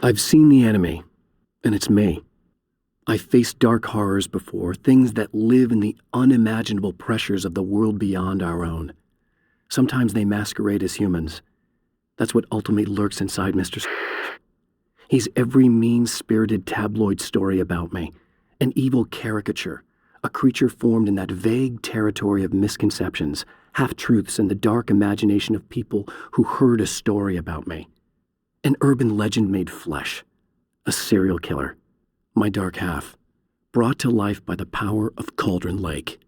I've seen the enemy, and it's me. I've faced dark horrors before, things that live in the unimaginable pressures of the world beyond our own. Sometimes they masquerade as humans. That's what ultimately lurks inside Mr. He's every mean-spirited tabloid story about me, an evil caricature, a creature formed in that vague territory of misconceptions, half-truths, and the dark imagination of people who heard a story about me. An urban legend made flesh. A serial killer. My dark half. Brought to life by the power of Cauldron Lake.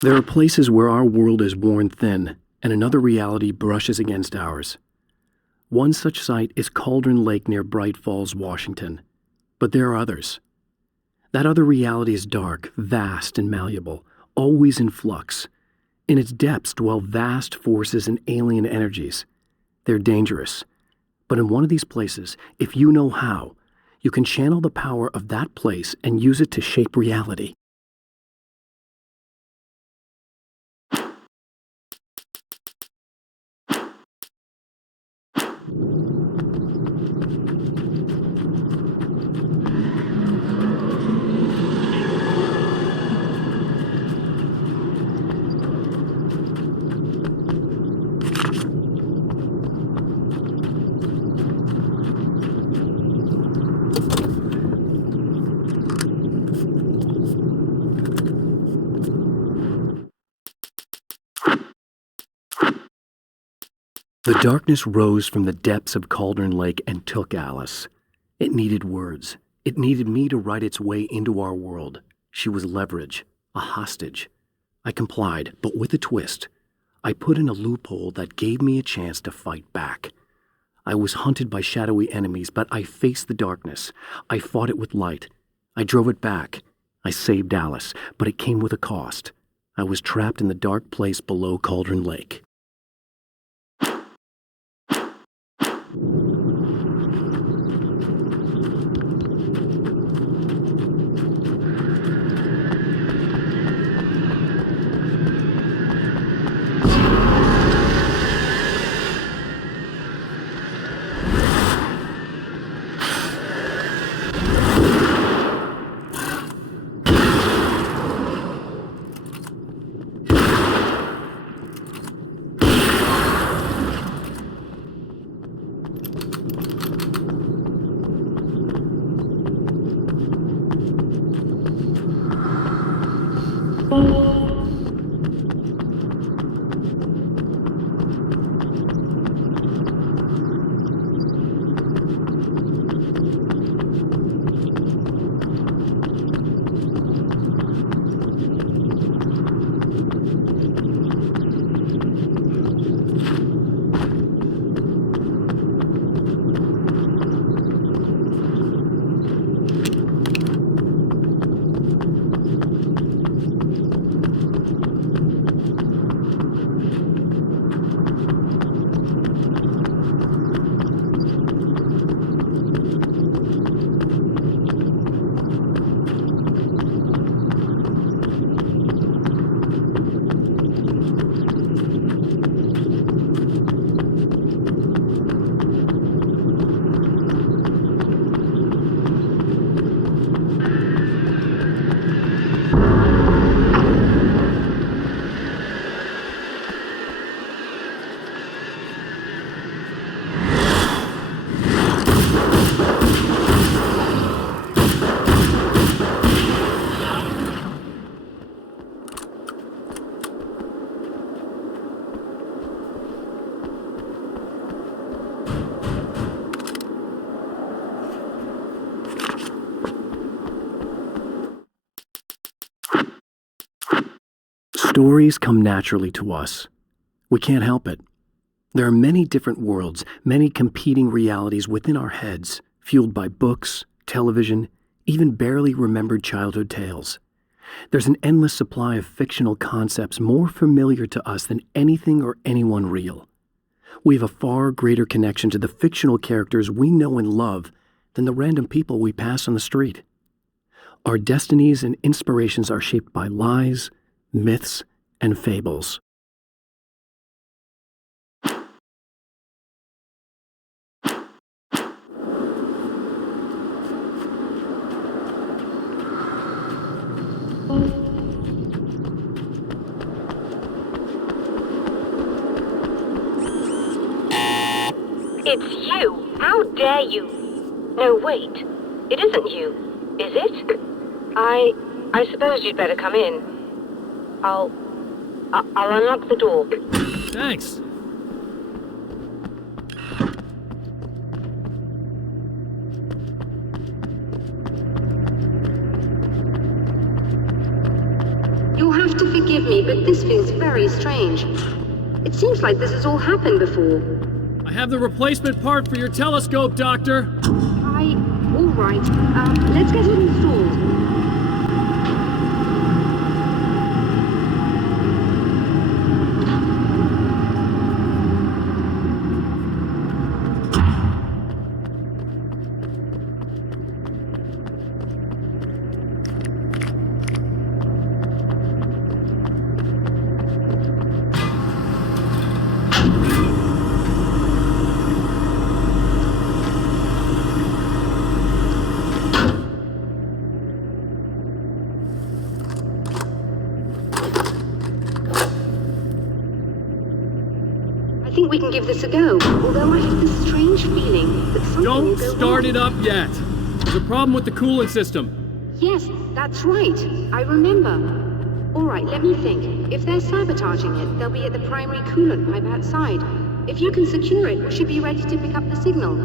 There are places where our world is worn thin, and another reality brushes against ours. One such site is Cauldron Lake near Bright Falls, Washington. But there are others. That other reality is dark, vast, and malleable, always in flux. In its depths dwell vast forces and alien energies. They're dangerous. But in one of these places, if you know how, you can channel the power of that place and use it to shape reality. The darkness rose from the depths of Cauldron Lake and took Alice. It needed words. It needed me to write its way into our world. She was leverage, a hostage. I complied, but with a twist. I put in a loophole that gave me a chance to fight back. I was hunted by shadowy enemies, but I faced the darkness. I fought it with light. I drove it back. I saved Alice, but it came with a cost. I was trapped in the dark place below Cauldron Lake. Stories come naturally to us. We can't help it. There are many different worlds, many competing realities within our heads, fueled by books, television, even barely remembered childhood tales. There's an endless supply of fictional concepts more familiar to us than anything or anyone real. We have a far greater connection to the fictional characters we know and love than the random people we pass on the street. Our destinies and inspirations are shaped by lies, myths, and fables. It's you! How dare you! No, wait. It isn't you, is it? I suppose you'd better come in. I'll unlock the door. Thanks. You'll have to forgive me, but this feels very strange. It seems like this has all happened before. I have the replacement part for your telescope, Doctor. All right. Let's get it installed. I think we can give this a go, although I have this strange feeling that something will Don't go start wrong. it up yet. There's a problem with the coolant system. Yes, that's right. I remember. All right, let me think. If they're sabotaging it, they'll be at the primary coolant pipe outside. If you can secure it, we should be ready to pick up the signal.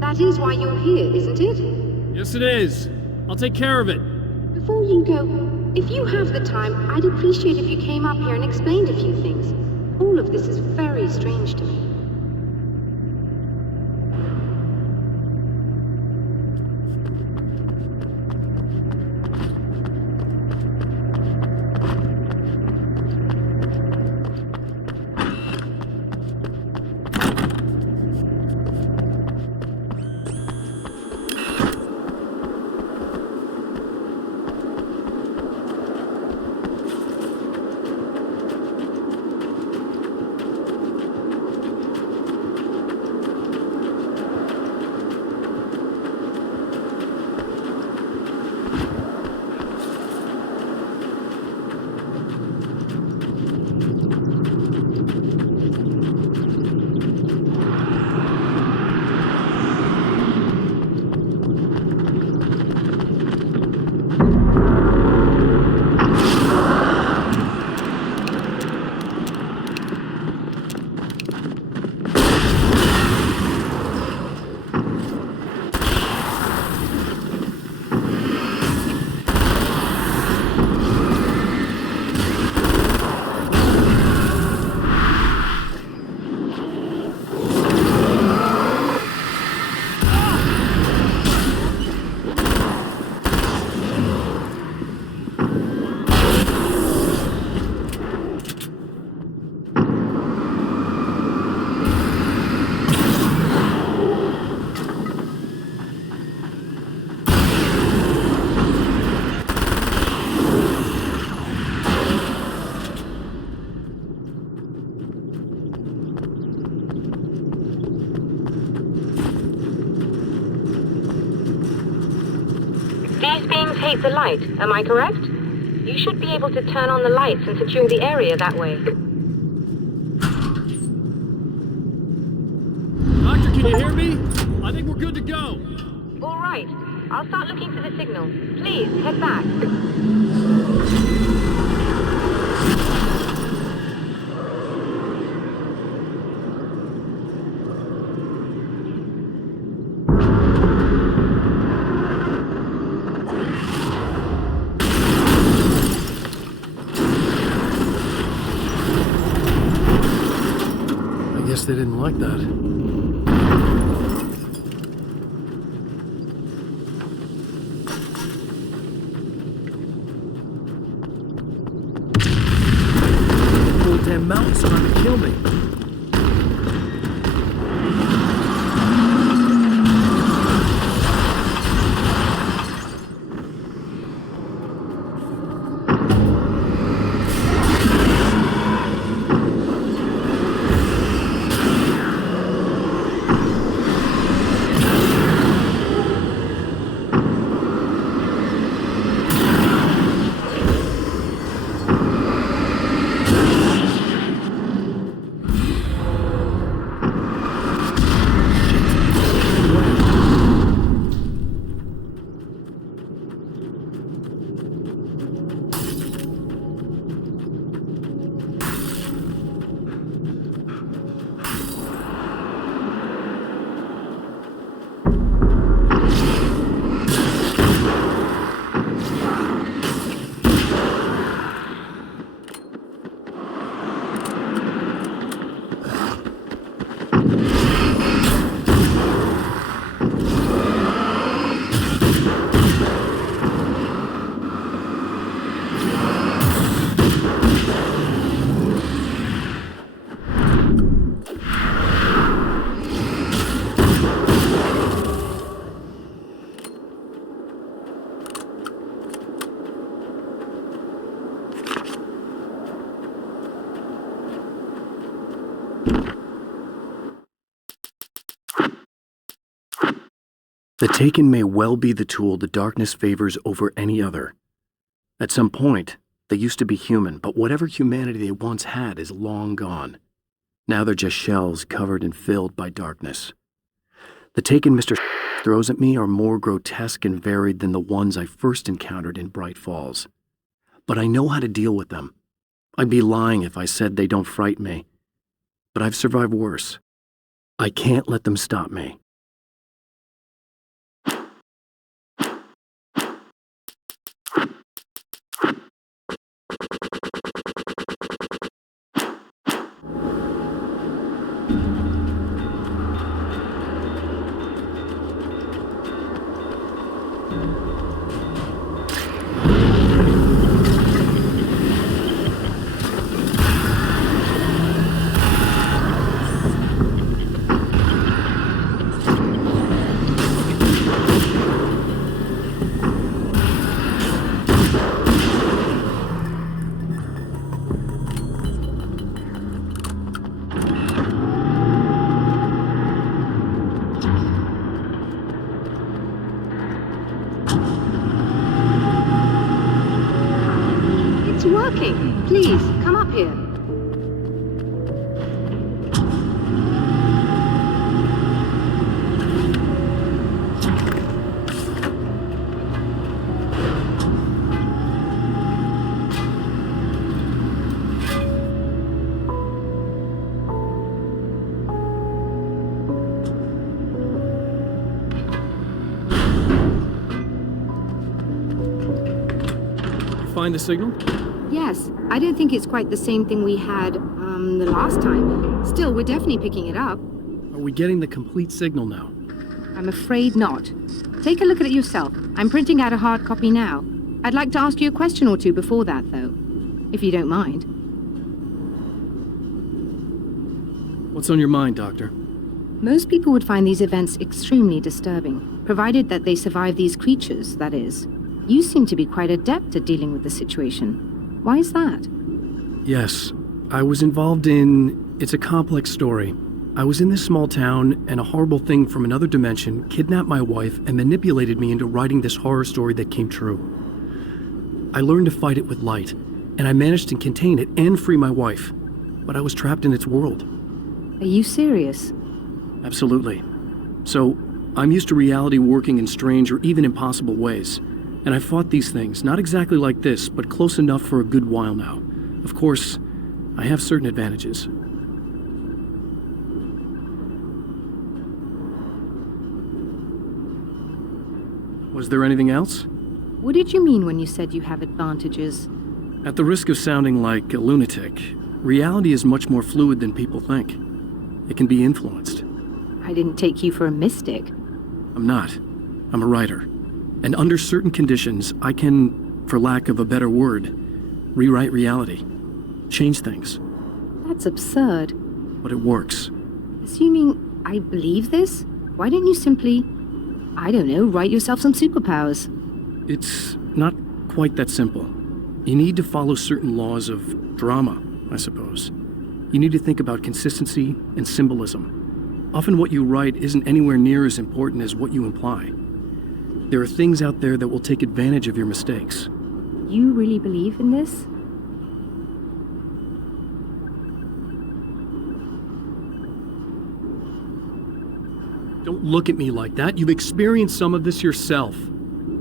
That is why you're here, isn't it? Yes, it is. I'll take care of it. Before you go, if you have the time, I'd appreciate if you came up here and explained a few things. All of this is very strange to me. These beams hate the light, am I correct? You should be able to turn on the lights and secure the area that way. Doctor, can you hear me? I think we're good to go. All right. I'll start looking for the signal. Please, head back. Guess they didn't like that. Whole damn mountain's trying to kill me. The Taken may well be the tool the darkness favors over any other. At some point, they used to be human, but whatever humanity they once had is long gone. Now they're just shells covered and filled by darkness. The Taken Mr. throws at me are more grotesque and varied than the ones I first encountered in Bright Falls. But I know how to deal with them. I'd be lying if I said they don't frighten me. But I've survived worse. I can't let them stop me. It's working. Please, come up here. Find the signal? Yes, I don't think it's quite the same thing we had, the last time. Still, we're definitely picking it up. Are we getting the complete signal now? I'm afraid not. Take a look at it yourself. I'm printing out a hard copy now. I'd like to ask you a question or two before that, though, if you don't mind. What's on your mind, Doctor? Most people would find these events extremely disturbing, provided that they survive these creatures, that is. You seem to be quite adept at dealing with the situation. Why is that? Yes, I was involved in... It's a complex story. I was in this small town, and a horrible thing from another dimension kidnapped my wife and manipulated me into writing this horror story that came true. I learned to fight it with light, and I managed to contain it and free my wife. But I was trapped in its world. Are you serious? Absolutely. So, I'm used to reality working in strange or even impossible ways. And I fought these things, not exactly like this, but close enough for a good while now. Of course, I have certain advantages. Was there anything else? What did you mean when you said you have advantages? At the risk of sounding like a lunatic, reality is much more fluid than people think. It can be influenced. I didn't take you for a mystic. I'm not. I'm a writer. And under certain conditions, I can, for lack of a better word, rewrite reality. Change things. That's absurd. But it works. Assuming I believe this, why don't you simply, I don't know, write yourself some superpowers? It's not quite that simple. You need to follow certain laws of drama, I suppose. You need to think about consistency and symbolism. Often what you write isn't anywhere near as important as what you imply. There are things out there that will take advantage of your mistakes. You really believe in this? Don't look at me like that. You've experienced some of this yourself.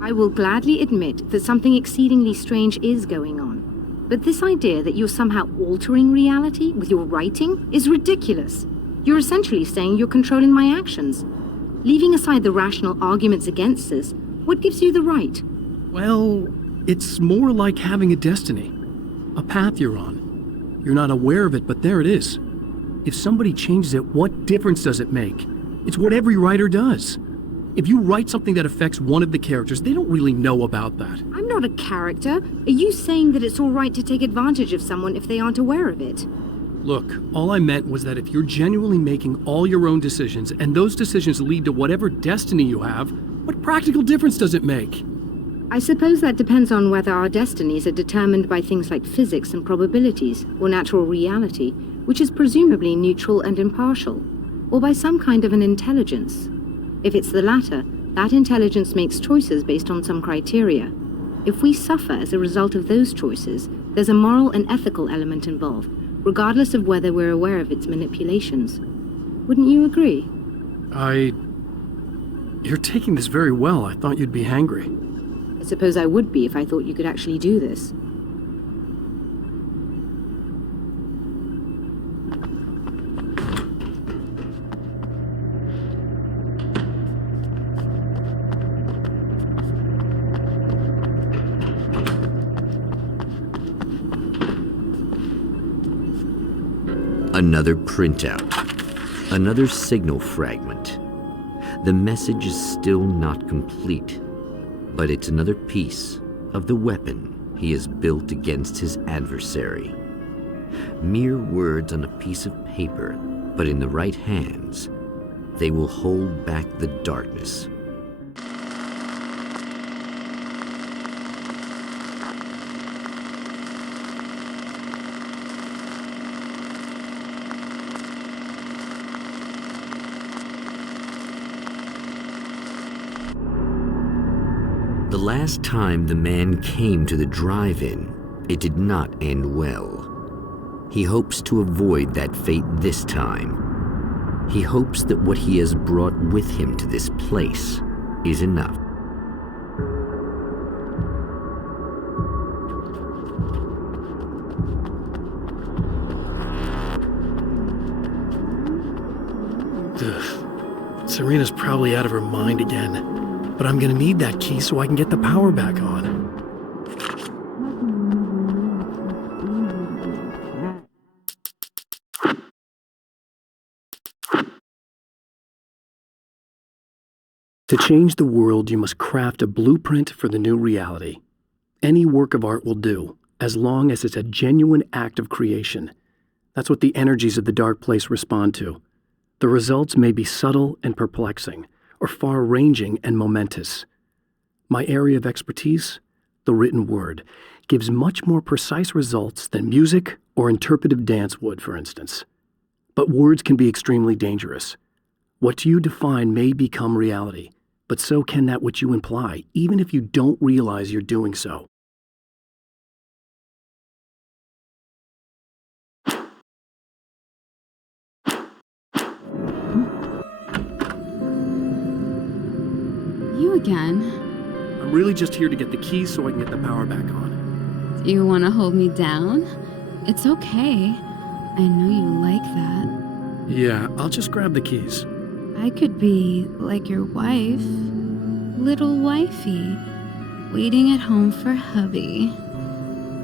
I will gladly admit that something exceedingly strange is going on. But this idea that you're somehow altering reality with your writing is ridiculous. You're essentially saying you're controlling my actions. Leaving aside the rational arguments against this, what gives you the right? Well, it's more like having a destiny. A path you're on. You're not aware of it, but there it is. If somebody changes it, what difference does it make? It's what every writer does. If you write something that affects one of the characters, they don't really know about that. I'm not a character. Are you saying that it's all right to take advantage of someone if they aren't aware of it? Look, all I meant was that if you're genuinely making all your own decisions, and those decisions lead to whatever destiny you have, what practical difference does it make? I suppose that depends on whether our destinies are determined by things like physics and probabilities, or natural reality, which is presumably neutral and impartial, or by some kind of an intelligence. If it's the latter, that intelligence makes choices based on some criteria. If we suffer as a result of those choices, there's a moral and ethical element involved, regardless of whether we're aware of its manipulations. Wouldn't you agree? You're taking this very well. I thought you'd be hangry. I suppose I would be if I thought you could actually do this. Another printout. Another signal fragment. The message is still not complete, but it's another piece of the weapon he has built against his adversary. Mere words on a piece of paper, but in the right hands, they will hold back the darkness. The last time the man came to the drive-in, it did not end well. He hopes to avoid that fate this time. He hopes that what he has brought with him to this place is enough. Serena's probably out of her mind again. But I'm gonna need that key so I can get the power back on. To change the world, you must craft a blueprint for the new reality. Any work of art will do, as long as it's a genuine act of creation. That's what the energies of the dark place respond to. The results may be subtle and perplexing, or far-ranging and momentous. My area of expertise, the written word, gives much more precise results than music or interpretive dance would, for instance. But words can be extremely dangerous. What you define may become reality, but so can that which you imply, even if you don't realize you're doing so. You again? I'm really just here to get the keys so I can get the power back on. Do you want to hold me down? It's okay. I know you like that. Yeah, I'll just grab the keys. I could be like your wife, little wifey, waiting at home for hubby.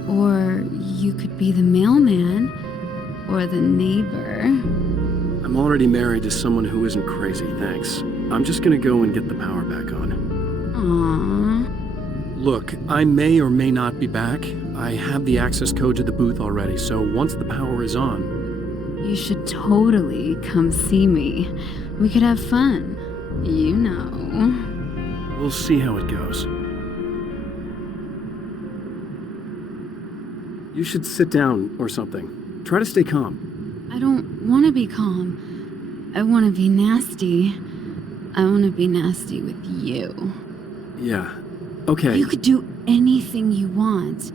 Or you could be the mailman or the neighbor. I'm I'm already married to someone who isn't crazy, thanks. I'm just gonna go and get the power back on. Aww. Look, I may or may not be back. I have the access code to the booth already, so once the power is on... You should totally come see me. We could have fun. You know. We'll see how it goes. You should sit down or something. Try to stay calm. I don't want to be calm. I want to be nasty. I want to be nasty with you. Yeah. Okay. You could do anything you want.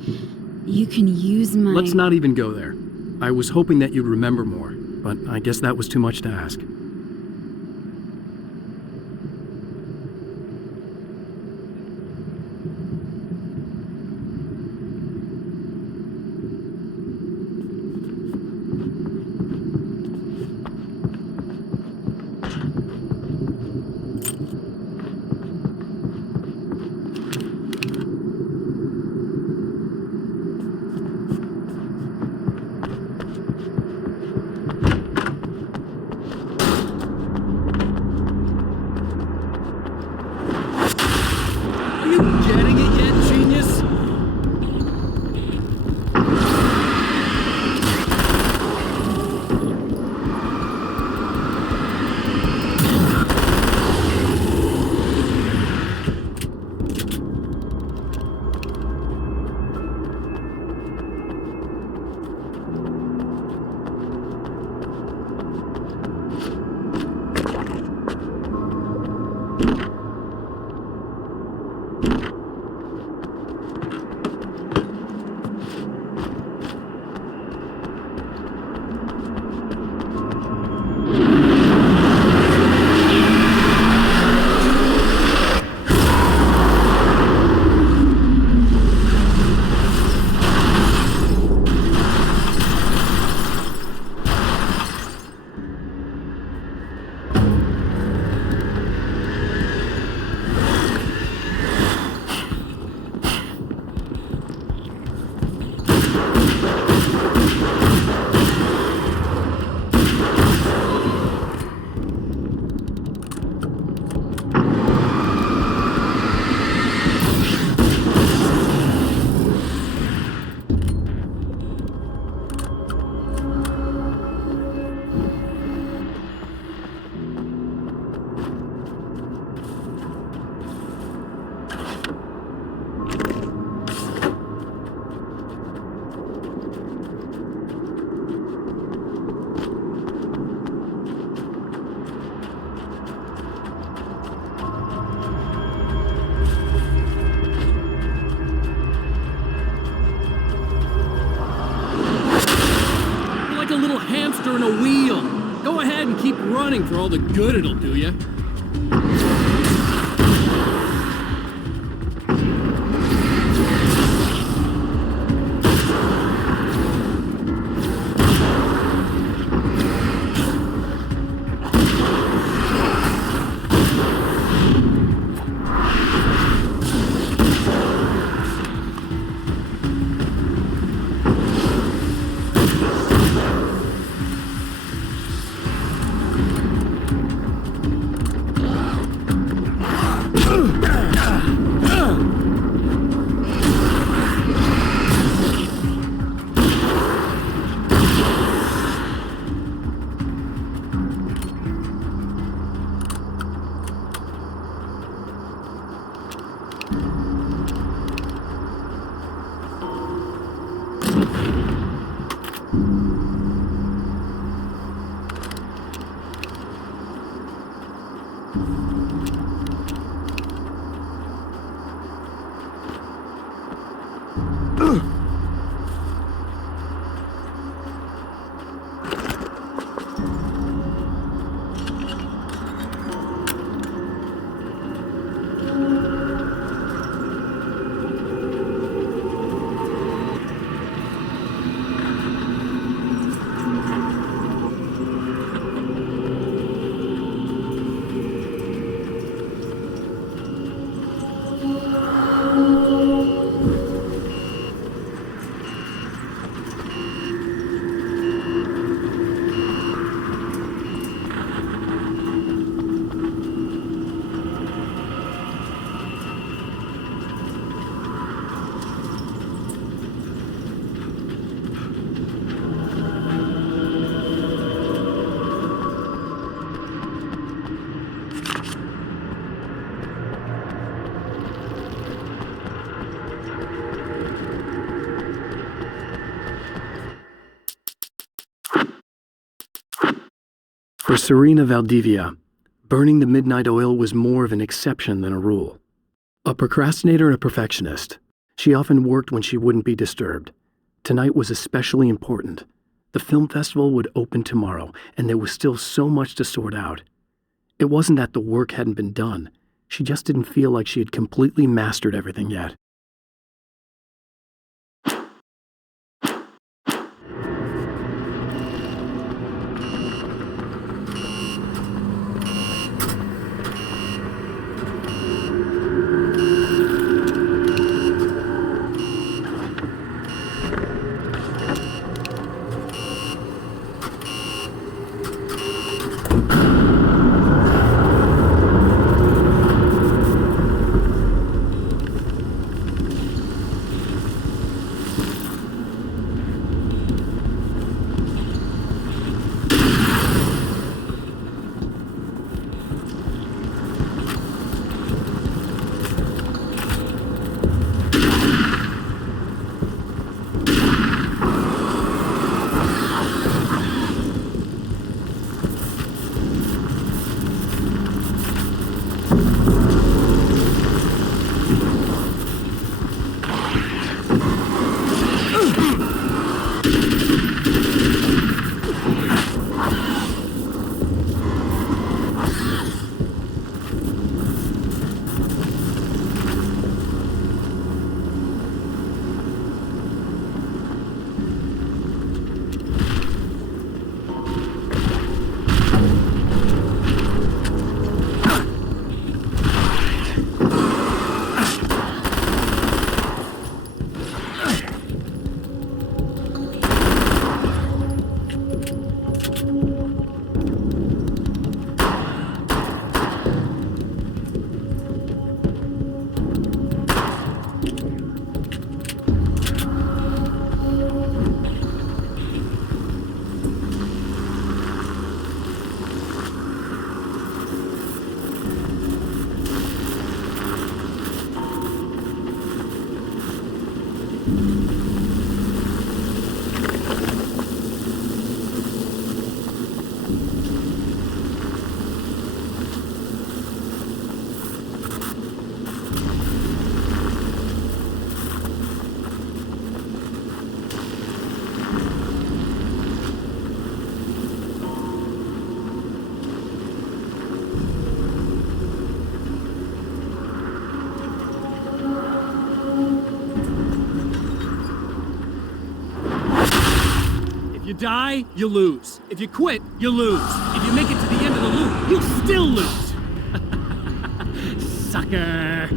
You can use my... Let's not even go there. I was hoping that you'd remember more, but I guess that was too much to ask. For all the good it'll do you. For Serena Valdivia, burning the midnight oil was more of an exception than a rule. A procrastinator and a perfectionist, she often worked when she wouldn't be disturbed. Tonight was especially important. The film festival would open tomorrow, and there was still so much to sort out. It wasn't that the work hadn't been done. She just didn't feel like she had completely mastered everything yet. If you die, you lose. If you quit, you lose. If you make it to the end of the loop, you'll still lose. Sucker.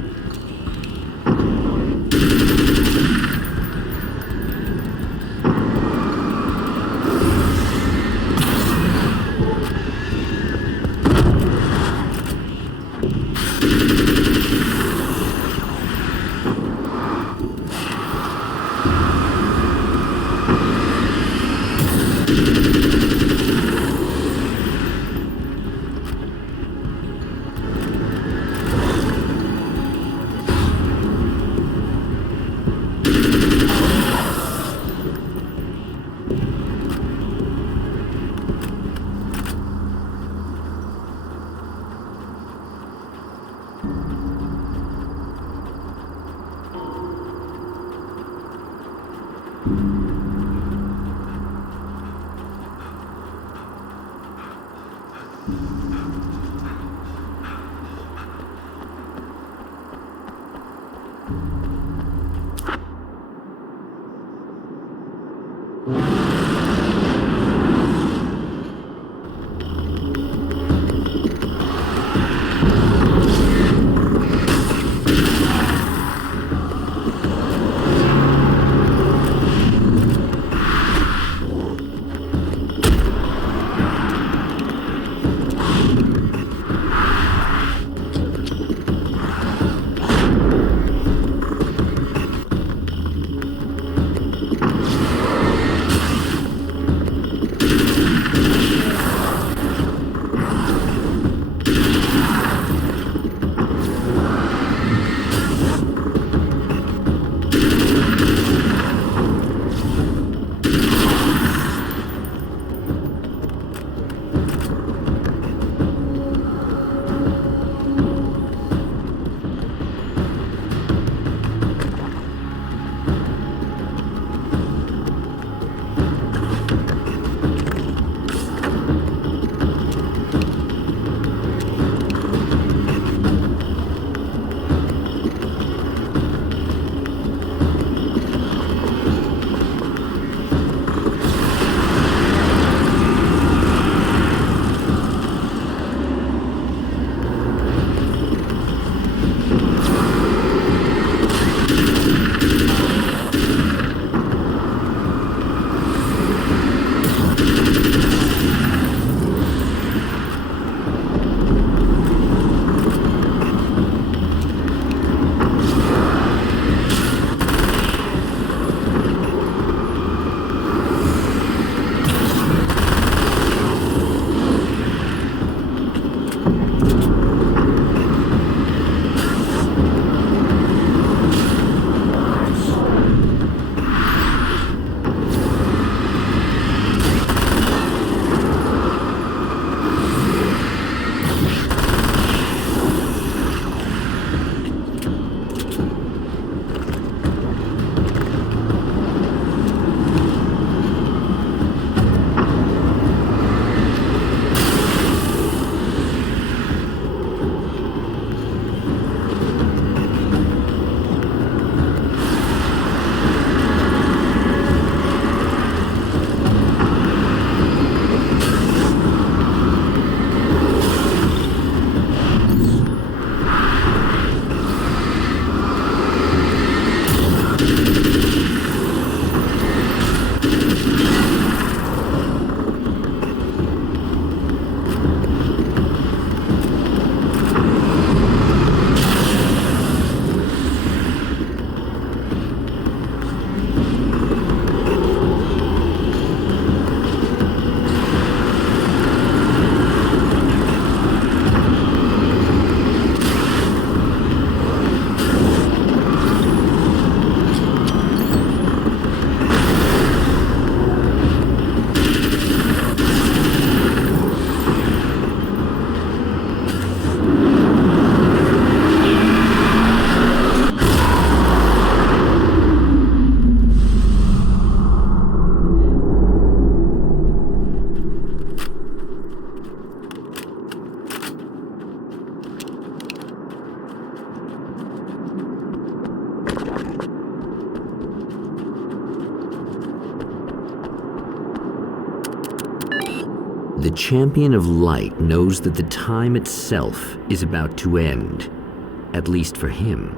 The champion of light knows that the time itself is about to end. At least for him.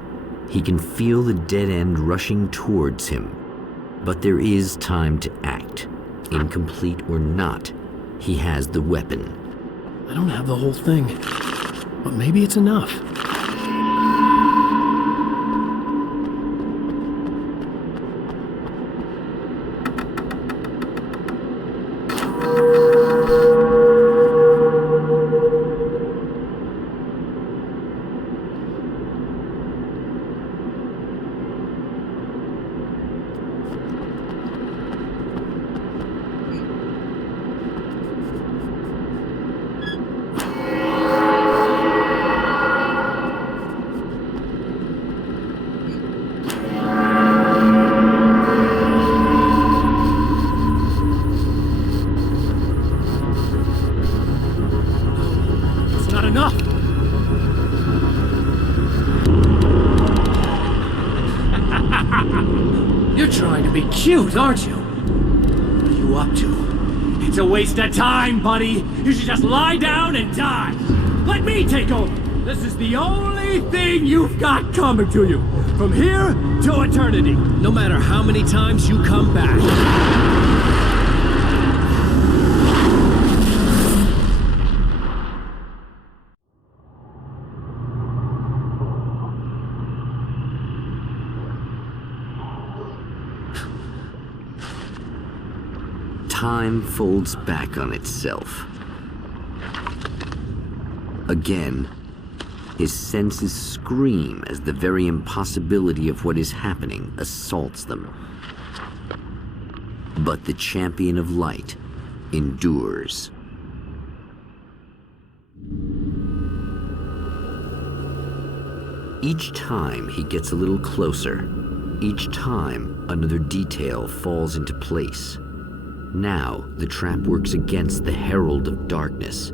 He can feel the dead end rushing towards him. But there is time to act. Incomplete or not, he has the weapon. I don't have the whole thing, but maybe it's enough. Cute, aren't you? What are you up to? It's a waste of time, buddy. You should just lie down and die. Let me take over. This is the only thing you've got coming to you. From here to eternity. No matter how many times you come back. Time folds back on itself. Again, his senses scream as the very impossibility of what is happening assaults them. But the champion of light endures. Each time he gets a little closer, each time another detail falls into place. Now, the trap works against the Herald of Darkness.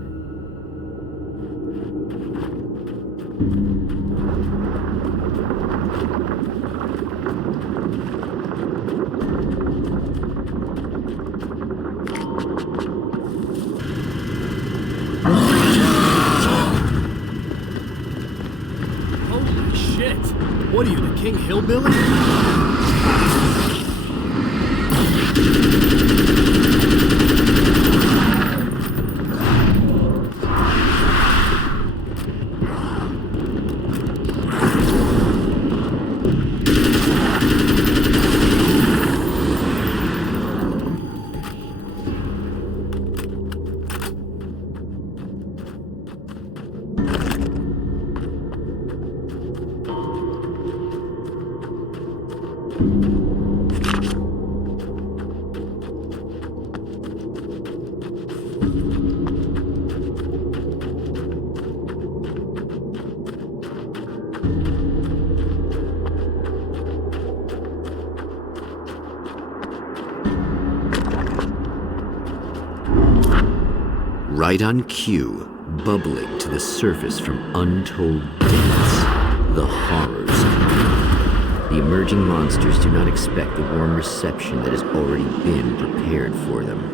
Holy shit! What are you, the King Hillbilly? Right on cue, bubbling to the surface from untold depths, the horrors. The emerging monsters do not expect the warm reception that has already been prepared for them.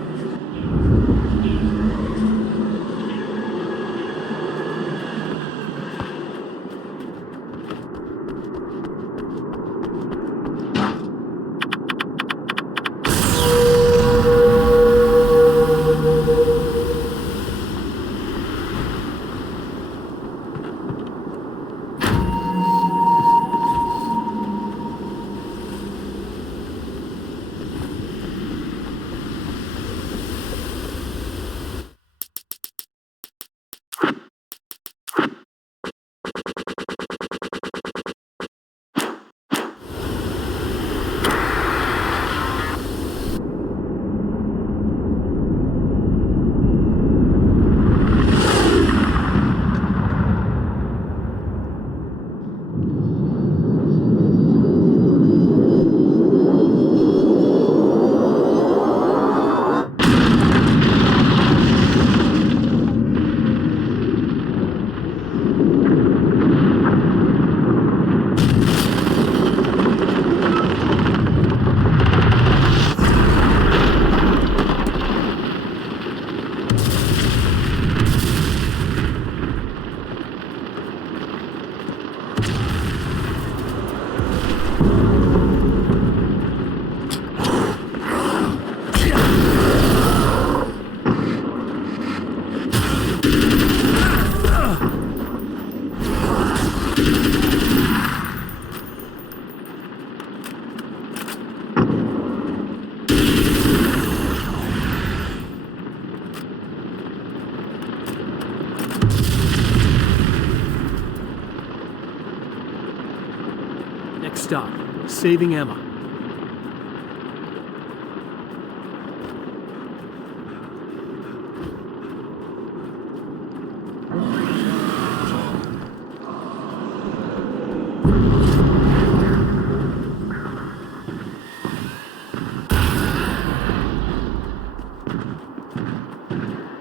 Next stop, saving Emma.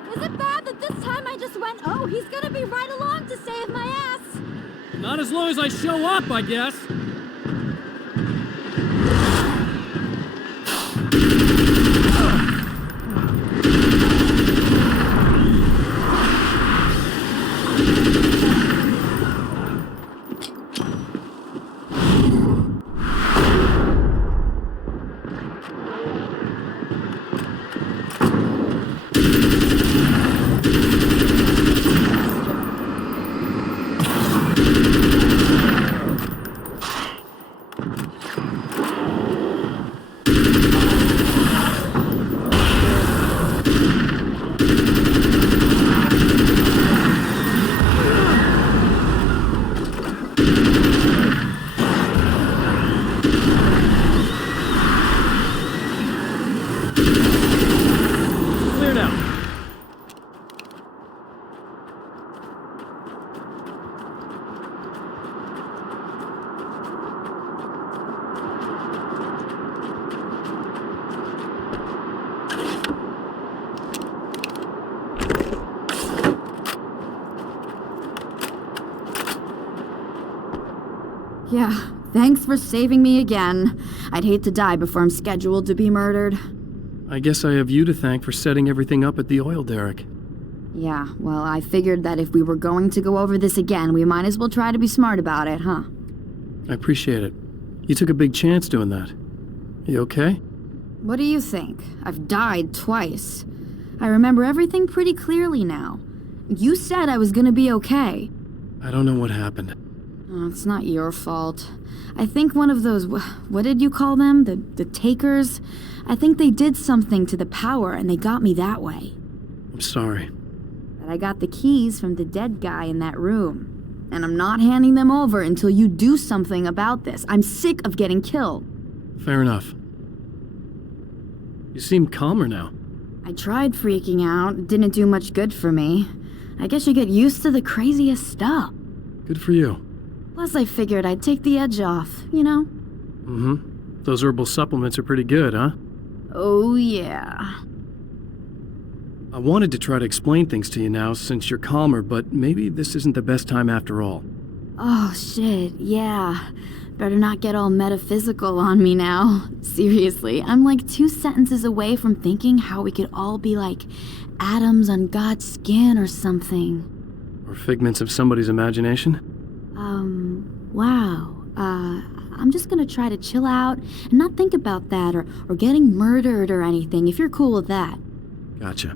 Is it bad that this time I just went, oh, he's gonna be right along to save my ass? Not as long as I show up, I guess. Clear now. Yeah, thanks for saving me again. I'd hate to die before I'm scheduled to be murdered. I guess I have you to thank for setting everything up at the oil derrick. Yeah, well, I figured that if we were going to go over this again, we might as well try to be smart about it, huh? I appreciate it. You took a big chance doing that. You okay? What do you think? I've died twice. I remember everything pretty clearly now. You said I was gonna be okay. I don't know what happened. Oh, it's not your fault. I think one of those, what did you call them? The takers? I think they did something to the power and they got me that way. I'm sorry. But I got the keys from the dead guy in that room. And I'm not handing them over until you do something about this. I'm sick of getting killed. Fair enough. You seem calmer now. I tried freaking out. It didn't do much good for me. I guess you get used to the craziest stuff. Good for you. Plus, I figured I'd take the edge off, you know? Mm-hmm. Those herbal supplements are pretty good, huh? Oh, yeah. I wanted to try to explain things to you now since you're calmer, but maybe this isn't the best time after all. Oh, shit, yeah. Better not get all metaphysical on me now. Seriously, I'm like 2 sentences away from thinking how we could all be like atoms on God's skin or something. Or figments of somebody's imagination? Wow. I'm just gonna try to chill out and not think about that or getting murdered or anything, if you're cool with that. Gotcha.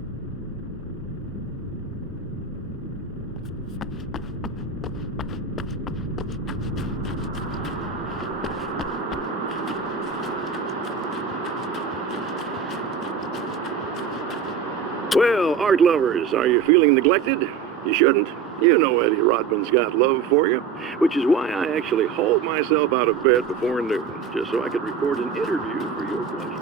Well, art lovers, are you feeling neglected? You shouldn't. You know Eddie Rodman's got love for you, which is why I actually hauled myself out of bed before noon, just so I could record an interview for your pleasure.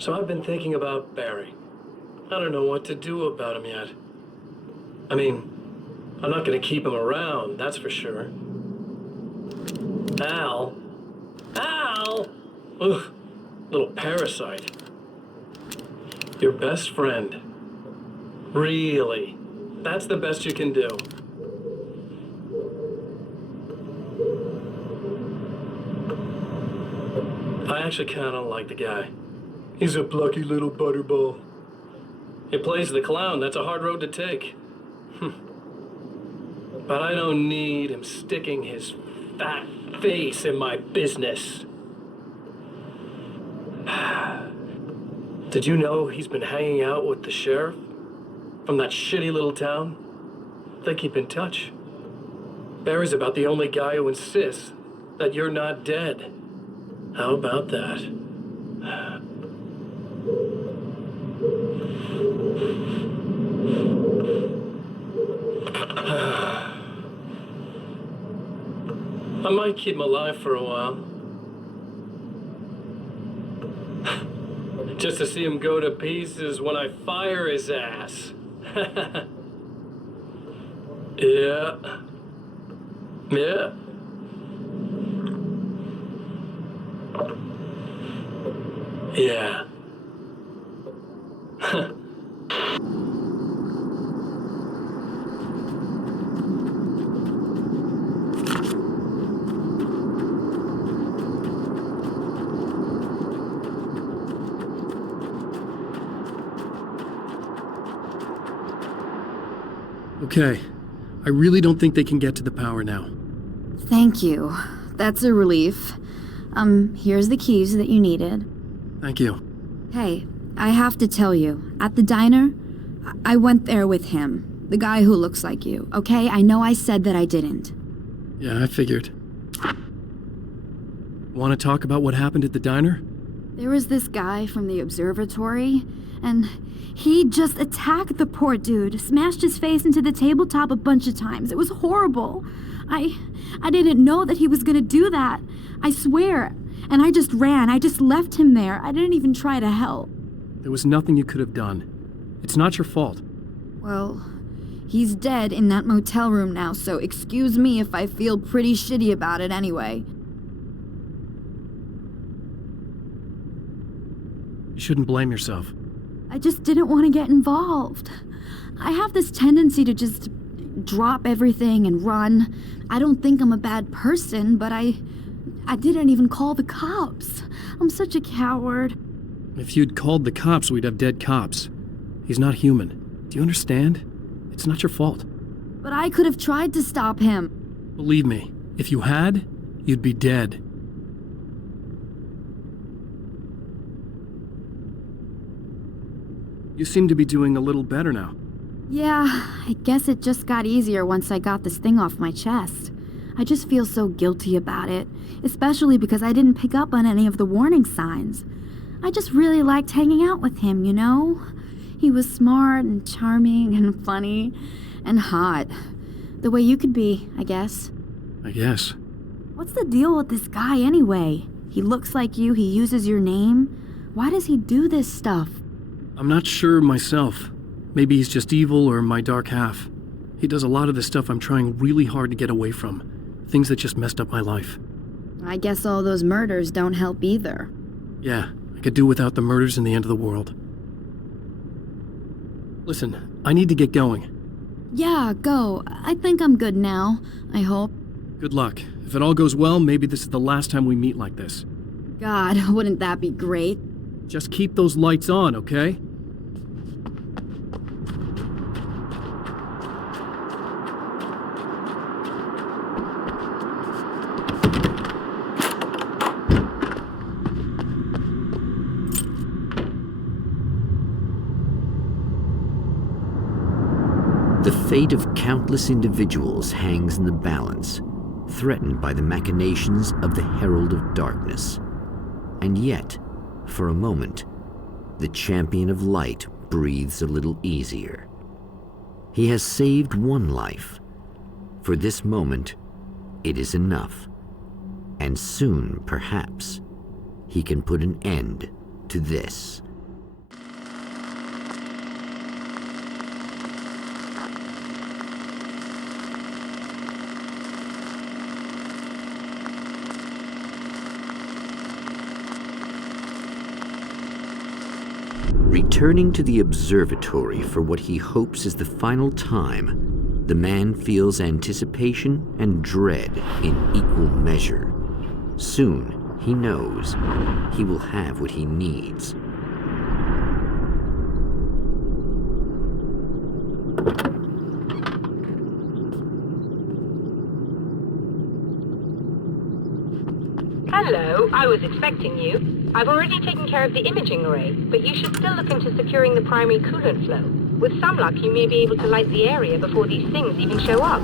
So I've been thinking about Barry. I don't know what to do about him yet. I mean, I'm not gonna keep him around, that's for sure. Al? Al! Ugh, little parasite. Your best friend. Really? That's the best you can do. I actually kind of like the guy. He's a plucky little butterball. He plays the clown. That's a hard road to take. But I don't need him sticking his fat face in my business. Did you know he's been hanging out with the sheriff from that shitty little town? They keep in touch. Barry's about the only guy who insists that you're not dead. How about that? I might keep him alive for a while. Just to see him go to pieces when I fire his ass. Yeah. Yeah. Yeah. Okay. I really don't think they can get to the power now. Thank you. That's a relief. Here's the keys that you needed. Thank you. Hey, I have to tell you, at the diner, I went there with him. The guy who looks like you, okay? I know I said that I didn't. Yeah, I figured. Want to talk about what happened at the diner? There was this guy from the observatory, and he just attacked the poor dude, smashed his face into the tabletop a bunch of times. It was horrible. I didn't know that he was gonna do that. I swear. And I just ran. I just left him there. I didn't even try to help. There was nothing you could have done. It's not your fault. Well, he's dead in that motel room now, so excuse me if I feel pretty shitty about it anyway. You shouldn't blame yourself. I just didn't want to get involved. I have this tendency to just drop everything and run. I don't think I'm a bad person, but I didn't even call the cops. I'm such a coward. If you'd called the cops, we'd have dead cops. He's not human. Do you understand? It's not your fault. But I could have tried to stop him. Believe me, if you had, you'd be dead. You seem to be doing a little better now. Yeah, I guess it just got easier once I got this thing off my chest. I just feel so guilty about it, especially because I didn't pick up on any of the warning signs. I just really liked hanging out with him, you know? He was smart and charming and funny and hot. The way you could be, I guess. I guess. What's the deal with this guy anyway? He looks like you, he uses your name. Why does he do this stuff? I'm not sure myself. Maybe he's just evil or my dark half. He does a lot of the stuff I'm trying really hard to get away from. Things that just messed up my life. I guess all those murders don't help either. Yeah, I could do without the murders and the end of the world. Listen, I need to get going. Yeah, go. I think I'm good now. I hope. Good luck. If it all goes well, maybe this is the last time we meet like this. God, wouldn't that be great? Just keep those lights on, okay? The fate of countless individuals hangs in the balance, threatened by the machinations of the Herald of Darkness. And yet, for a moment, the champion of light breathes a little easier. He has saved one life. For this moment, it is enough. And soon, perhaps, he can put an end to this. Returning to the observatory for what he hopes is the final time, the man feels anticipation and dread in equal measure. Soon, he knows, he will have what he needs. Hello, I was expecting you. I've already taken care of the imaging array, but you should still look into securing the primary coolant flow. With some luck, you may be able to light the area before these things even show up.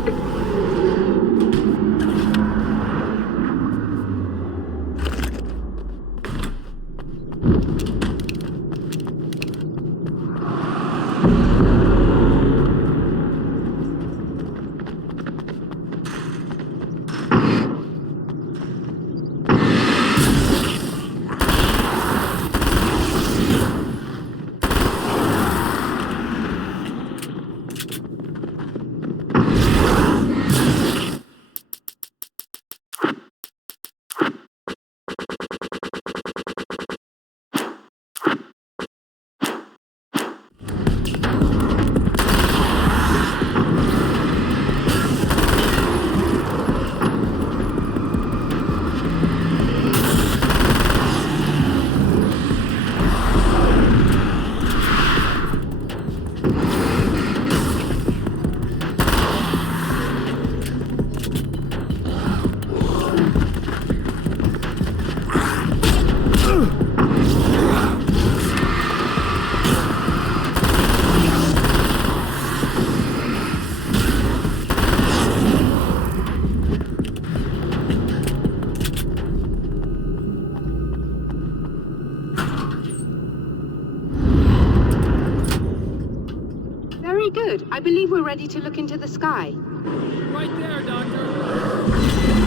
Good. I believe we're ready to look into the sky. Right there, Doctor.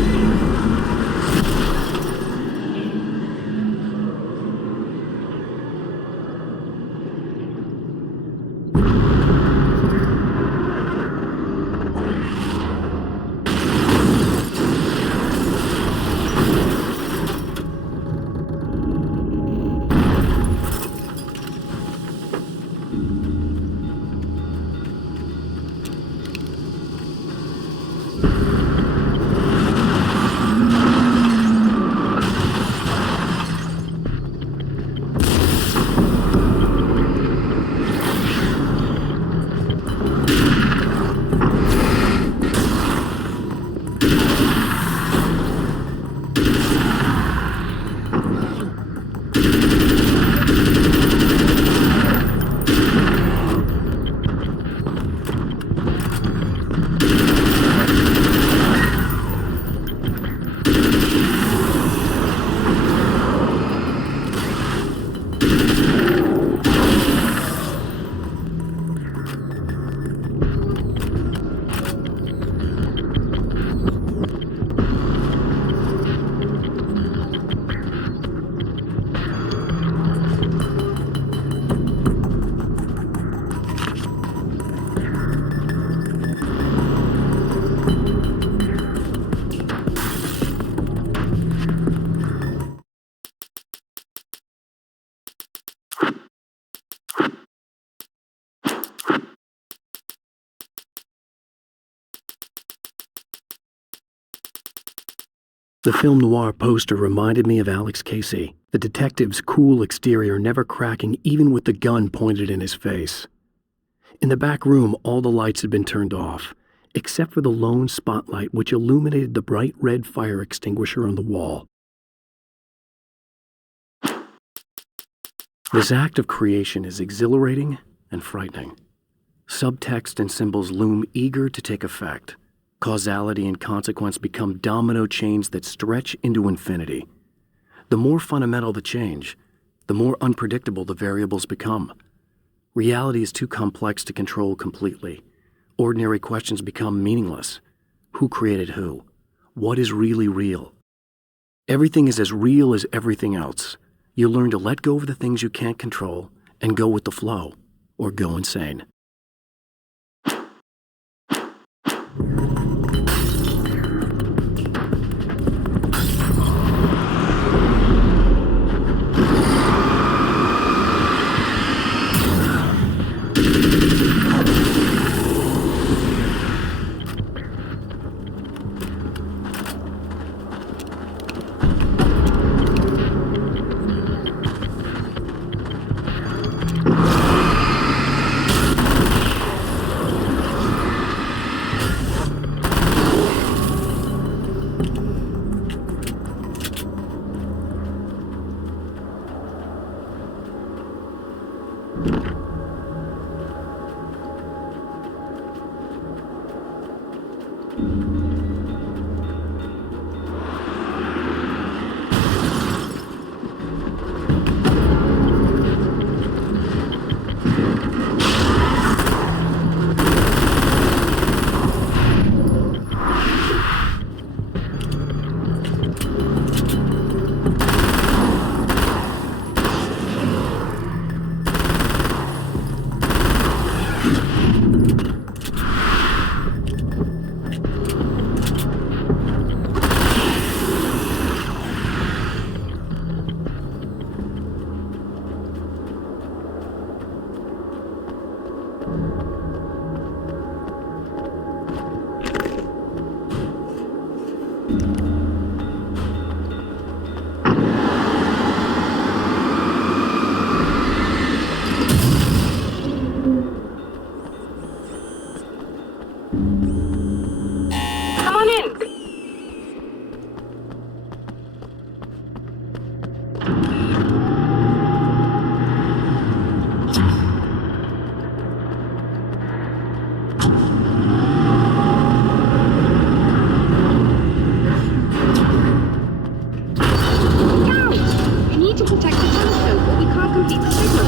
The film noir poster reminded me of Alex Casey, the detective's cool exterior never cracking even with the gun pointed in his face. In the back room, all the lights had been turned off, except for the lone spotlight which illuminated the bright red fire extinguisher on the wall. This act of creation is exhilarating and frightening. Subtext and symbols loom eager to take effect. Causality and consequence become domino chains that stretch into infinity. The more fundamental the change, the more unpredictable the variables become. Reality is too complex to control completely. Ordinary questions become meaningless. Who created who? What is really real? Everything is as real as everything else. You learn to let go of the things you can't control and go with the flow, or go insane. Come on in. You need to protect the telescope or we can't complete the signal.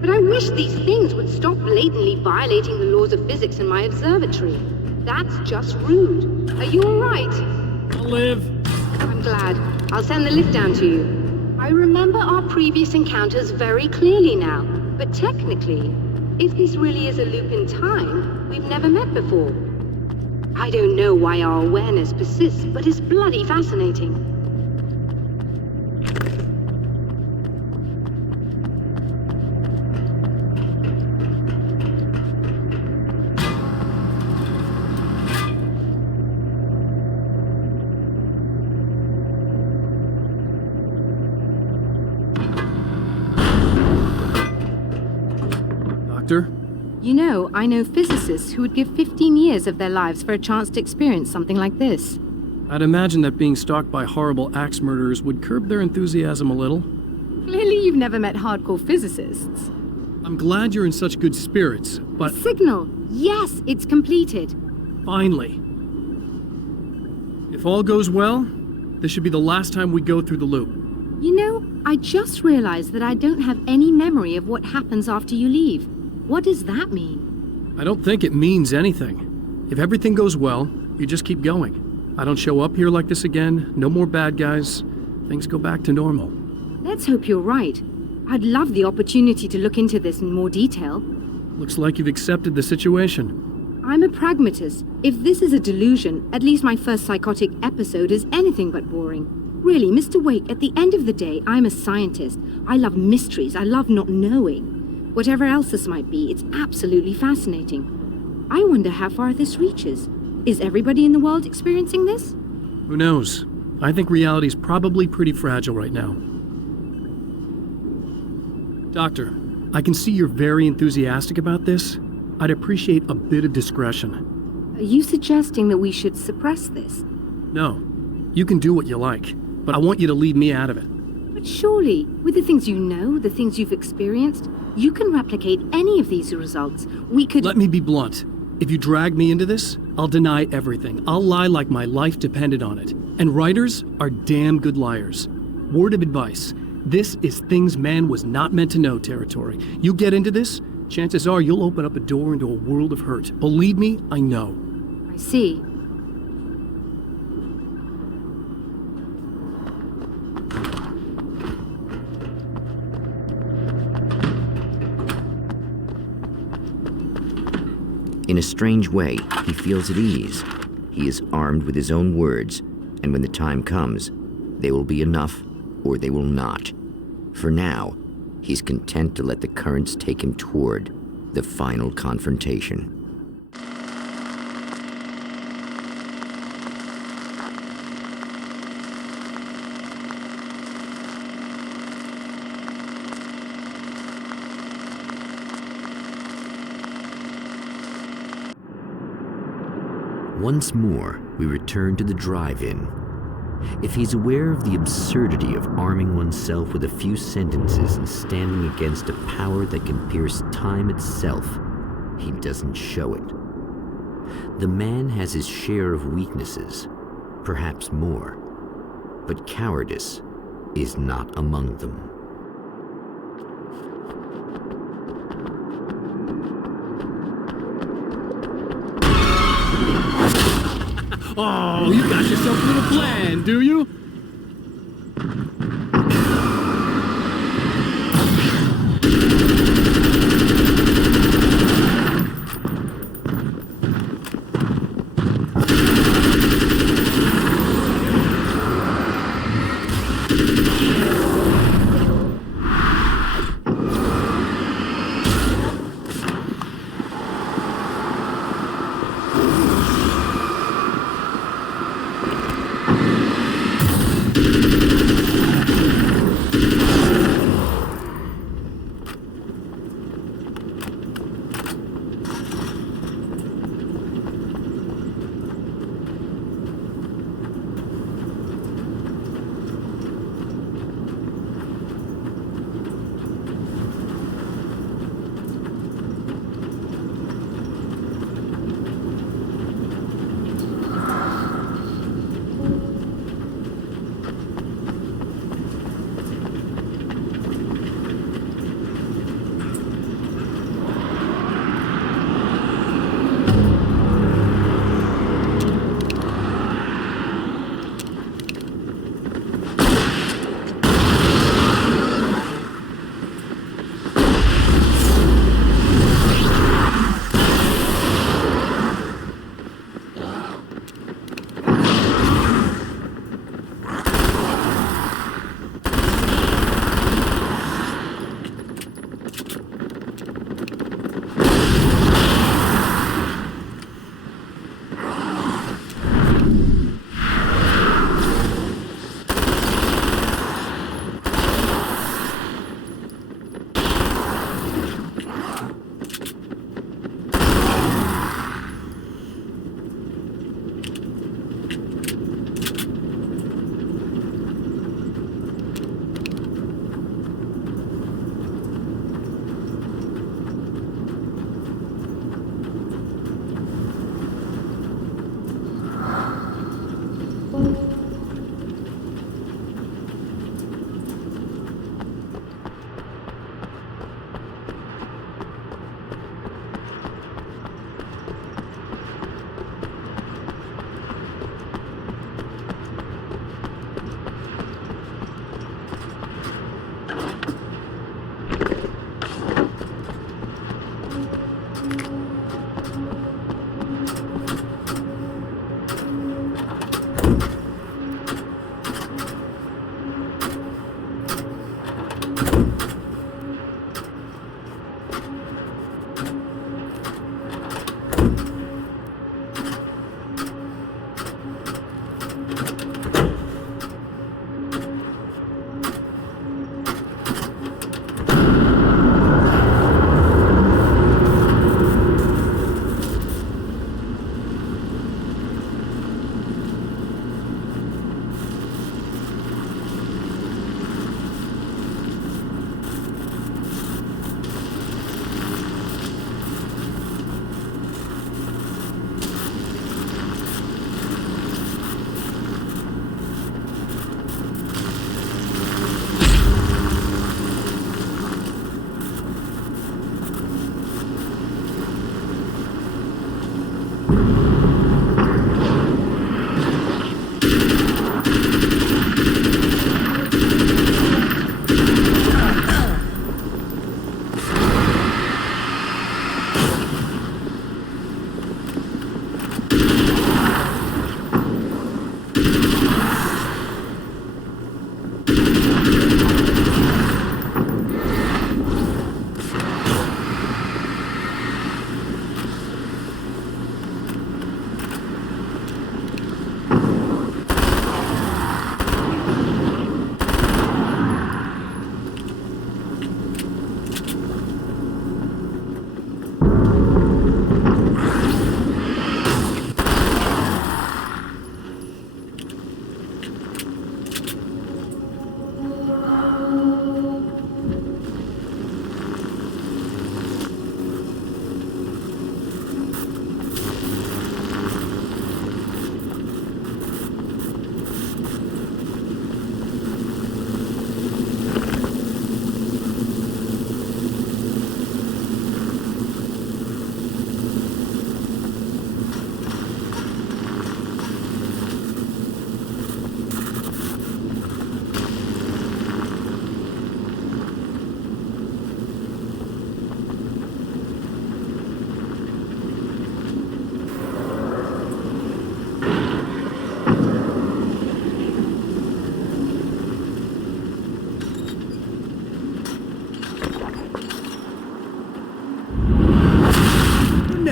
But I wish these things would stop blatantly violating the laws of physics in my observatory. That's just rude. Are you all right? I'll live. I'm glad. I'll send the lift down to you. I remember our previous encounters very clearly now, but technically, if this really is a loop in time, we've never met before. I don't know why our awareness persists, but it's bloody fascinating. You know, I know physicists who would give 15 years of their lives for a chance to experience something like this. I'd imagine that being stalked by horrible axe murderers would curb their enthusiasm a little. Clearly you've never met hardcore physicists. I'm glad you're in such good spirits, but... Signal! Yes, it's completed. Finally. If all goes well, this should be the last time we go through the loop. You know, I just realized that I don't have any memory of what happens after you leave. What does that mean? I don't think it means anything. If everything goes well, you just keep going. I don't show up here like this again, no more bad guys. Things go back to normal. Let's hope you're right. I'd love the opportunity to look into this in more detail. Looks like you've accepted the situation. I'm a pragmatist. If this is a delusion, at least my first psychotic episode is anything but boring. Really, Mr. Wake, at the end of the day, I'm a scientist. I love mysteries. I love not knowing. Whatever else this might be, it's absolutely fascinating. I wonder how far this reaches. Is everybody in the world experiencing this? Who knows? I think reality's probably pretty fragile right now. Doctor, I can see you're very enthusiastic about this. I'd appreciate a bit of discretion. Are you suggesting that we should suppress this? No. You can do what you like, but I want you to leave me out of it. But surely, with the things you know, the things you've experienced, you can replicate any of these results. We could... Let me be blunt. If you drag me into this, I'll deny everything. I'll lie like my life depended on it. And writers are damn good liars. Word of advice. This is things man was not meant to know territory. You get into this, chances are you'll open up a door into a world of hurt. Believe me, I know. I see. In a strange way, he feels at ease. He is armed with his own words, and when the time comes, they will be enough or they will not. For now, he's content to let the currents take him toward the final confrontation. Once more, we return to the drive-in. If he's aware of the absurdity of arming oneself with a few sentences and standing against a power that can pierce time itself, he doesn't show it. The man has his share of weaknesses, perhaps more, but cowardice is not among them. Oh, you got yourself a little plan, do you?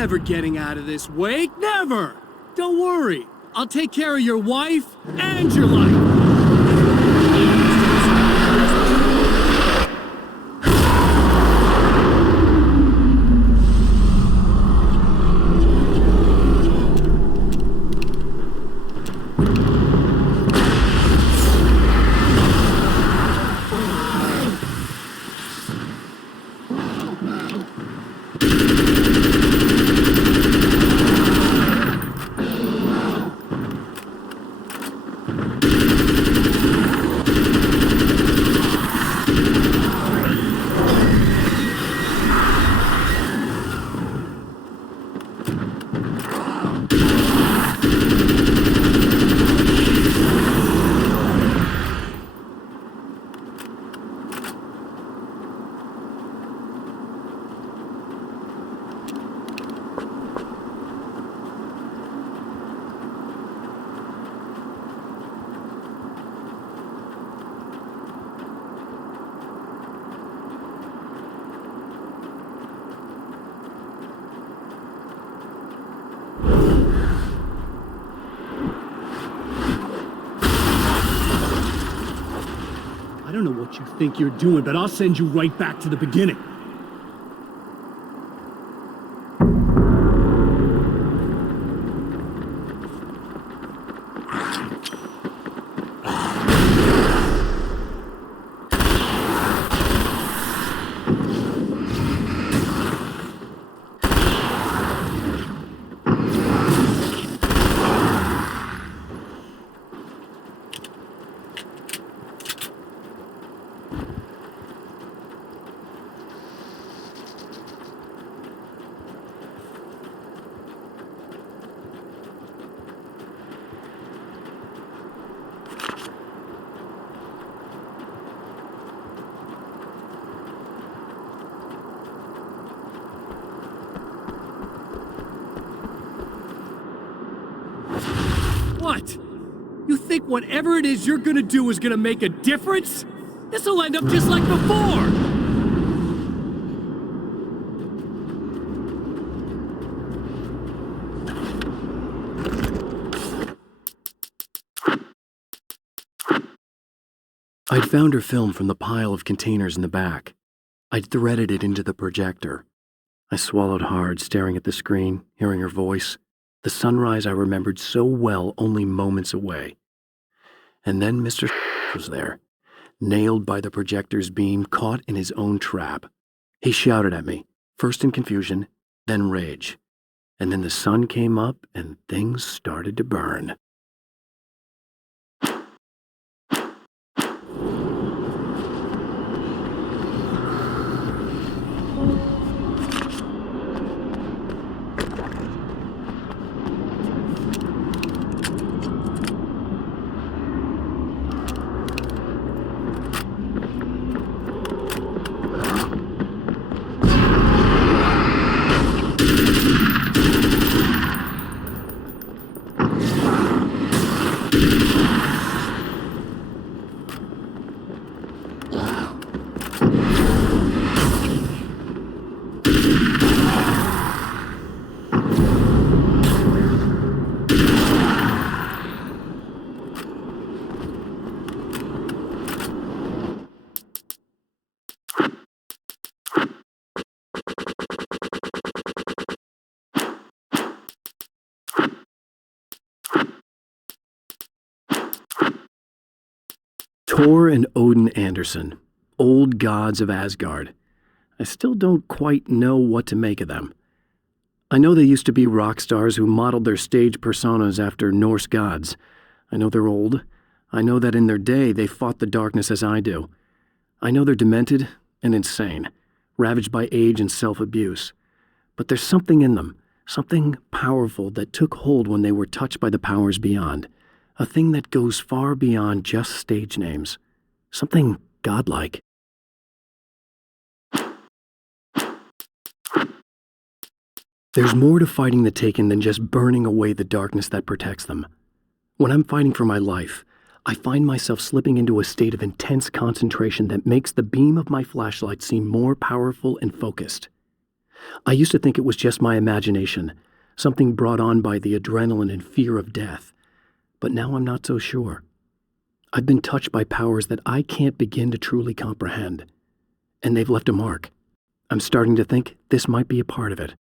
never getting out of this, Wake. Never! Don't worry. I'll take care of your wife and your life. I don't know what you think you're doing, but I'll send you right back to the beginning. What? You think whatever it is you're gonna do is gonna make a difference? This'll end up just like before! I'd found her film from the pile of containers in the back. I'd threaded it into the projector. I swallowed hard, staring at the screen, hearing her voice. The sunrise I remembered so well only moments away. And then Mr. was there, nailed by the projector's beam, caught in his own trap. He shouted at me, first in confusion, then rage. And then the sun came up and things started to burn. Thor and Odin Anderson, old gods of Asgard. I still don't quite know what to make of them. I know they used to be rock stars who modeled their stage personas after Norse gods. I know they're old. I know that in their day they fought the darkness as I do. I know they're demented and insane, ravaged by age and self-abuse. But there's something in them, something powerful that took hold when they were touched by the powers beyond. A thing that goes far beyond just stage names. Something godlike. There's more to fighting the Taken than just burning away the darkness that protects them. When I'm fighting for my life, I find myself slipping into a state of intense concentration that makes the beam of my flashlight seem more powerful and focused. I used to think it was just my imagination, something brought on by the adrenaline and fear of death. But now I'm not so sure. I've been touched by powers that I can't begin to truly comprehend. And they've left a mark. I'm starting to think this might be a part of it.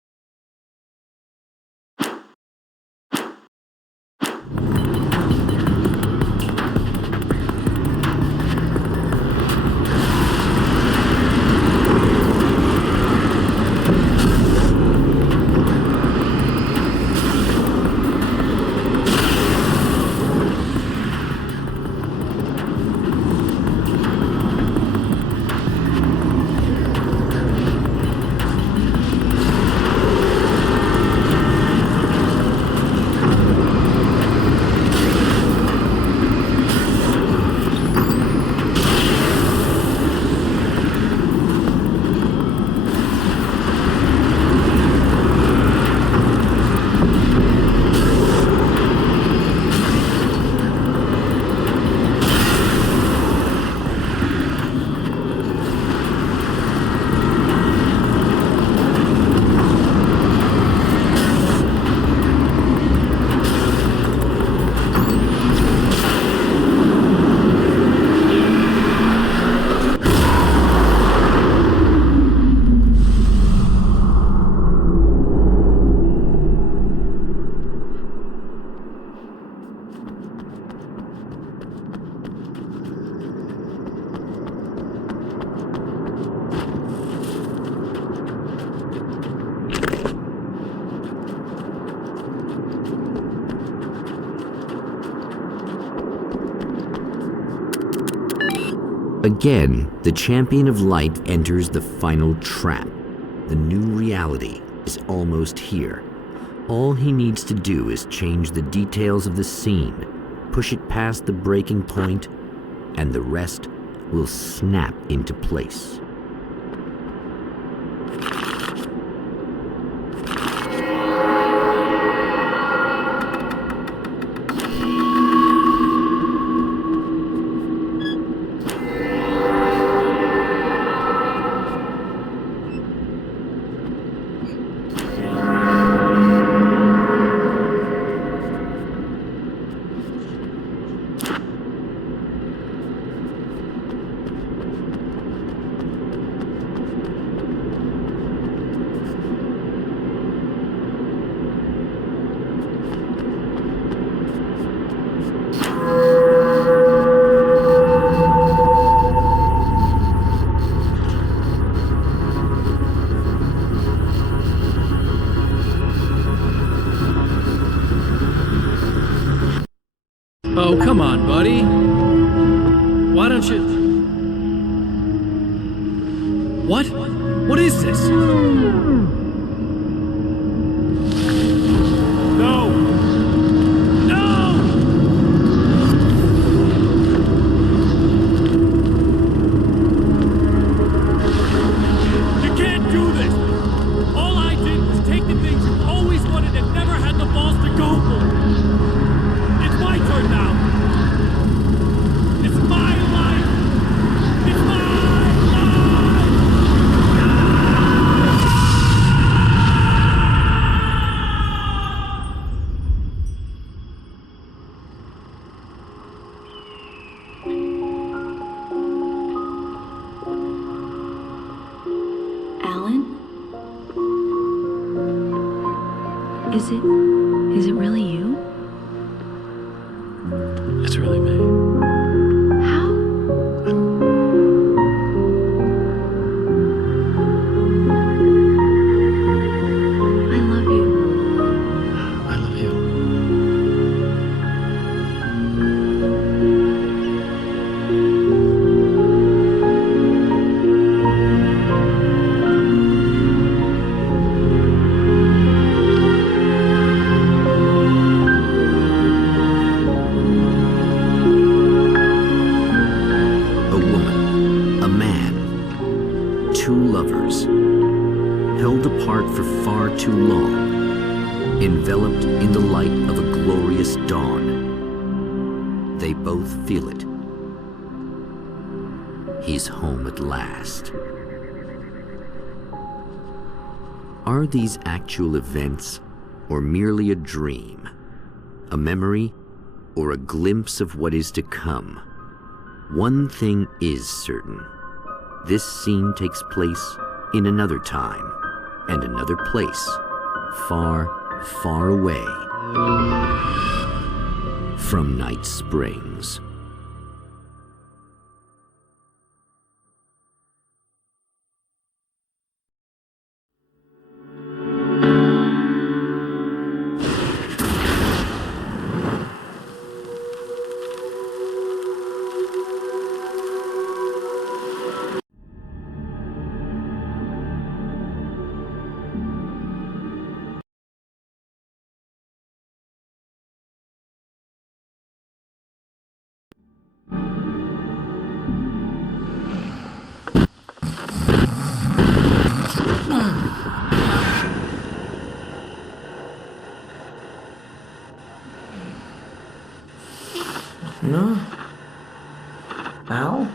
Again, the champion of light enters the final trap. The new reality is almost here. All he needs to do is change the details of the scene, push it past the breaking point, and the rest will snap into place. Oh, come on, buddy. Why don't you... What? What is this? No! No! You can't do this! All I did was take the things you always wanted and never had the balls to go for. It's my turn now. It's my life. It's my life. Alan? Is it really you? It's really me. How? I love you. I love you. A woman, a man, two lovers, held apart for far too long, enveloped in the light of a glorious dawn. They both feel it. He's home at last. Are these actual events, or merely a dream? A memory, or a glimpse of what is to come? One thing is certain. This scene takes place in another time and another place, far, far away from Night Springs. No? Al?